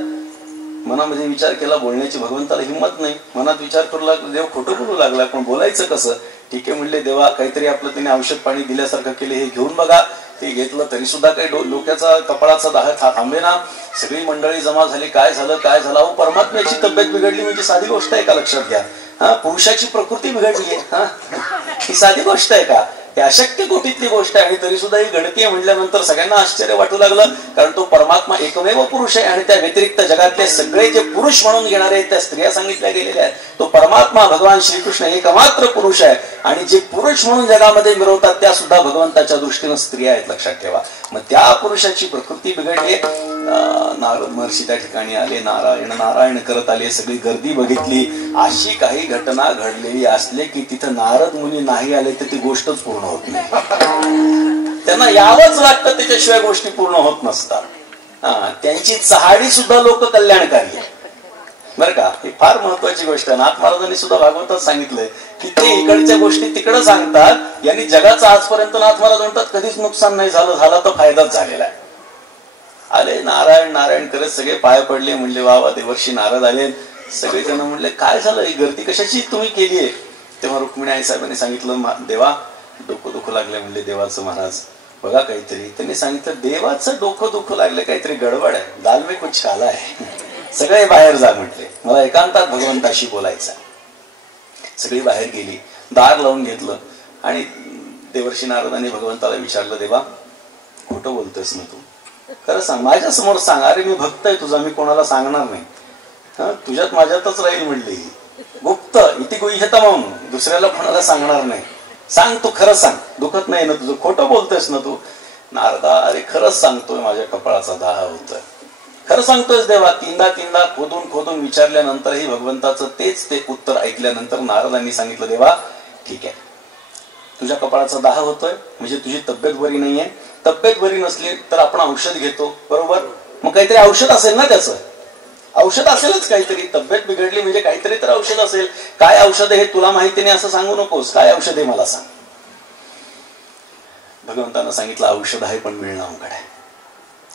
मनामध्ये विचार केला, बोलण्याची भगवंताला हिंमत नाही. मनात विचार करू लागला, देव खोटं बोलू लागला, पण बोलायचं कसं? ठीक आहे म्हणले, देवा काहीतरी आपलं त्याने औषध पाणी दिल्यासारखं केले, हे घेऊन बघा. ते घेतलं तरी सुद्धा काही डोक्याचा कपाळाचा दाह थांबे ना. सगळी मंडळी जमा झाली, काय झालं काय झालं? अहो, परमात्म्याची तब्येत बिघडली म्हणजे साधी गोष्ट आहे का? लक्षात घ्या. पुरुषाची प्रकृती बिघडली आहे, ही साधी गोष्ट आहे का? ही अशक्य कोटीतली गोष्ट आहे. आणि तरी सुद्धा ही घडतीये म्हटल्यानंतर सगळ्यांना आश्चर्य वाटू लागलं, कारण तो परमात्मा एकमेव पुरुष आहे आणि त्या व्यतिरिक्त जगातले सगळे जे पुरुष म्हणून घेणारे आहेत त्या स्त्रिया सांगितल्या गेलेल्या आहेत. तो परमात्मा भगवान श्रीकृष्ण एकमात्र पुरुष आहे आणि जे पुरुष म्हणून जगामध्ये मिरवतात त्या सुद्धा भगवंताच्या दृष्टीनं स्त्रिया आहेत, लक्षात ठेवा. मग त्या पुरुषाची प्रकृती बिघडली. नारद महर्षी त्या ठिकाणी आले, नारायण नारायण करत आले, सगळी गर्दी बघितली. अशी काही घटना घडलेली असले की तिथं नारद मुनी नाही आले तर ती गोष्टच पूर्ण होत नाही. त्यांना यावंच लागतं, त्याच्याशिवाय गोष्टी पूर्ण होत नसतात. त्यांची चहाडी सुद्धा लोक कल्याणकारी आहे, बरं का. ही फार महत्वाची गोष्ट आहे. नाथ महाराजांनी सुद्धा भागवतात सांगितलंय की ते इकडच्या गोष्टी तिकडे सांगतात. यांनी जगाचं आजपर्यंत नाथ महाराज म्हणतात कधीच नुकसान नाही झालं, झाला तर फायदाच झालेला आहे. आले नारायण नारायण करत सगळे पाय पडले, म्हणले वा वा देवर्षी नारद आले. सगळे जण म्हणले काय झालं, ही गर्दी कशाची तुम्ही केली आहे? तेव्हा रुक्मिणी आई साहेबांनी सांगितलं, देवा डोकं दुखू लागले. म्हणले देवाचं महाराज बघा काहीतरी. त्यांनी सांगितलं देवाचं डोकं दुखू लागले, काहीतरी गडबड आहे, दाल में कुछ काला आहे. सगळे बाहेर जा म्हटले, मला एकांतात भगवंताशी बोलायचं. सगळी बाहेर गेली, दार लावून घेतलं आणि देवर्षी नारदांनी भगवंताला विचारलं, देवा खोटं बोलतोयस ना तू? खरं सांग, माझ्या समोर सांग. अरे मी भक्त आहे तुझा, मी कोणाला सांगणार नाही, तुझ्यात माझ्यातच राहील म्हणले. गुप्त इति गुह्यतमम, दुसऱ्याला कोणाला सांगणार नाही. सांग तू, खरं सांग, दुखत नाही ना तुझं? खोटं बोलतोयस ना तू? नारदा, अरे खरंच सांगतोय, माझ्या कपाळाचा दाह होतोय. खरं सांगतोयस देवा? तीनदा खोदून खोदून विचारल्यानंतरही भगवंताचं तेच ते उत्तर ऐकल्यानंतर नारदांनी सांगितलं, देवा ठीक आहे, तुझ्या कपाळाचा दाह होतोय म्हणजे तुझी तब्येत बरी नाहीये. तब्येत बरी नसली तर आपण औषध घेतो, बरोबर? मग काहीतरी औषध असेल ना, त्याचं औषध असेलच काहीतरी. तब्येत बिघडली म्हणजे काहीतरी तर औषध असेल. काय औषध हे तुला माहिती नाही असं सांगू नकोस. काय औषध आहे मला सांग. भगवंतानं सांगितलं औषध आहे पण मिळणं अवघड आहे.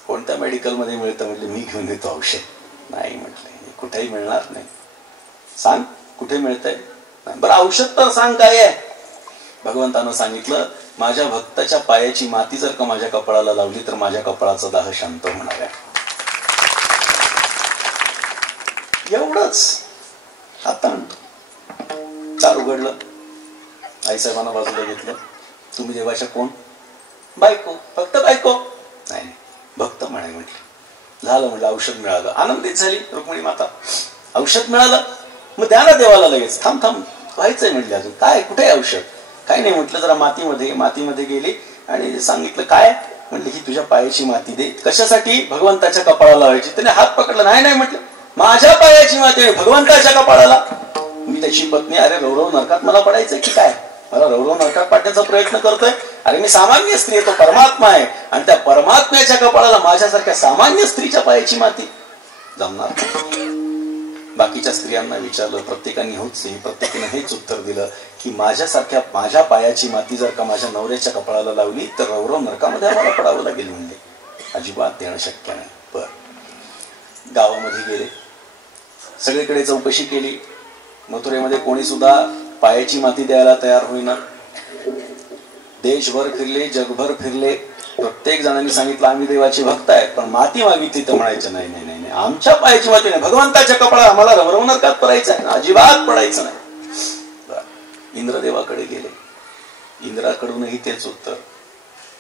कोणत्या मेडिकलमध्ये मिळतं? म्हणजे मी घेऊन येतो औषध. नाही म्हटलं, कुठेही मिळणार नाही. सांग कुठे मिळतंय? बरं औषध तर सांग काय आहे. भगवंतानं सांगितलं माझ्या भक्ताच्या पायाची माती जर का माझ्या कपाळाला लावली तर माझ्या कपाळाचा दाह शांत होणार आहे. एवढंच. आता म्हणतो चार उघडलं, आईसाहेबांना बाजूला घेतलं. तुम्ही देवाच्या कोण? बायको. फक्त बायको? नाही, भक्त म्हणे. म्हटलं झालं. म्हटलं औषध मिळालं. आनंदित झाली रुक्मिणी माता. औषध मिळालं, मग द्या ना देवाला लगेच. थांब व्हायचंय म्हटलं अजून. काय कुठे औषध? काय नाही म्हटलं, जरा मातीमध्ये गेली आणि सांगितलं काय? म्हटलं ही तुझ्या पायाची माती दे. कशासाठी? भगवंताच्या कपाळाला लावायची. त्याने हात पकडला. नाही म्हटलं, माझ्या पायाची माती भगवंताच्या कपाळाला. मी त्याची पत्नी. अरे रवरव नरकात मला पडायचंय की काय? मला रवरव नरकात पाडण्याचा प्रयत्न करतोय? अरे मी सामान्य स्त्री, तो परमात्मा आहे आणि त्या परमात्म्याच्या कपाळाला माझ्यासारख्या सामान्य स्त्रीच्या पायाची माती जमणार? बाकीच्या स्त्रियांना विचारलं, प्रत्येकाने हेच उत्तर दिलं की माझ्या पायाची माती जर का माझ्या नवऱ्याच्या कपाळाला लावली तर रवरव नरकामध्ये आम्हाला पडावं लागेल. म्हणजे अजिबात देणं शक्य नाही. पण गावामध्ये गेले, सगळीकडे चौकशी केली. मथुरेमध्ये कोणी सुद्धा पायाची माती द्यायला तयार होईना. देशभर फिरले, जगभर फिरले. प्रत्येक जणांनी सांगितलं आम्ही देवाचे भक्त आहेत, पण माती मागितली तर म्हणायचं नाही, आमच्या पायाची माती नाही. भगवंताच्या कपाळाला आम्हाला रवरव नरकात पडायचं आहे, अजिबात पडायचं नाही. इंद्रदेवाकडे गेले, इंद्राकडूनही तेच उत्तर.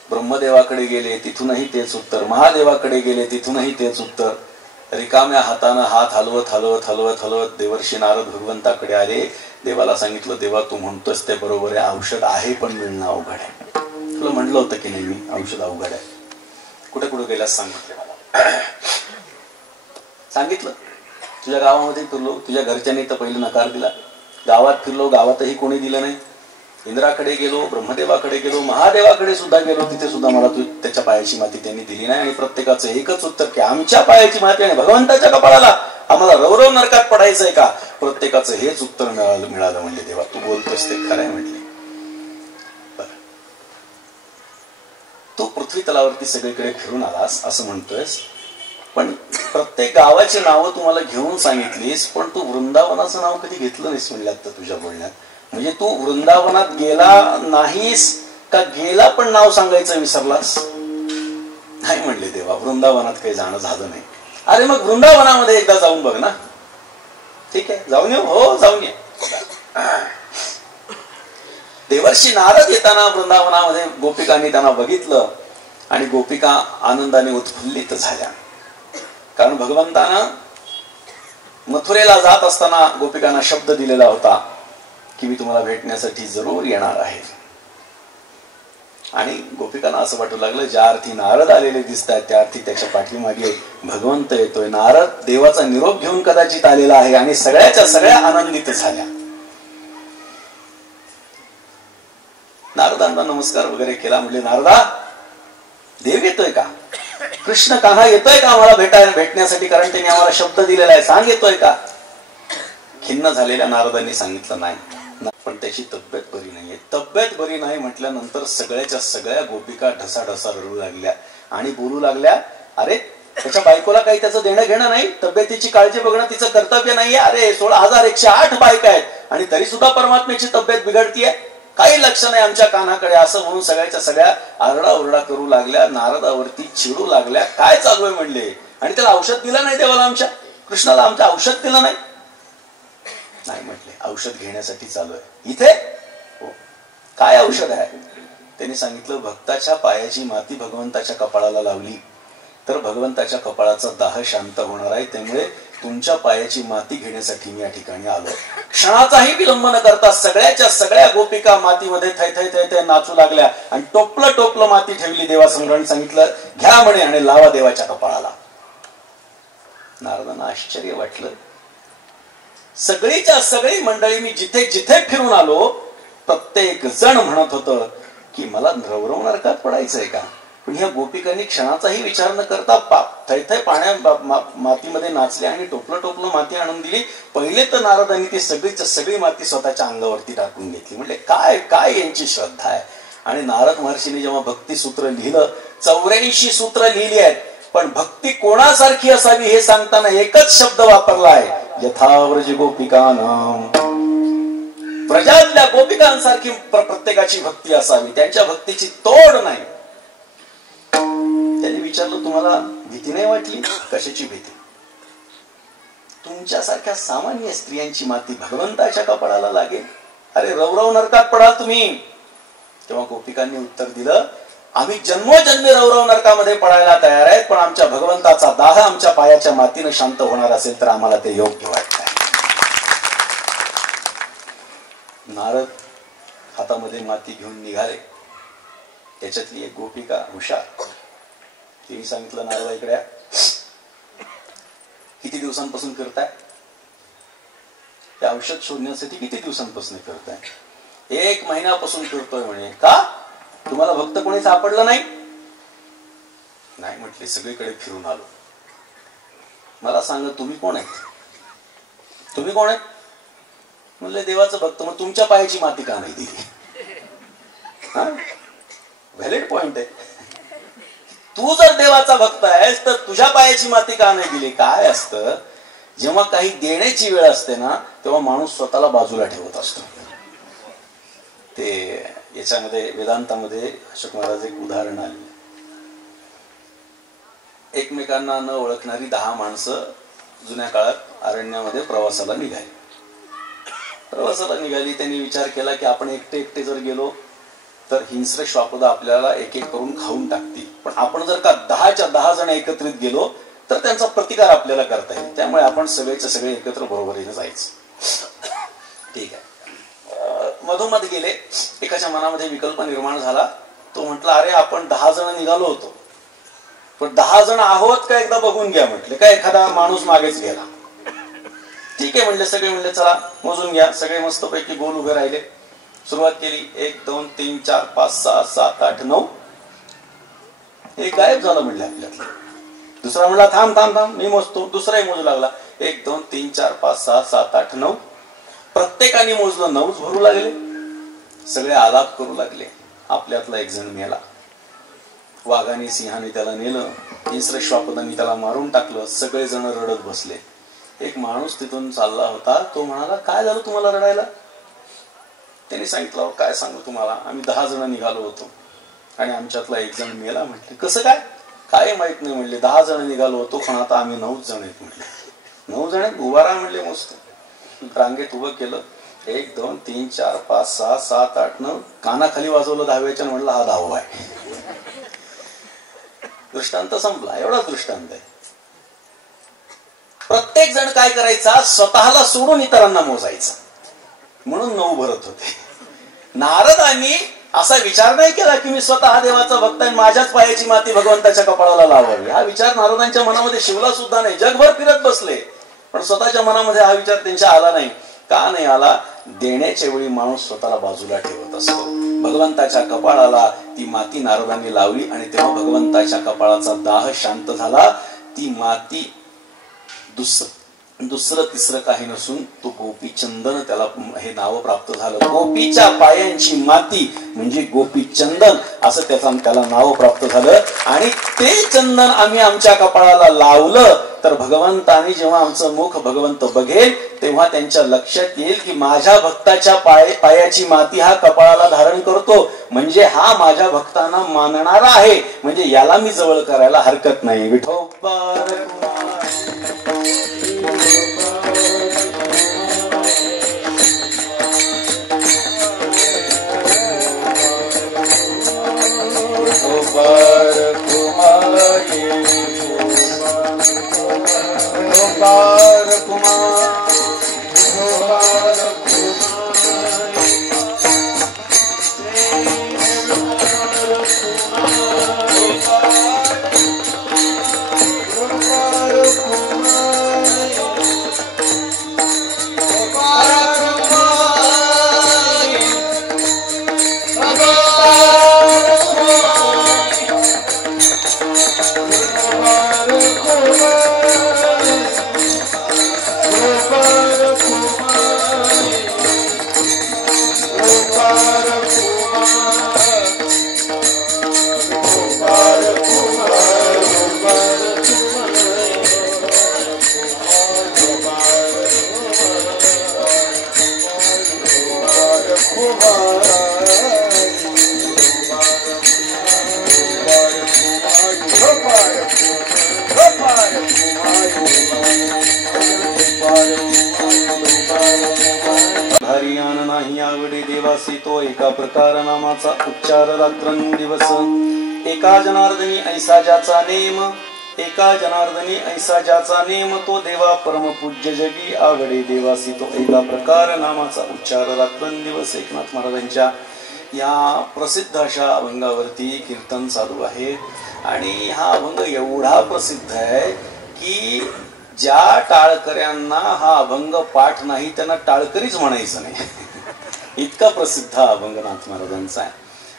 ब्रह्मदेवाकडे गेले, तिथूनही तेच उत्तर. महादेवाकडे गेले, तिथूनही तेच उत्तर. रिकाम्या हातानं हात हलवत देवर्षी नारद भगवंताकडे आले. देवाला सांगितलं, देवा तू म्हणतोस ते बरोबर आहे, औषध आहे पण मिळणं अवघड आहे. तुला म्हणलं होतं की नाही मी औषध अवघड आहे. कुठे गेल्यास सांगितलं मला. सांगितलं तुझ्या गावामध्ये फिरलो, तुझ्या घरच्यांनी तर पहिले नकार दिला. गावात फिरलो, गावातही कोणी दिलं नाही. इंद्राकडे गेलो, ब्रह्मदेवाकडे गेलो, महादेवाकडे सुद्धा गेलो, तिथे सुद्धा मला त्याच्या पायाची माती त्यांनी दिली नाही. आणि प्रत्येकाचं एकच उत्तर की आमच्या पायाची माती आणि भगवंताच्या कपाळाला आम्हाला रवरव नरकात पडायचंय का? प्रत्येकाचं हेच उत्तर मिळालं. म्हणजे देवा तू बोलतोस ते खरंय. म्हटले तू पृथ्वी तलावरती सगळीकडे फिरून आलास असं म्हणतोयस, पण प्रत्येक गावाची नावं तुम्हाला घेऊन सांगितलीस, पण तू वृंदावनाचं नाव कधी घेतलं नाहीस म्हणलं आता तुझ्या बोलण्यात. म्हणजे तू वृंदावनात गेला नाहीस का गेला पण नाव सांगायचं विसरलास? नाही म्हणले देवा, वृंदावनात काही जाणं झालं नाही. अरे मग वृंदावनामध्ये एकदा जाऊन बघ ना. ठीक आहे जाऊन येऊ. हो जाऊन ये. देवर्षी नारद येताना वृंदावनामध्ये गोपिकांनी त्यांना बघितलं आणि गोपिका आनंदाने उत्फुल्लित झाल्या. कारण भगवंतानं मथुरेला जात असताना गोपिकांना शब्द दिलेला होता की मी तुम्हाला भेटण्यासाठी जरूर येणार आहे. आणि गोपिकांना असं वाटू लागलं ज्या अर्थी नारद आलेले दिसत आहेत त्या अर्थी त्याच्या पाठीमागे भगवंत येतोय. नारद देवाचा निरोप घेऊन कदाचित आलेला आहे. आणि सगळ्याच्या सगळ्या आनंदित झाल्या. नारदांना नमस्कार वगैरे केला. म्हणजे नारदा देव येतोय का? कृष्ण कान्हा येतोय का आम्हाला भेटण्यासाठी? कारण त्यांनी आम्हाला शब्द दिलेला आहे, सांग येतोय का? खिन्न झालेल्या नारदांनी सांगितलं नाही, पण त्याची तब्येत बरी नाहीये. तब्येत बरी नाही म्हटल्यानंतर सगळ्याच्या सगळ्या गोपिका ढसाढसा रडू लागल्या आणि बोलू लागल्या, अरे त्याच्या बायकोला काही त्याचं देणं घेणं नाही, तब्येतीची काळजी बघणं तिचं कर्तव्य नाहीये. अरे 16,108 बायका आहेत आणि तरी सुद्धा परमात्म्याची तब्येत बिघडतीये, काही लक्ष नाही आमच्या कानाकडे. असं म्हणून सगळ्याच्या सगळ्या आरडाओरडा करू लागल्या, नारदावरती चिडू लागल्या. काय चालू आहे म्हणले. आणि त्याला औषध दिलं नाही देवाला, आमच्या कृष्णाला आमच्या औषध दिलं नाही. नाही म्हटले औषध घेण्यासाठी चालू आहे इथे. हो काय औषध आहे? त्यांनी सांगितलं भक्ताच्या पायाची माती भगवंताच्या कपाळाला लावली तर भगवंताच्या कपाळाचा दाह शांत होणार आहे. त्यामुळे तुमच्या पायाची माती घेण्यासाठी मी या ठिकाणी आलो. क्षणाचाही विलंब न करता सगळ्याच्या सगळ्या गोपिका मातीमध्ये थै थै थै थै नाचू लागल्या आणि टोपलं टोपलं माती ठेवली देवासमोर. सांगितलं घ्या म्हणे आणि लावा देवाच्या कपाळाला. नारदांना आश्चर्य वाटलं. सगळीच्या सगळी मंडळी मी जिथे जिथे फिरून आलो प्रत्येक जण म्हणत होतं की मला रवरव नरकात पडायचंय का. पण ह्या गोपिकांनी क्षणाचाही विचार न करता थैथय मातीमध्ये नाचले आणि टोपलं टोपलं माती आणून दिली. पहिले तर नारदांनी ती सगळीच सगळी माती स्वतःच्या अंगावरती टाकून घेतली. म्हणजे काय काय यांची श्रद्धा आहे. आणि नारद महर्षीने जेव्हा भक्ती सूत्र लिहिलं, 84 सूत्र लिहिली आहेत, पण भक्ती कोणासारखी असावी हे सांगताना एकच शब्द वापरला आहे, यथाव्रज गोपिकानाम. प्रजातल्या गोपिकांसारखी प्रत्येकाची भक्ती असावी, त्यांच्या भक्तीची तोड नाही. त्यांनी विचारलं, तुम्हाला भीती नाही वाटली? कशाची भीती? तुमच्यासारख्या सामान्य स्त्रियांची माती भगवंताच्या कपाळाला लागेल. अरे रवरव नरकात पडाल तुम्ही. तेव्हा गोपिकांनी उत्तर दिलं, आम्ही जन्मोजन्मी रवरव नरकामध्ये पडायला तयार आहेत, पण आमच्या भगवंताचा दाह आमच्या पायाच्या मातीनं शांत होणार असेल तर आम्हाला ते योग्य वाटतंय. नारद हातामध्ये माती घेऊन निघाले. त्याच्यातली एक गोपिका हुशार, तिने सांगितलं, नारदा इकडे किती दिवसांपासून फिरताय? ते औषध शोधण्यासाठी किती दिवसांपासून फिरताय? 1 महिन्यापासून फिरतोय म्हणे. का? तुम्हाला भक्त कोणी सापडलं नाही? नाही म्हटले, सगळीकडे फिरून आलो. मला सांगा, तुम्ही कोण आहेत? तुम्ही कोण आहेत? म्हणले, देवाचं भक्त. मग तुमच्या पायाची माती का नाही दिली? व्हॅलिड पॉइंट आहे. तू जर देवाचा भक्त आहेस तर तुझ्या पायाची माती का नाही दिली? काय असतं, जेव्हा काही देण्याची वेळ असते ना, तेव्हा माणूस स्वतःला बाजूला ठेवत असतो. ते याच्यामध्ये वेदांतामध्ये अशोक महाराज एक उदाहरण आले. एकमेकांना न ओळखणारी 10 माणसं जुन्या काळात अरण्यामध्ये प्रवासाला निघाली. त्यांनी विचार केला की आपण एकटे एकटे जर गेलो तर हिंस्र श्वापद आपल्याला एक एक करून खाऊन टाकतील. पण आपण जर का 10च्या 10 जण एकत्रित गेलो तर त्यांचा प्रतिकार आपल्याला करता येईल. त्यामुळे आपण सगळेच्या सगळे एकत्र बरोबरीने जायचं. ठीक आहे. मधोमध गेले. एकाच्या मनामध्ये विकल्प निर्माण झाला. तो म्हटला, अरे आपण 10 जण निघालो होतो, पण 10 जण आहोत का एकदा बघून घ्या. म्हटले, काय एखादा माणूस मागेच गेला. ठीक आहे म्हणले. सगळे म्हणले, चला मोजून घ्या. सगळे मस्तपैकी गोल उभे राहिले. सुरुवात केली. 1 2 3 4 5 6 7 8 9. एक गायब झालं म्हणले आपल्यातलं. दुसरा म्हणला, थांब थांब थांब मी मोजतो. दुसराही मोजू लागला. 1 2 3 4 5 6 7 8 9. प्रत्येकाने मोजलं. 9च भरू लागले. सगळे आलाप करू लागले. आपल्यातला एक जण मेला. वाघाने सिंहाने त्याला नेलं. हिंस्र श्वापदांनी त्याला मारून टाकलं. सगळे जण रडत बसले. एक माणूस तिथून चालला होता. तो म्हणाला, काय झालं तुम्हाला रडायला? त्यांनी सांगितलं, काय सांगू तुम्हाला, आम्ही 10 जण निघालो होतो आणि आमच्यातला एक जण मेला. म्हटले, कसं काय? काय माहित नाही म्हणले. 10 जण निघालो होतो, पण आता आम्ही 9 जण आहेत म्हटले. 9 जण आहेत? उभा राहा म्हणले. मस्त रांगेत उभं केलं. 1 2 3 4 5 6 7 8 9. कानाखाली वाजवलं 10व्याच्या. म्हणलं, हा 10वा आहे. दृष्टांत संपला. एवढा दृष्टांत आहे. प्रत्येक जण काय करायचा, स्वतःला सोडून इतरांना मोजायचा. म्हणून 9 भरत होते. नारदांनी असा विचार नाही केला की मी स्वतः देवाचा भक्त आहे, माझ्याच पायाची माती भगवंताच्या कपाळाला लावावी. हा विचार नारदांच्या मनामध्ये शिवला सुद्धा नाही. जगभर फिरत बसले, पण स्वतःच्या मनामध्ये हा विचार त्यांच्या आला नाही. का नाही आला? देण्याच्या वेळी माणूस स्वतःला बाजूला ठेवत असतो. भगवंताच्या कपाळाला ती माती नारदांनी लावली आणि तेव्हा भगवंताच्या कपाळाचा दाह शांत झाला. ती माती दुसरं तिसरं काही नसून तो गोपी चंदन, त्याला हे नाव प्राप्त झालं. गोपीच्या पायांची माती म्हणजे गोपी चंदन असं त्याला नाव प्राप्त झालं. आणि ते चंदन आम्ही आमच्या कपाळाला लावलं तर भगवंताने जेव्हा आमचं मुख भगवंत बघेल तेव्हा त्यांच्या लक्षात येईल की माझ्या भक्ताच्या पायाची माती हा कपाळाला धारण करतो, म्हणजे हा माझ्या भक्तांना मानणारा आहे, म्हणजे याला मी जवळ करायला हरकत नाही. विठोबा तो एका प्रकार नामाचा उच्चार रात्रंदिवस एका जनार्दनी ऐसा ज्याचा नेम एका जनार्दनी ऐसा ज्याचा नेम तो देवा परमपूज्य जगी आवडे देवासी तो एका प्रकार नामाचा उच्चार रात्रंदिवस. एकनाथ महाराजांच्या या प्रसिद्ध अशा अभंगावरती कीर्तन चालू आहे आणि हा अभंग एवढा प्रसिद्ध आहे की ज्या टाळकऱ्यांना हा अभंग पाठ नाही त्यांना टाळकरीच म्हणायचं नाही, इतका प्रसिद्ध हा अभंग नाथ महाराजांचा आहे.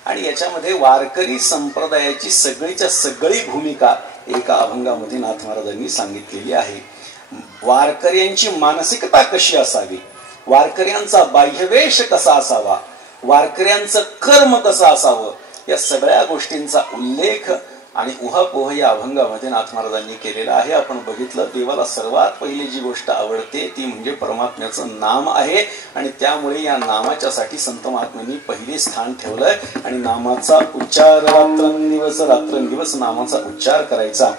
आणि याच्यामध्ये वारकरी संप्रदायाची सगळीच्या सगळी भूमिका एका अभंगामध्ये नाथ महाराजांनी सांगितलेली आहे. वारकऱ्यांची मानसिकता कशी असावी, वारकऱ्यांचा बाह्यवेश कसा असावा, वारकऱ्यांचं कर्म कसं असावं, या सगळ्या गोष्टींचा उल्लेख आणि उहापोह या अभंगामध्ये नाथ महाराजांनी केलेला आहे. आपण बघितलं, देवाला सर्वात पहिली जी गोष्ट आवडते ती म्हणजे परमात्म्याचं नाम आहे आणि त्यामुळे या नामाच्यासाठी संत महात्म्यांनी पहिले स्थान ठेवलंय आणि नामाचा उच्चार रात्रंदिवस, रात्रंदिवस नामाचा उच्चार करायचा.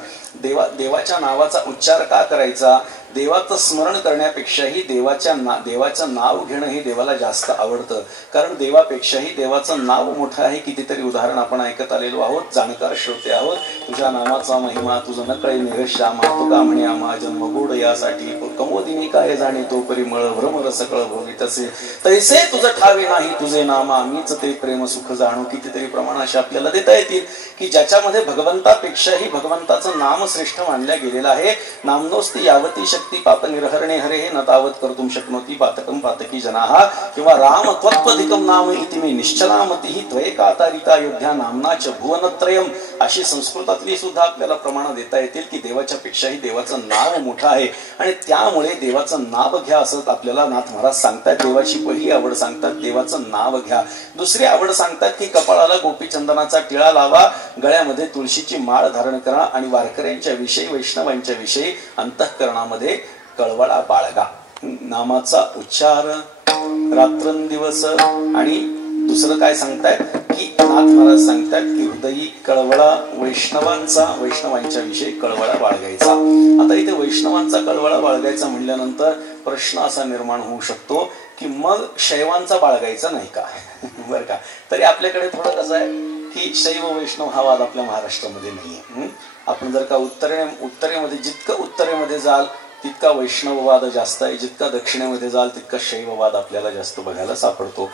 देवाच्या नावाचा उच्चार का करायचा? देवाचं स्मरण करण्यापेक्षाही देवाचं नाव घेणं हे देवाला जास्त आवडतं. कारण देवापेक्षाही देवाचं नाव मोठं आहे. कितीतरी उदाहरण आपण ऐकत आलेलो आहोत, जाणकार श्रोते आहोत. तुझ्या नामाचा महिमा तुझं नकळे निरश्यामा, तुका म्हणे आम्हा जन्म गोड यासाठी, कमोदिनी काय जाणे तो परिमळ, भ्रमर सकळ भोगी तसे तैसे तुझं ठावे नाही तुझे नामा, मीच ते प्रेम सुख जाणू. कितीतरी प्रमाण असे आपल्याला देता येतील की ज्याच्यामध्ये भगवंतापेक्षाही भगवंताचं नाम श्रेष्ठ मानल्या गेलेलं आहे. नामनोस्ती यावती शक्ती पाप निर्हरणे हरे हे न तावत कर्तुम शक्नोती पातकम पातकी जनाहा, किंवा राम त्वत्वधिकम नाम इति मे निश्चलामती त्वयेकातारिता योद्ध्या नामनाच भुवनत्रयम, अशी संस्कृतातली सुद्धा आपल्याला प्रमाण देता येतील की देवाच्या पेक्षाही देवाचं नाव मोठं आहे आणि त्यामुळे देवाचं नाव घ्या असं आपल्याला नाथ महाराज सांगतात. देवाची पहिली आवड सांगतात, देवाचं नाव घ्या. दुसरी आवड सांगतात की कपाळाला गोपीचंदनाचा टिळा लावा, गळ्यामध्ये तुळशीची माळ धारण करा आणि वारकऱ्यांच्या विषयी वैष्णवांच्या विषयी अंतःकरणामध्ये कळवळा बाळगा. नामाचा उच्चार रात्रंदिवस. आणि दुसरं काय सांगतायत की नाथ महाराज सांगतात की हृदयी कळवळा वैष्णवांच्या विषयी कळवळा बाळगायचा. आता इथे वैष्णवांचा कळवळा बाळगायचा म्हणल्यानंतर प्रश्न असा निर्माण होऊ शकतो की मग शैवांचा बाळगायचा नाही का? बरं का, तरी आपल्याकडे थोडं कसं आहे की शैव वैष्णव हा वाद आपल्या महाराष्ट्रामध्ये नाहीये. आपण जर का उत्तरेमध्ये जितकं उत्तरेमध्ये जाल तितका वैष्णववाद जास्त आहे, जितका दक्षिणेमध्ये जाल तितका शैववाद आपल्याला जास्त बघायला सापडतो.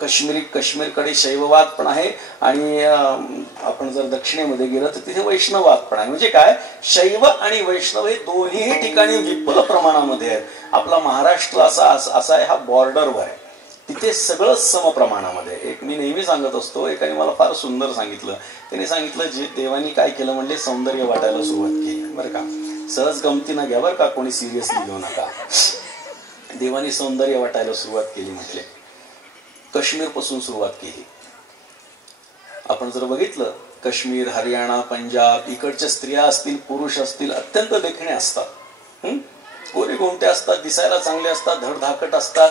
काश्मीरकडे शैववाद पण आहे आणि आपण जर दक्षिणेमध्ये गेलं तर तिथे वैष्णववाद पण आहे. म्हणजे काय, शैव आणि वैष्णव हे दोन्ही ठिकाणी विपुल प्रमाणामध्ये आहेत. आपला महाराष्ट्र असा आहे, हा बॉर्डरवर आहे, तिथे सगळं समप्रमाणामध्ये. एक मी नेहमी सांगत असतो, एकाने मला फार सुंदर सांगितलं. त्याने सांगितलं जे देवानी काय केलं म्हणजे सौंदर्य वाटायला सुरुवात केली. बरं का, सहज गमतीनं घ्या बरं का, कोणी सिरियसली घेऊ नका. देवानी सौंदर्य वाटायला सुरुवात केली म्हटले काश्मीर पासून सुरुवात केली. आपण जर बघितलं काश्मीर, हरियाणा, पंजाब इकडच्या स्त्रिया असतील पुरुष असतील अत्यंत देखणे असतात, गोरे गोमटे असतात, दिसायला चांगले असतात, धडधाकट असतात.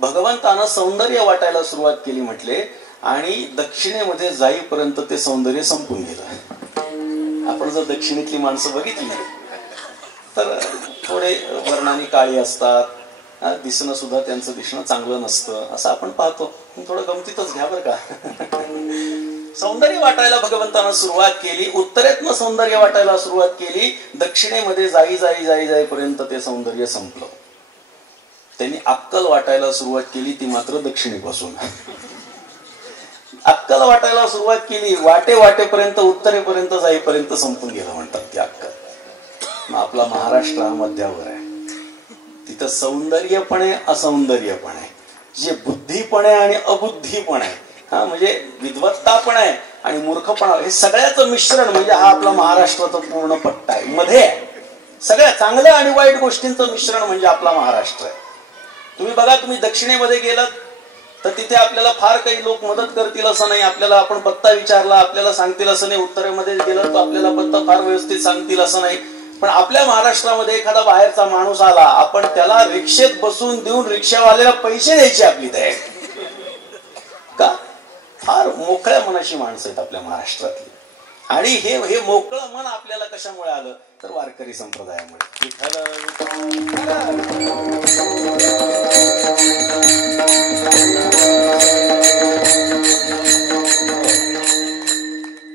भगवंतानं सौंदर्य वाटायला सुरुवात केली म्हटले आणि दक्षिणेमध्ये जाईपर्यंत ते सौंदर्य संपून गेलं. आपण जर दक्षिणेतली माणसं बघितली तर थोडे वर्णाने काळी असतात, दिसणं सुद्धा त्यांचं दिसणं चांगलं नसतं असं आपण पाहतो. थोडं गमतीतच घ्या बरं का. सौंदर्य वाटायला भगवंतानं सुरुवात केली, उत्तरेतनं सौंदर्य वाटायला सुरुवात केली, दक्षिणेमध्ये जाईपर्यंत ते सौंदर्य संपलं. त्यांनी अक्कल वाटायला सुरुवात केली, ती मात्र दक्षिणेपासून. अक्कल वाटायला सुरुवात केली, वाटेपर्यंत उत्तरेपर्यंत जाईपर्यंत संपून गेलं म्हणतात ती अक्कल. मग आपला महाराष्ट्र हा मध्यावर आहे, तिथं सौंदर्य पण आहे, असौंदर्य पण आहे, जे बुद्धी पण आहे आणि अबुद्धी पण आहे. म्हणजे विद्वत्ता पण आहे आणि मूर्खपणा हे सगळ्याचं मिश्रण म्हणजे हा आपला महाराष्ट्राचा पूर्ण पट्टा आहे. मध्ये सगळ्या चांगल्या आणि वाईट गोष्टींचं मिश्रण म्हणजे आपला महाराष्ट्र आहे. तुम्ही बघा, तुम्ही दक्षिणेमध्ये गेलात तर तिथे आपल्याला फार काही लोक मदत करतील असं नाही, आपल्याला आपण पत्ता विचारला आपल्याला सांगतील असं नाही, उत्तरेमध्ये गेलं तर आपल्याला पत्ता फार व्यवस्थित सांगतील असं नाही. पण आपल्या महाराष्ट्रामध्ये एखादा बाहेरचा माणूस आला, आपण त्याला रिक्षेत बसून देऊन रिक्षावाल्याला पैसे द्यायची आपली तयारी का? फार मोकळ्या मनाची माणसं आहेत आपल्या महाराष्ट्रातली. आणि हे मोकळं मन आपल्याला कशामुळे आलं तर वारकरी संप्रदायामुळे.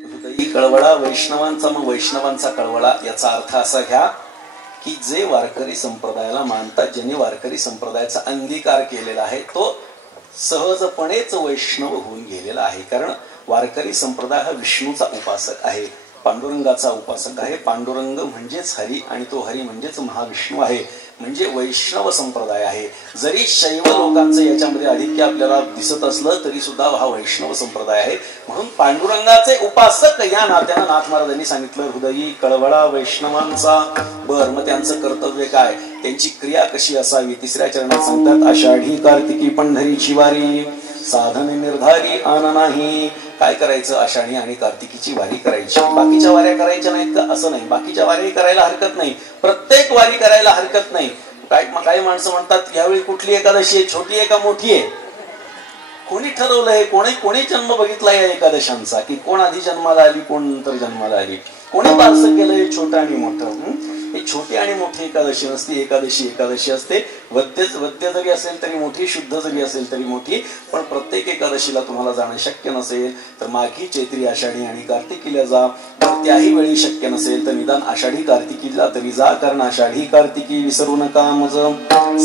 हृदयी कळवळा वैष्णवांचा, मग वैष्णवांचा कळवळा याचा अर्थ असा घ्या की जे वारकरी संप्रदायाला मानतात, ज्यांनी वारकरी संप्रदायाचा अंगीकार केलेला आहे तो सहजपणेच वैष्णव होऊन गेलेला आहे. कारण वारकरी संप्रदाय हा विष्णूचा उपासक आहे, पांडुरंगाचा उपासक आहे. पांडुरंग म्हणजेच हरी आणि तो हरी म्हणजेच महाविष्णू आहे, म्हणजे वैष्णव संप्रदाय आहे. जरी शैव लोकांचं याच्यामध्ये आधिक्य आपल्याला दिसत असलं तरी सुद्धा हा वैष्णव संप्रदाय आहे. म्हणून पांडुरंगाचे उपासक या नात्यानं नाथ महाराजांनी सांगितलं हृदयी कळवळा वैष्णवांचा. बर, मग त्यांचं कर्तव्य काय, त्यांची क्रिया कशी असावी? तिसऱ्या चरणात सांगतात आषाढी कार्तिकी पंढरीची वारी साधन निर्धारी आन नाही. काय करायचं? आषाढी आणि कार्तिकीची वारी करायची. बाकीच्या वाऱ्या करायच्या नाहीत का? असं नाही, बाकीच्या वारी करायला हरकत नाही, प्रत्येक वारी करायला हरकत नाही. काही माणसं म्हणतात यावेळी कुठली एकादशी आहे, छोटी आहे का मोठी आहे? कोणी ठरवलंय? कोणी जन्म बघितला या एकादशांचा की कोण आधी जन्माला आली कोण नंतर जन्माला आली? कोणी बारसं केलंय छोटं आणि मोठं? ही छोटी आणि मोठी एकादशी नसते, एकादशी असते. वद्य जरी असेल तरी मोठी, शुद्ध जरी असेल तरी मोठी. पण प्रत्येक एकादशीला तुम्हाला जाणं शक्य नसेल तर माघी चैत्री आषाढी आणि कार्तिकीला जा. तर त्याही वेळी शक्य नसेल तर निदान आषाढी कार्तिकीला तरी जा, कारण आषाढी कार्तिकी विसरू नका मज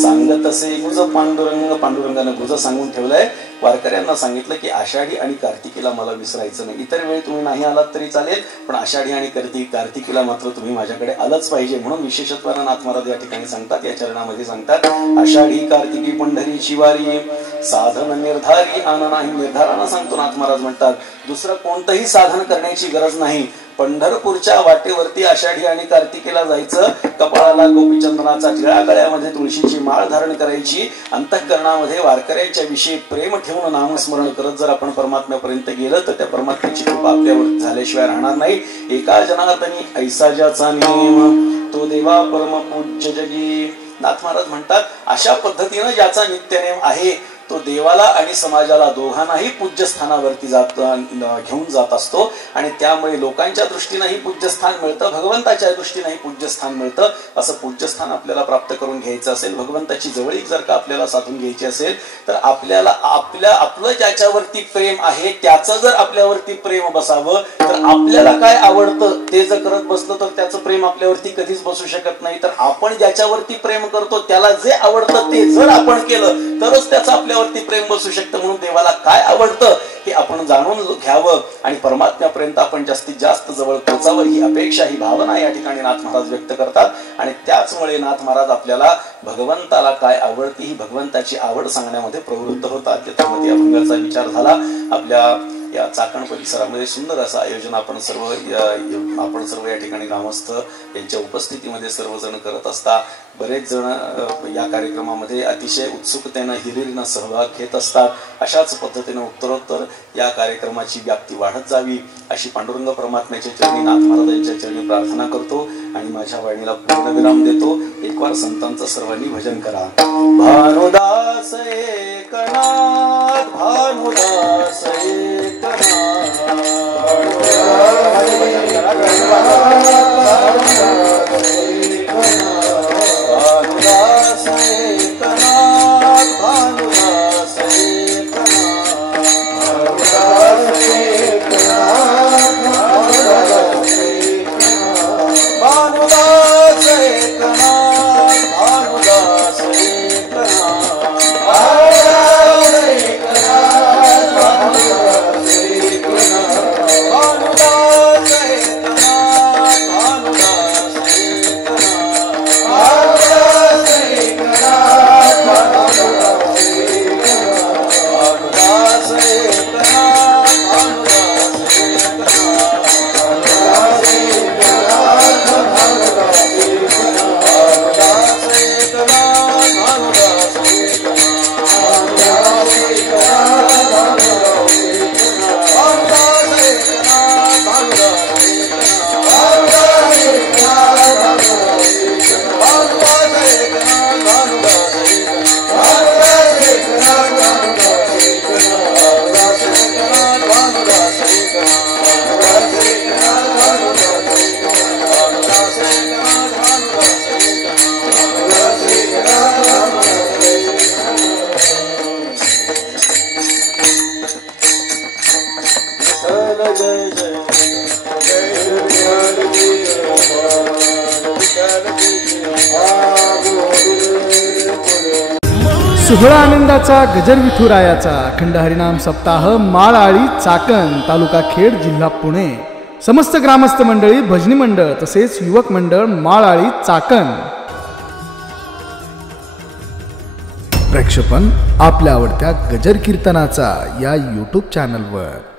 सांगत असे गुज पांडुरंग. पांडुरंगानं गुज सांगून ठेवलंय. वारकऱ्यांना सांगितलं की आषाढी आणि कार्तिकीला मला विसरायचं नाही. इतर वेळी तुम्ही नाही आलात तरी चालेल, पण आषाढी आणि कार्तिकीला मात्र तुम्ही माझ्याकडे आलंच पाहिजे. म्हणून विशेषत्वानं नाथ महाराज या ठिकाणी सांगतात, या चरणामध्ये सांगतात आषाढी कार्तिकी पंढरीची वारी साधन निर्धारी आन नाही. निर्धारानं सांगतो नाथ महाराज म्हणतात दुसरं कोणतंही साधन करण्याची गरज नाही. पंढरपूरच्या वाटेवरती आषाढी आणि कार्तिकीला जायचं, कपाळाला गोपीचंदनाचा टिळा, गळ्यामध्ये तुळशीची माळ धारण करायची, अंतःकरणामध्ये वारकऱ्यांच्या विषयी प्रेम ठेवून नामस्मरण करत जर आपण परमात्म्यापर्यंत गेलं तर त्या परमात्म्याची कृपा आपल्यावर झाल्याशिवाय राहणार नाही. एका जनार्दनी ऐसा ज्याचा नियम तो देवा परम पूज्य जगी. नाथ महाराज म्हणतात अशा पद्धतीनं ज्याचा नित्यनेम आहे तो देवाला आणि समाजाला दोघांनाही पूज्य स्थानावरती घेऊन जात असतो. आणि त्यामुळे लोकांच्या दृष्टीनेही पूज्यस्थान मिळतं, भगवंताच्या दृष्टीनेही पूज्यस्थान मिळतं. असं पूज्यस्थान आपल्याला प्राप्त करून घ्यायचं असेल, भगवंताची जवळीक जर का आपल्याला साधून घ्यायची असेल तर आपल्याला आपलं ज्याच्यावरती प्रेम आहे त्याचं जर आपल्यावरती प्रेम बसावं. तर आपल्याला काय आवडतं ते जर करत बसलं तर त्याचं प्रेम आपल्यावरती कधीच बसू शकत नाही. तर आपण ज्याच्यावरती प्रेम करतो त्याला जे आवडतं ते जर आपण केलं तरच त्याचं आपल्यावरती प्रेम बसू शकतं. म्हणून देवाला काय आवडतं हे आपण जाणून घ्यावं आणि परमात्म्यापर्यंत आपण जास्तीत जास्त जवळ पोहोचावं ही अपेक्षा, ही भावना या ठिकाणी नाथ महाराज व्यक्त करतात. आणि त्याचमुळे नाथ महाराज आपल्याला भगवंताला काय आवडते ही भगवंताची आवड सांगण्यामध्ये प्रवृत्त होतात. छत्रपती अभंगाचा विचार झाला. आपल्या या चाकण परिसरामध्ये सुंदर असं आयोजन आपण सर्व या ठिकाणी ग्रामस्थ यांच्या उपस्थितीमध्ये सर्वजण करत असता. बरेच जण या कार्यक्रमामध्ये अतिशय उत्सुकतेनं हिरिरीनं सहभाग घेत असतात. अशाच पद्धतीनं उत्तरोत्तर या कार्यक्रमाची व्याप्ती वाढत जावी अशी पांडुरंग परमात्म्याच्या चरणी नाथ महाराजांच्या चरणी प्रार्थना करतो आणि माझ्या वाणीला पूर्णविराम देतो. एक वार संतांचं सर्वांनी भजन करा. भानुदास एकनाथ भानुदास सोहळा आनंदाचा गजर विठुरायाचा अखंड हरिनाम सप्ताह माळआळी चाकण तालुका खेड जिल्हा पुणे. समस्त ग्रामस्थ मंडळी, भजनी मंडळ तसेच युवक मंडळ माळआळी चाकण. प्रक्षेपण आपल्या आवडत्या गजर कीर्तनाचा या YouTube चॅनलवर.